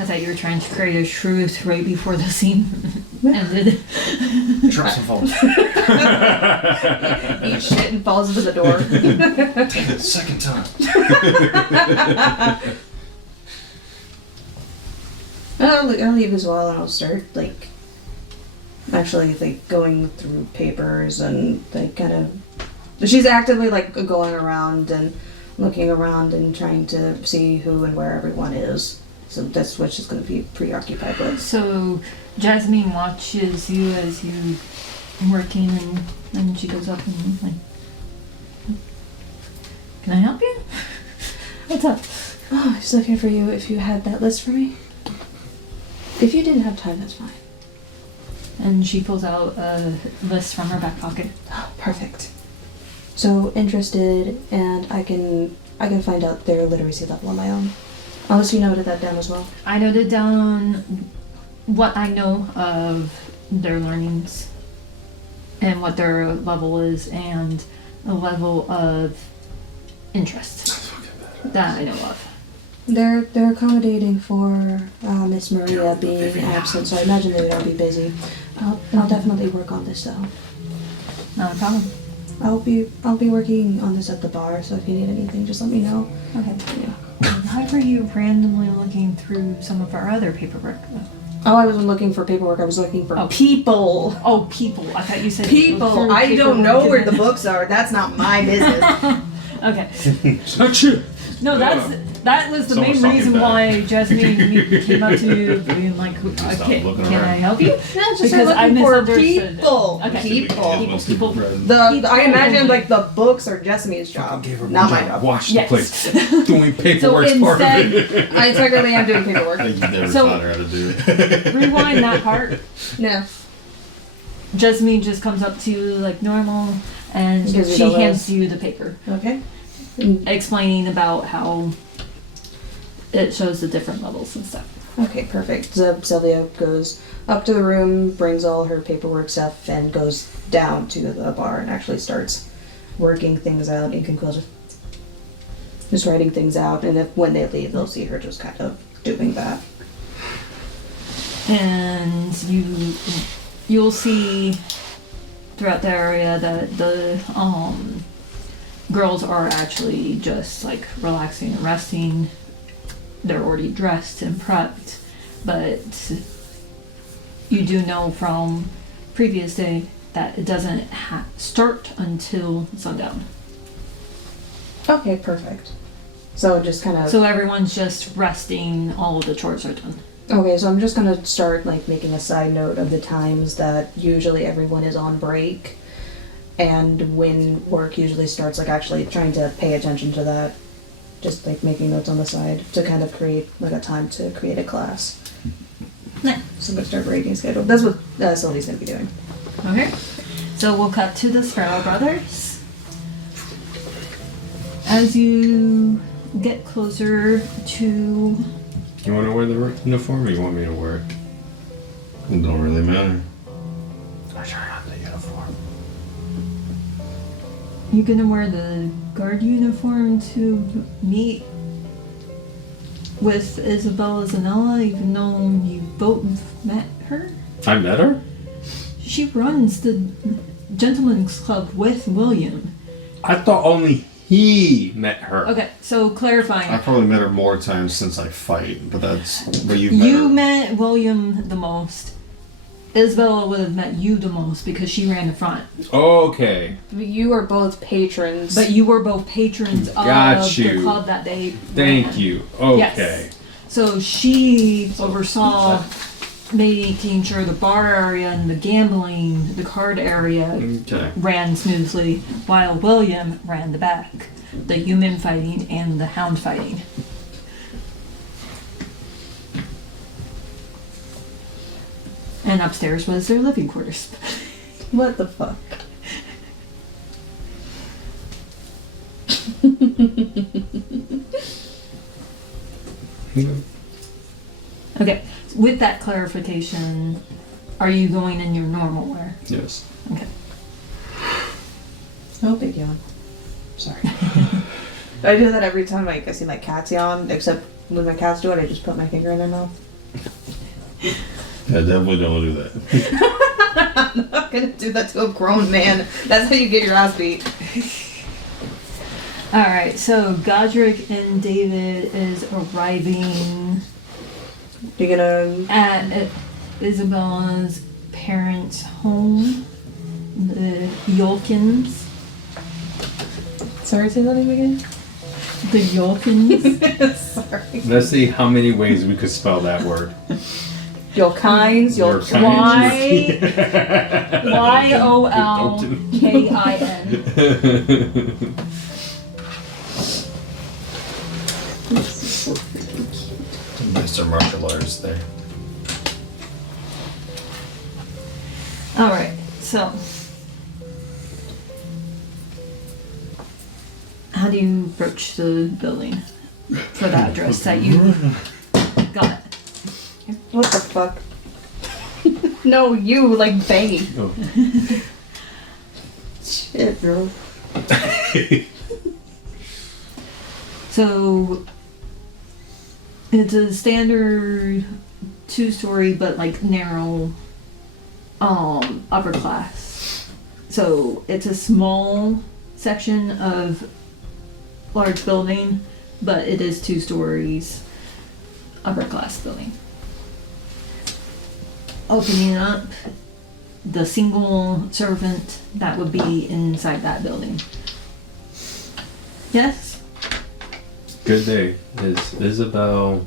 I thought you were trying to create a truth right before the scene ended. Trips and falls. Eats shit and falls into the door. Take it second time. I'll leave as well, and I'll start actually going through papers and kind of. She's actively going around and looking around and trying to see who and where everyone is. So that's what she's going to be preoccupied with. So Jasmine watches you as you're working, and then she goes up and can I help you? What's up? Oh, I was looking for you if you had that list for me. If you didn't have time, that's fine. And she pulls out a list from her back pocket. Oh, perfect. So interested, and I can find out their literacy level on my own. Unless you noted that down as well. I noted down what I know of their learnings and what their level is and a level of interest that I know of. They're accommodating for Miss Maria being absent, so I imagine they would all be busy. I'll definitely work on this though. Not a problem. I'll be working on this at the bar, so if you need anything, just let me know. Okay. Yeah. Why were you randomly looking through some of our other paperwork? Oh, I wasn't looking for paperwork. I was looking for people. Oh, people. I thought you said People. I don't know where the books are. That's not my business. Okay. It's not you. No, that was the Someone's main talking reason back. why Jasmine came up to you being like, Stop can looking I around. help you? No, just Because I looking for misunderstood. people. Okay. People. People. I imagine like the books are Jessamine job, not my job. Watch Yes. the place. Doing paperwork's So part of instead- it. I technically am doing paperwork. You've never So- taught her how to do it. Rewind that part. No. Jasmine just comes up to you like normal, and Gives you she the little- hands you the paper, Okay. explaining about how it shows the different levels and stuff. Okay, perfect. So Sylvia goes up to the room, brings all her paperwork stuff, and goes down to the bar and actually starts working things out in conclusion. Just writing things out, and if when they leave, they'll see her just kind of doing that. And you'll see throughout the area that the girls are actually just like relaxing and resting. They're already dressed and prepped, but you do know from previous day that it doesn't start until sundown. Okay, perfect. So just kind of. So everyone's just resting, all of the chores are done. Okay, so I'm just gonna start like making a side note of the times that usually everyone is on break, and when work usually starts. Like actually trying to pay attention to that. Just like making notes on the side to kind of create like a time to create a class. Nice. So I'm gonna start rating schedule. That's what Sylvie's gonna be doing. Okay. So we'll cut to the Sparrow Brothers. As you get closer to... You want to wear the uniform or you want me to wear it? It don't really matter. I try on the uniform. You gonna wear the guard uniform to meet with Isabella Zanella, even though you both met her? I met her? She runs the Gentleman's Club with William. I thought only he met her. Okay, so clarifying. I probably met her more times since I fight, but that's where you've met You her. met William the most. Isabella would have met you the most because she ran the front. Okay. You are both patrons. But you were both patrons Got of you. the club that they Thank ran. you. Okay. Yes. So she oversaw making sure the bar area and the gambling, the card area Okay. ran smoothly, while William ran the back, the human fighting and the hound fighting. And upstairs was their living quarters. what the fuck? Okay, with that clarification, are you going in your normal wear? Yes. Okay. No big yawn. Sorry. I do that every time like I see my cats yawn, except when my cats do it, I just put my finger in their mouth. Yeah, definitely don't do that. I'm not gonna do that to a grown man. That's how you get your ass beat. Alright, so Godric and David is arriving You're gonna. at Isabella's parents' home, the Yolkins. Sorry, say that name again? The Yolkins. Sorry. Let's see how many ways we could spell that word. Yolkins, Your Yolkins. Y-O-L-K-I-N. Mr. Martial Arts there. Alright, so. How do you approach the building for the address that you got? What the fuck? No, you, like, banging. Oh. Shit, bro. So it's a standard 2-story but like narrow upper class. So it's a small section of large building, but it is 2 stories upper class building. Opening up the single servant that would be inside that building. Yes? Good day. Is Isabel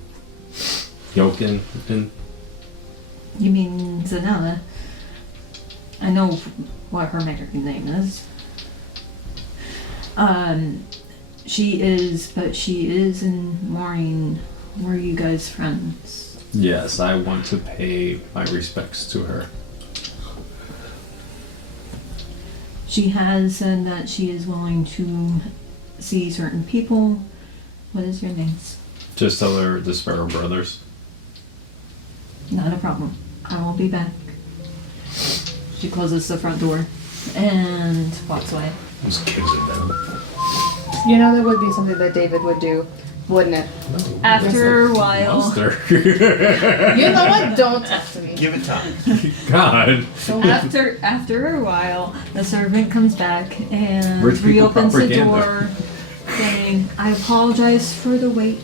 Yokin in? You mean Zanella? I know what her maiden name is. She is, but she is in mourning. Were you guys friends? Yes, I want to pay my respects to her. She has said that she is willing to see certain people. What is your name? Just tell her the Sparrow Brothers. Not a problem. I will be back. She closes the front door and walks away. Just kicks it down. You know, that would be something that David would do, wouldn't it? After a while, Monster. You know what? Don't talk to me. Give it time. God. after a while, the servant comes back and Rich people reopens the propaganda. door, saying, "I apologize for the wait.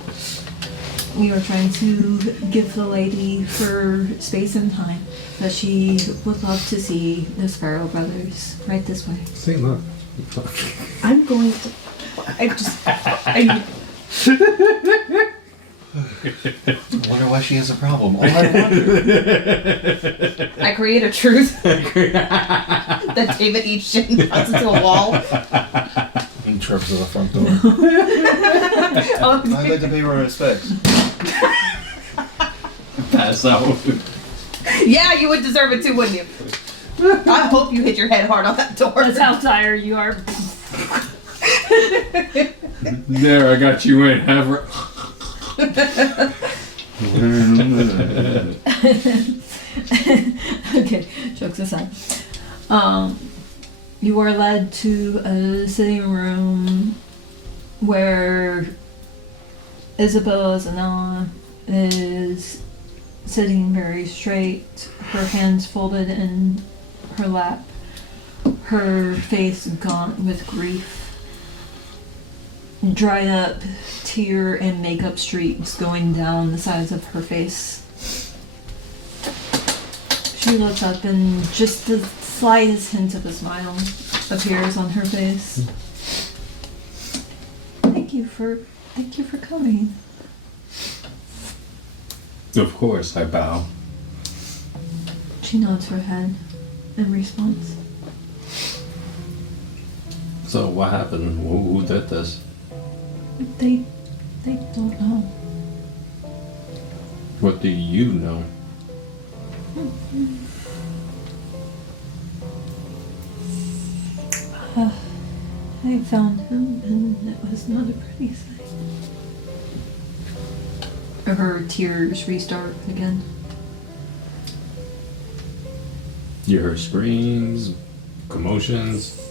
We were trying to give the lady her space and time, but she would love to see the Sparrow Brothers. Right this way." See, look. I'm going to. I Wonder why she has a problem. Oh, I wonder. I create a truth that David eats shit and puts into a wall. And trips to the front door. Oh, I'd like to pay my respects. Pass out. yeah, you would deserve it too, wouldn't you? I hope you hit your head hard on that door. That's how tired you are. There, I got you in. Have her. Okay, jokes aside. You are led to a sitting room where Isabella Zanella is sitting very straight, her hands folded in her lap, her face gaunt with grief. Dried up tear and makeup streaks going down the sides of her face. She looks up and just the slightest hint of a smile appears on her face. Thank you for coming. Of course, I bow. She nods her head in response. So, what happened? Who did this? They don't know. What do you know? I found him and it was not a pretty sight. Her tears restart again. You heard screams, commotions.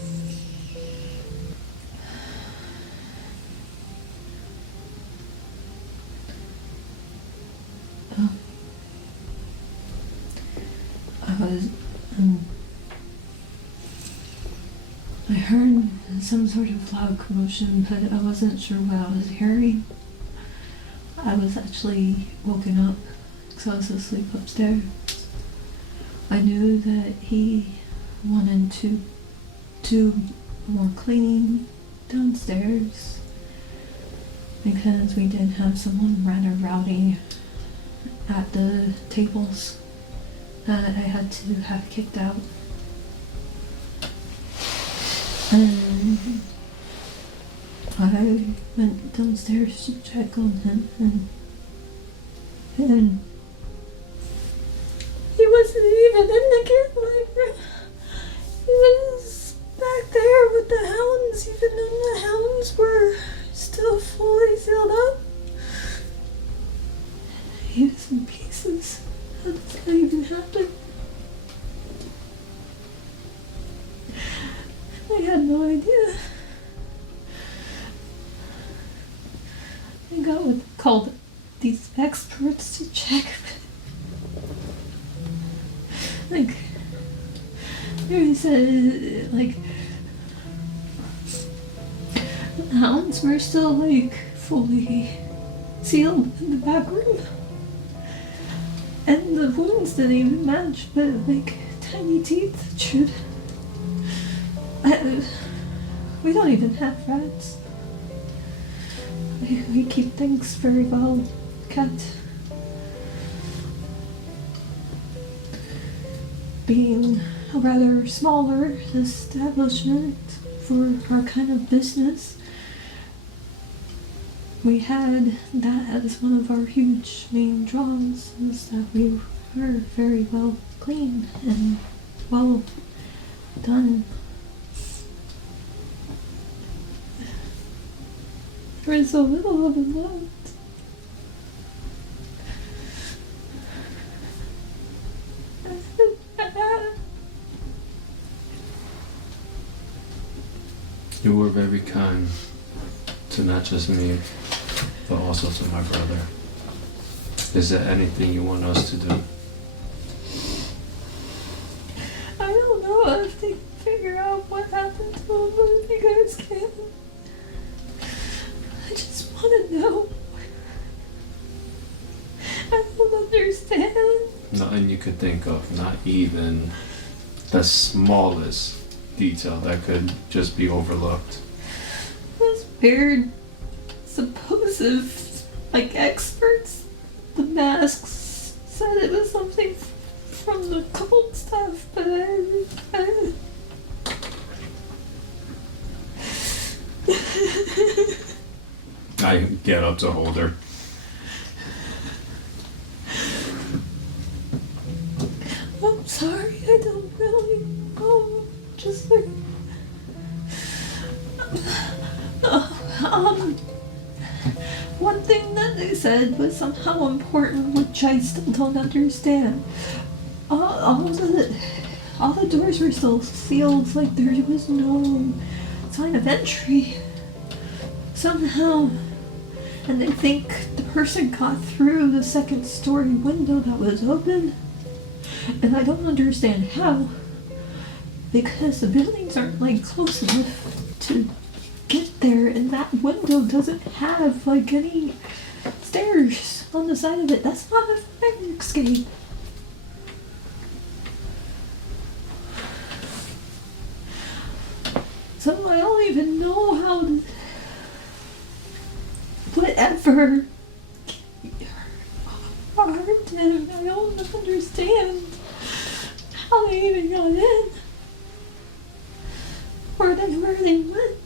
I heard some sort of loud commotion, but I wasn't sure what I was hearing. I was actually woken up because I was asleep upstairs. I knew that he wanted to do more cleaning downstairs because we did have someone rather rowdy at the tables that I had to have kicked out. And I went downstairs to check on him and he wasn't even in the kitchen. He was back there with the hounds, even though the hounds were still fully sealed up. He was in pieces. How did that even happen? I had no idea. I got called these experts to check. Like, they said, like, the hounds were still, like, fully sealed in the back room. And the wounds didn't even match, but, like, tiny teeth should. We don't even have rats. We keep things very well kept. Being a rather smaller establishment for our kind of business, we had that as one of our huge main draws, is that we were very well clean and well done. There is a little of it left. You were very kind to not just me, but also to my brother. Is there anything you want us to do? I don't know if they can figure out what happened to him, but if you guys can, I just want to know. I don't understand. Nothing you could think of, not even the smallest detail that could just be overlooked. Those weird, supposed, experts, the masks said it was something from the cold stuff, but I get up to hold her. I'm sorry, I don't really know. Just one thing that they said was somehow important, which I still don't understand. All the doors were still sealed, like there was no sign of entry. Somehow, and they think the person got through the second story window that was open. And I don't understand how, because the buildings aren't close enough to get there, and that window doesn't have any stairs on the side of it. That's not a fire escape. So I don't even know how to, whatever harmed him. I don't understand how they even got in, or where they went.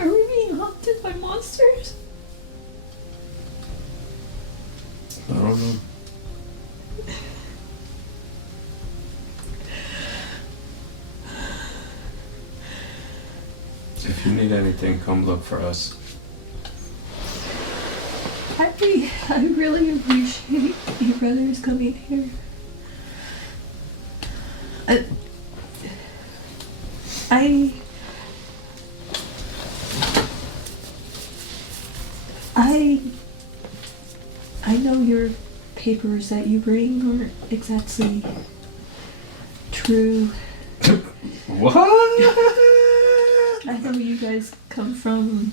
Are we being haunted by monsters? I don't know. If you need anything, come look for us. I really appreciate you brothers coming here. I know your papers that you bring aren't exactly true. What? I know you guys come from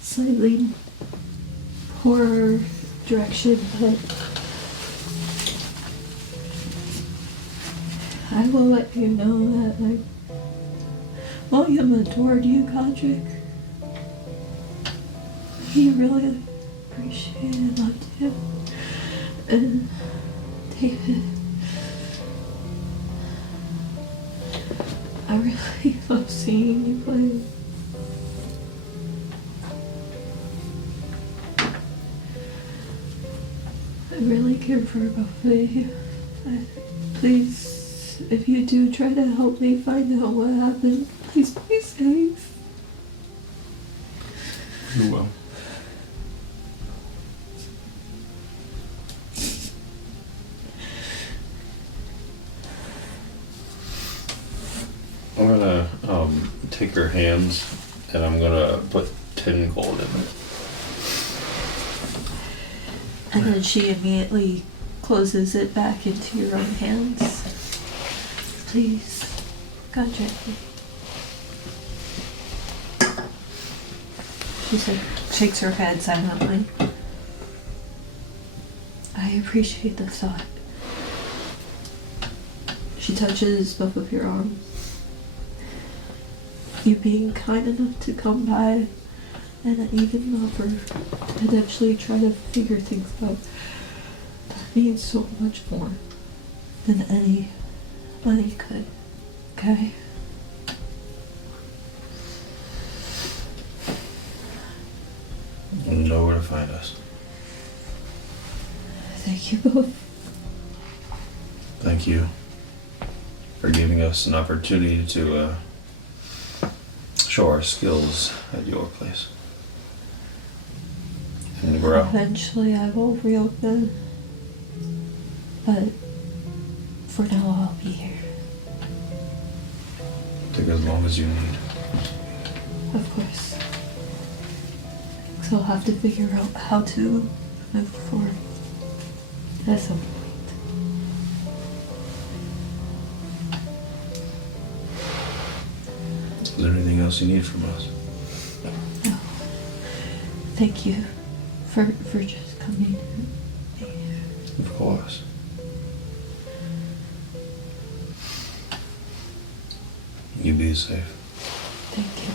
slightly poorer direction, but I will let you know that William adored you, Godric. He really appreciated, loved you. And David, I really love seeing you play. I really care for both of you. Please, if you do try to help me find out what happened, please be safe. You will. I'm gonna take her hands and I'm gonna put 10 gold in it. And then she immediately closes it back into your own hands. Please, Godric. She shakes her head silently. I appreciate the thought. She touches both of your arms. you being kind enough to come by and even offer and actually try to figure things out. That means so much more than any money could. Okay? You know where to find us. Thank you both. Thank you for giving us an opportunity to show our skills at your place. And grow. Eventually I will reopen. But for now I'll be here. Take as long as you need. Of course. So I'll have to figure out how to move forward at some point. Is there anything else you need from us? No. Thank you for just coming. Of course. You be safe. Thank you.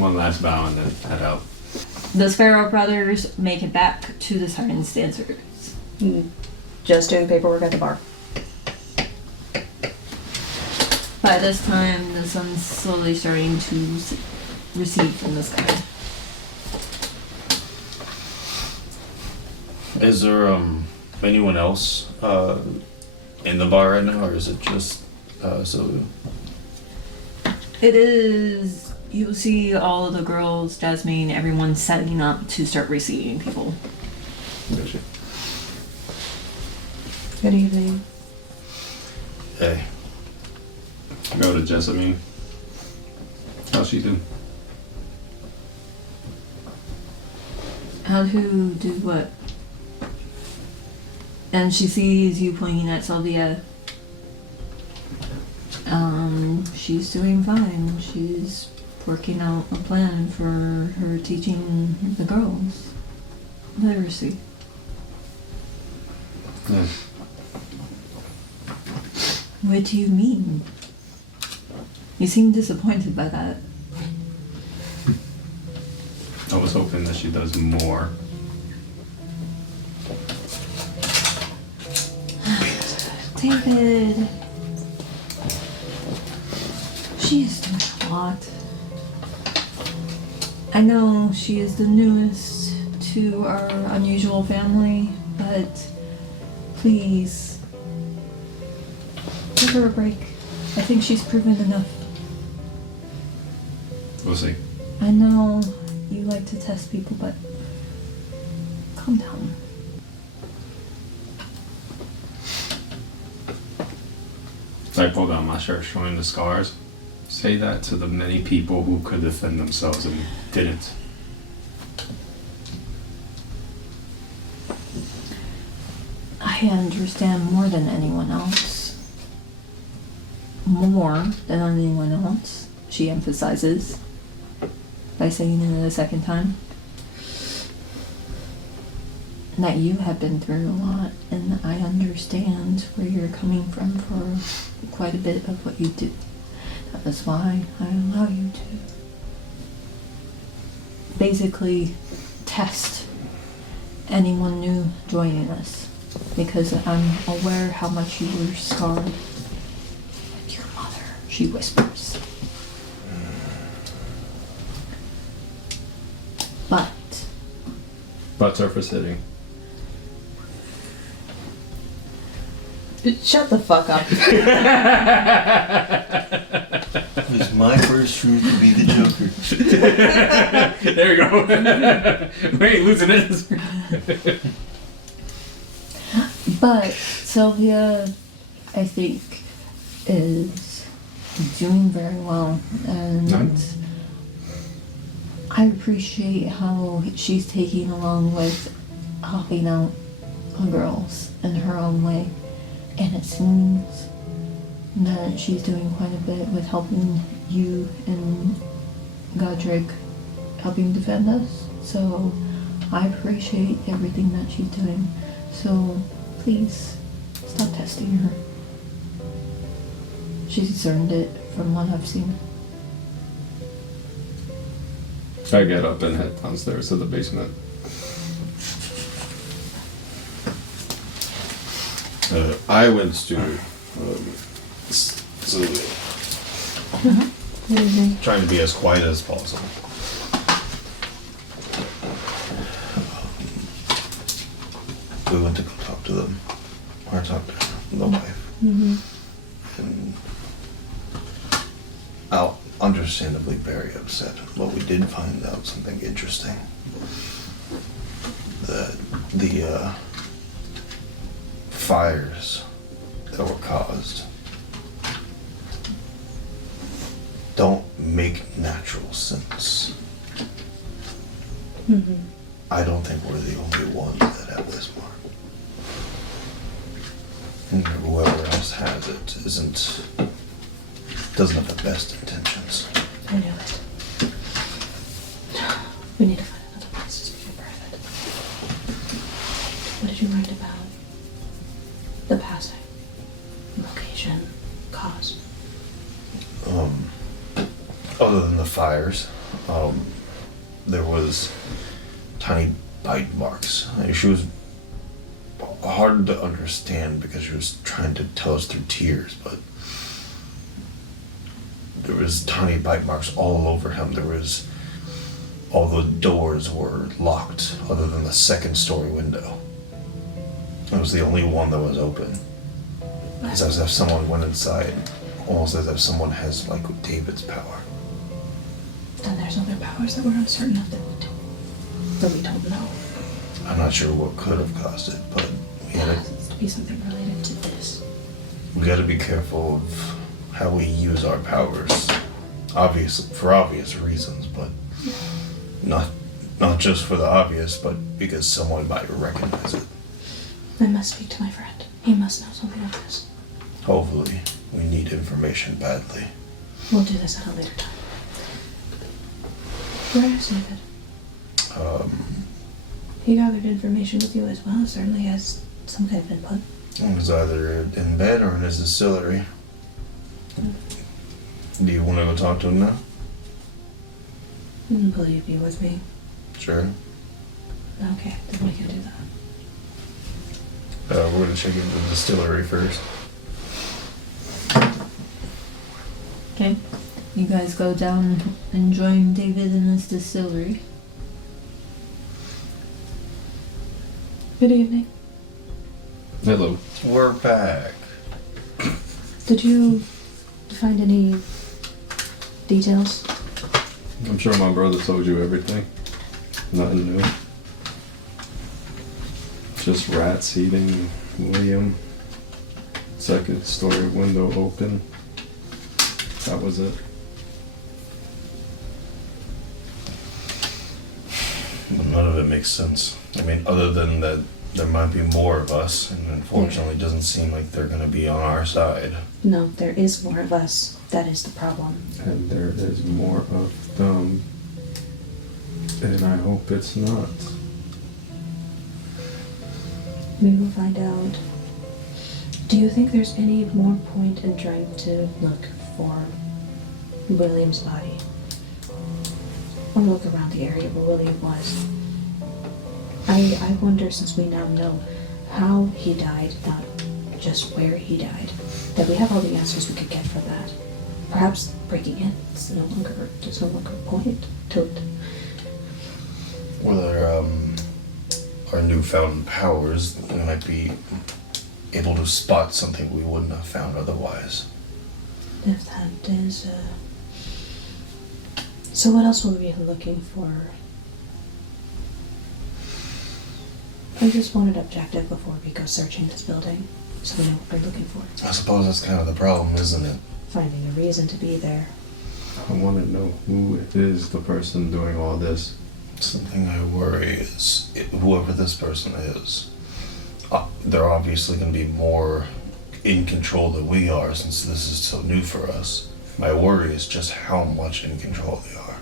One last bow and then head out. The Sparrow brothers make it back to the Sirens Dancers. Just doing paperwork at the bar. By this time, the sun's slowly starting to recede from the sky. Is there anyone else in the bar right now, or is it just Sylvia? It is. You'll see all of the girls, Jasmine, everyone setting up to start receiving people. Gotcha. Good evening. Hey. Go to Jessamine. How's she do? How to do what? And she sees you pointing at Sylvia. She's doing fine. She's working out a plan for her teaching the girls literacy. Yeah. What do you mean? You seem disappointed by that. I was hoping that she does more. David. She is doing a lot. I know she is the newest to our unusual family, but please give her a break. I think she's proven enough. We'll see. I know you like to test people, but calm down. I pulled out my shirt showing the scars. Say that to the many people who could defend themselves and didn't. I understand more than anyone else. More than anyone else, she emphasizes by saying it a second time. That you have been through a lot, and I understand where you're coming from for quite a bit of what you do. That is why I allow you to basically test anyone new joining us, because I'm aware how much you were scarred with your mother, she whispers. Butt surface hitting. Shut the fuck up. It was my first truth to be the Joker. There you go. We ain't losing it. But Sylvia, I think, is doing very well, and Nice. I appreciate how she's taking along with helping out the girls in her own way. And it seems that she's doing quite a bit with helping you and Godric helping defend us. So I appreciate everything that she's doing. So please stop testing her. She's earned it from what I've seen. I get up and head downstairs to the basement. I went to Sylvia, What do you think? trying to be as quiet as possible. We went to go talk to them, or talk to the wife, Mm-hmm. and out understandably very upset. But we did find out something interesting. That the fires that were caused don't make natural sense. Mm-hmm. I don't think we're the only ones that have this mark. And whoever else has it doesn't have the best intentions. I knew it. We need to find another place to speak private. What did you write about the passing? Location, cause? Other than the fires, there was tiny bite marks. She was hard to understand because she was trying to tell us through tears, but there was tiny bite marks all over him. All the doors were locked other than the second story window. It was the only one that was open. It's as if someone went inside, almost as if someone has like David's power. Then there's other powers that we're uncertain of that we don't know. I'm not sure what could have caused it, but It has to be something related to this. we gotta be careful of how we use our powers. For obvious reasons, but not just for the obvious, but because someone might recognize it. I must speak to my friend. He must know something of this. Hopefully, we need information badly. We'll do this at a later time. Where is David? He gathered information with you as well. Certainly has some kind of input. He was either in bed or in his distillery. Do you want to go talk to him now? Will you be with me? Sure. Okay, then we can do that. We're gonna check into the distillery first. Okay. You guys go down and join David in his distillery. Good evening. Hello. We're back. Did you find any details? I'm sure my brother told you everything. Nothing new. Just rats eating William. Second story window open. That was it. But none of it makes sense. I mean, other than that, there might be more of us, and unfortunately, it doesn't seem like they're gonna be on our side. No, there is more of us. That is the problem. And there is more of them. And I hope it's not. We will find out. Do you think there's any more point in trying to look for William's body? Or look around the area where William was? I wonder, since we now know how he died, not just where he died, that we have all the answers we could get for that. Perhaps breaking in is no longer a point to it. Whether our newfound powers, we might be able to spot something we wouldn't have found otherwise. If that is, So what else will we be looking for? I just want an objective before we go searching this building, so we know what we're looking for. I suppose that's kind of the problem, isn't it? Finding a reason to be there. I want to know who is the person doing all this. Something I worry is whoever this person is, they're obviously going to be more in control than we are since this is so new for us. My worry is just how much in control they are.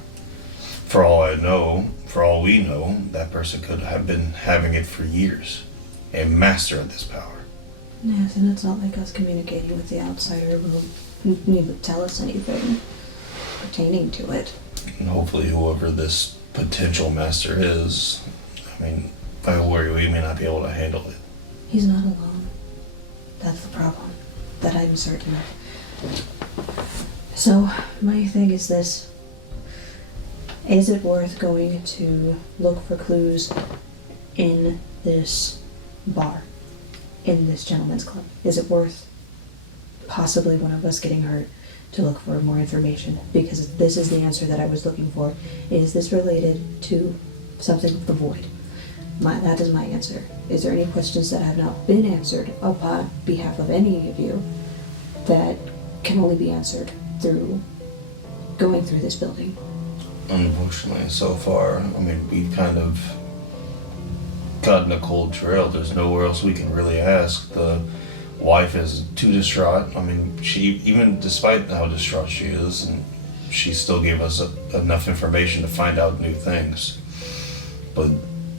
For all we know, that person could have been having it for years, a master of this power. Yes, and it's not like us communicating with the outsider will tell us anything pertaining to it. And hopefully whoever this potential master is, I mean, I worry we may not be able to handle it. He's not alone. That's the problem that I'm certain of. So, my thing is this. Is it worth going to look for clues in this bar, in this gentleman's club? Is it worth possibly one of us getting hurt to look for more information? Because this is the answer that I was looking for. Is this related to something of the void? That is my answer. Is there any questions that have not been answered upon behalf of any of you that can only be answered through going through this building? Unfortunately, so far, I mean, we've kind of gotten a cold trail. There's nowhere else we can really ask. The wife is too distraught. I mean, she, even despite how distraught she is, and she still gave us enough information to find out new things. But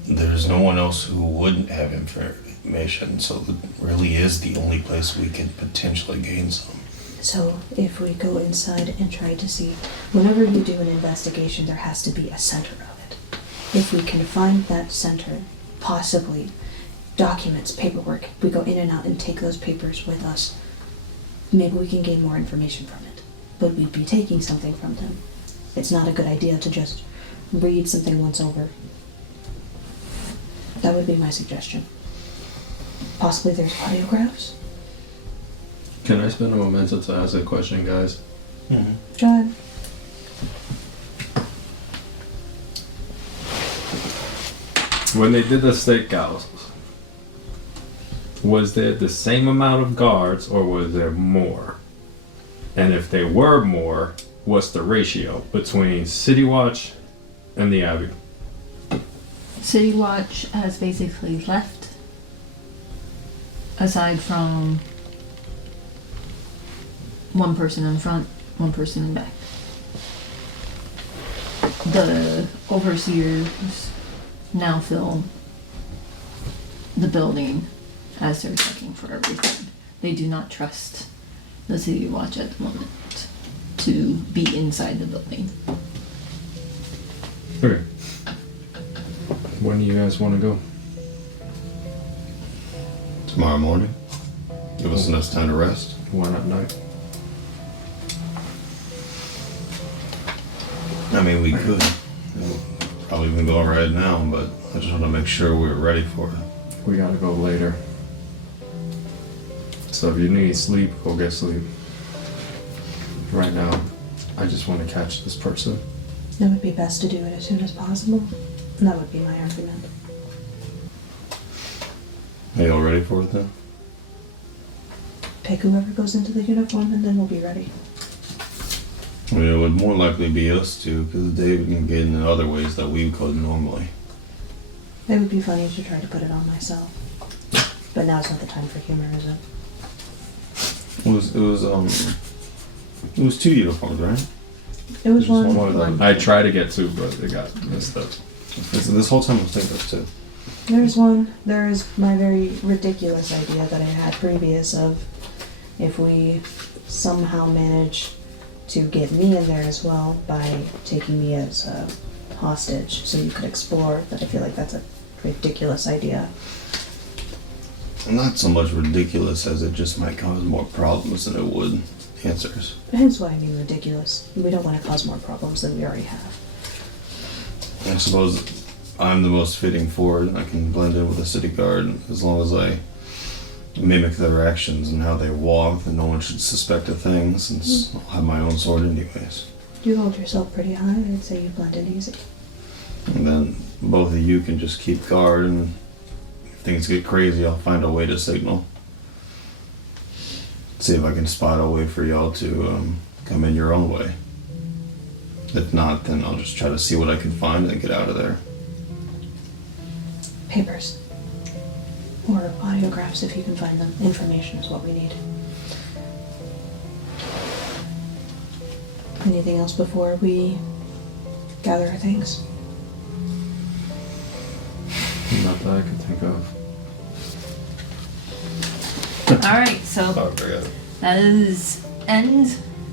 there's no one else who wouldn't have information, so it really is the only place we could potentially gain some. So if we go inside and try to see, whenever you do an investigation, there has to be a center of it. If we can find that center, possibly documents, paperwork, we go in and out and take those papers with us, maybe we can gain more information from it. But we'd be taking something from them. It's not a good idea to just read something once over. That would be my suggestion. Possibly there's audiographs. Can I spend a momento to ask a question, guys? Mm-hmm. John. When they did the steakhouse, was there the same amount of guards or was there more? And if there were more, what's the ratio between City Watch and the Abbey? City Watch has basically left, aside from one person in front, one person in back. The overseers now fill the building as they're checking for everything. They do not trust the City Watch at the moment to be inside the building. Okay. When do you guys want to go? Tomorrow morning. Give us enough time to rest. Why not night? I mean, we could. Probably even go right now, but I just want to make sure we're ready for it. We gotta go later. So if you need sleep, go get sleep. Right now, I just want to catch this person. It would be best to do it as soon as possible. That would be my argument. Are you all ready for it then? Pick whoever goes into the uniform and then we'll be ready. I mean, it would more likely be us two, because David can get in other ways that we could normally. It would be funny to try to put it on myself. But now's not the time for humor, is it? It was 2 uniforms, right? It was Just one. of them. I tried to get two, but it got messed up. This whole time I was thinking of 2. There's one. There is my very ridiculous idea that I had previous of if we somehow manage to get me in there as well by taking me as a hostage so you could explore, but I feel like that's a ridiculous idea. Not so much ridiculous as it just might cause more problems than it would answers. Hence why I mean ridiculous. We don't want to cause more problems than we already have. I suppose I'm the most fitting for it. I can blend in with the city guard as long as I mimic their actions and how they walk, then no one should suspect a thing since I'll have my own sword anyways. You hold yourself pretty high. I'd say you blend in easy. And then both of you can just keep guard, and if things get crazy, I'll find a way to signal. See if I can spot a way for y'all to come in your own way. If not, then I'll just try to see what I can find and get out of there. Papers. Or audiographs if you can find them. Information is what we need. Anything else before we gather our things? Not that I can think of. Alright, so Oh, I forgot. that is end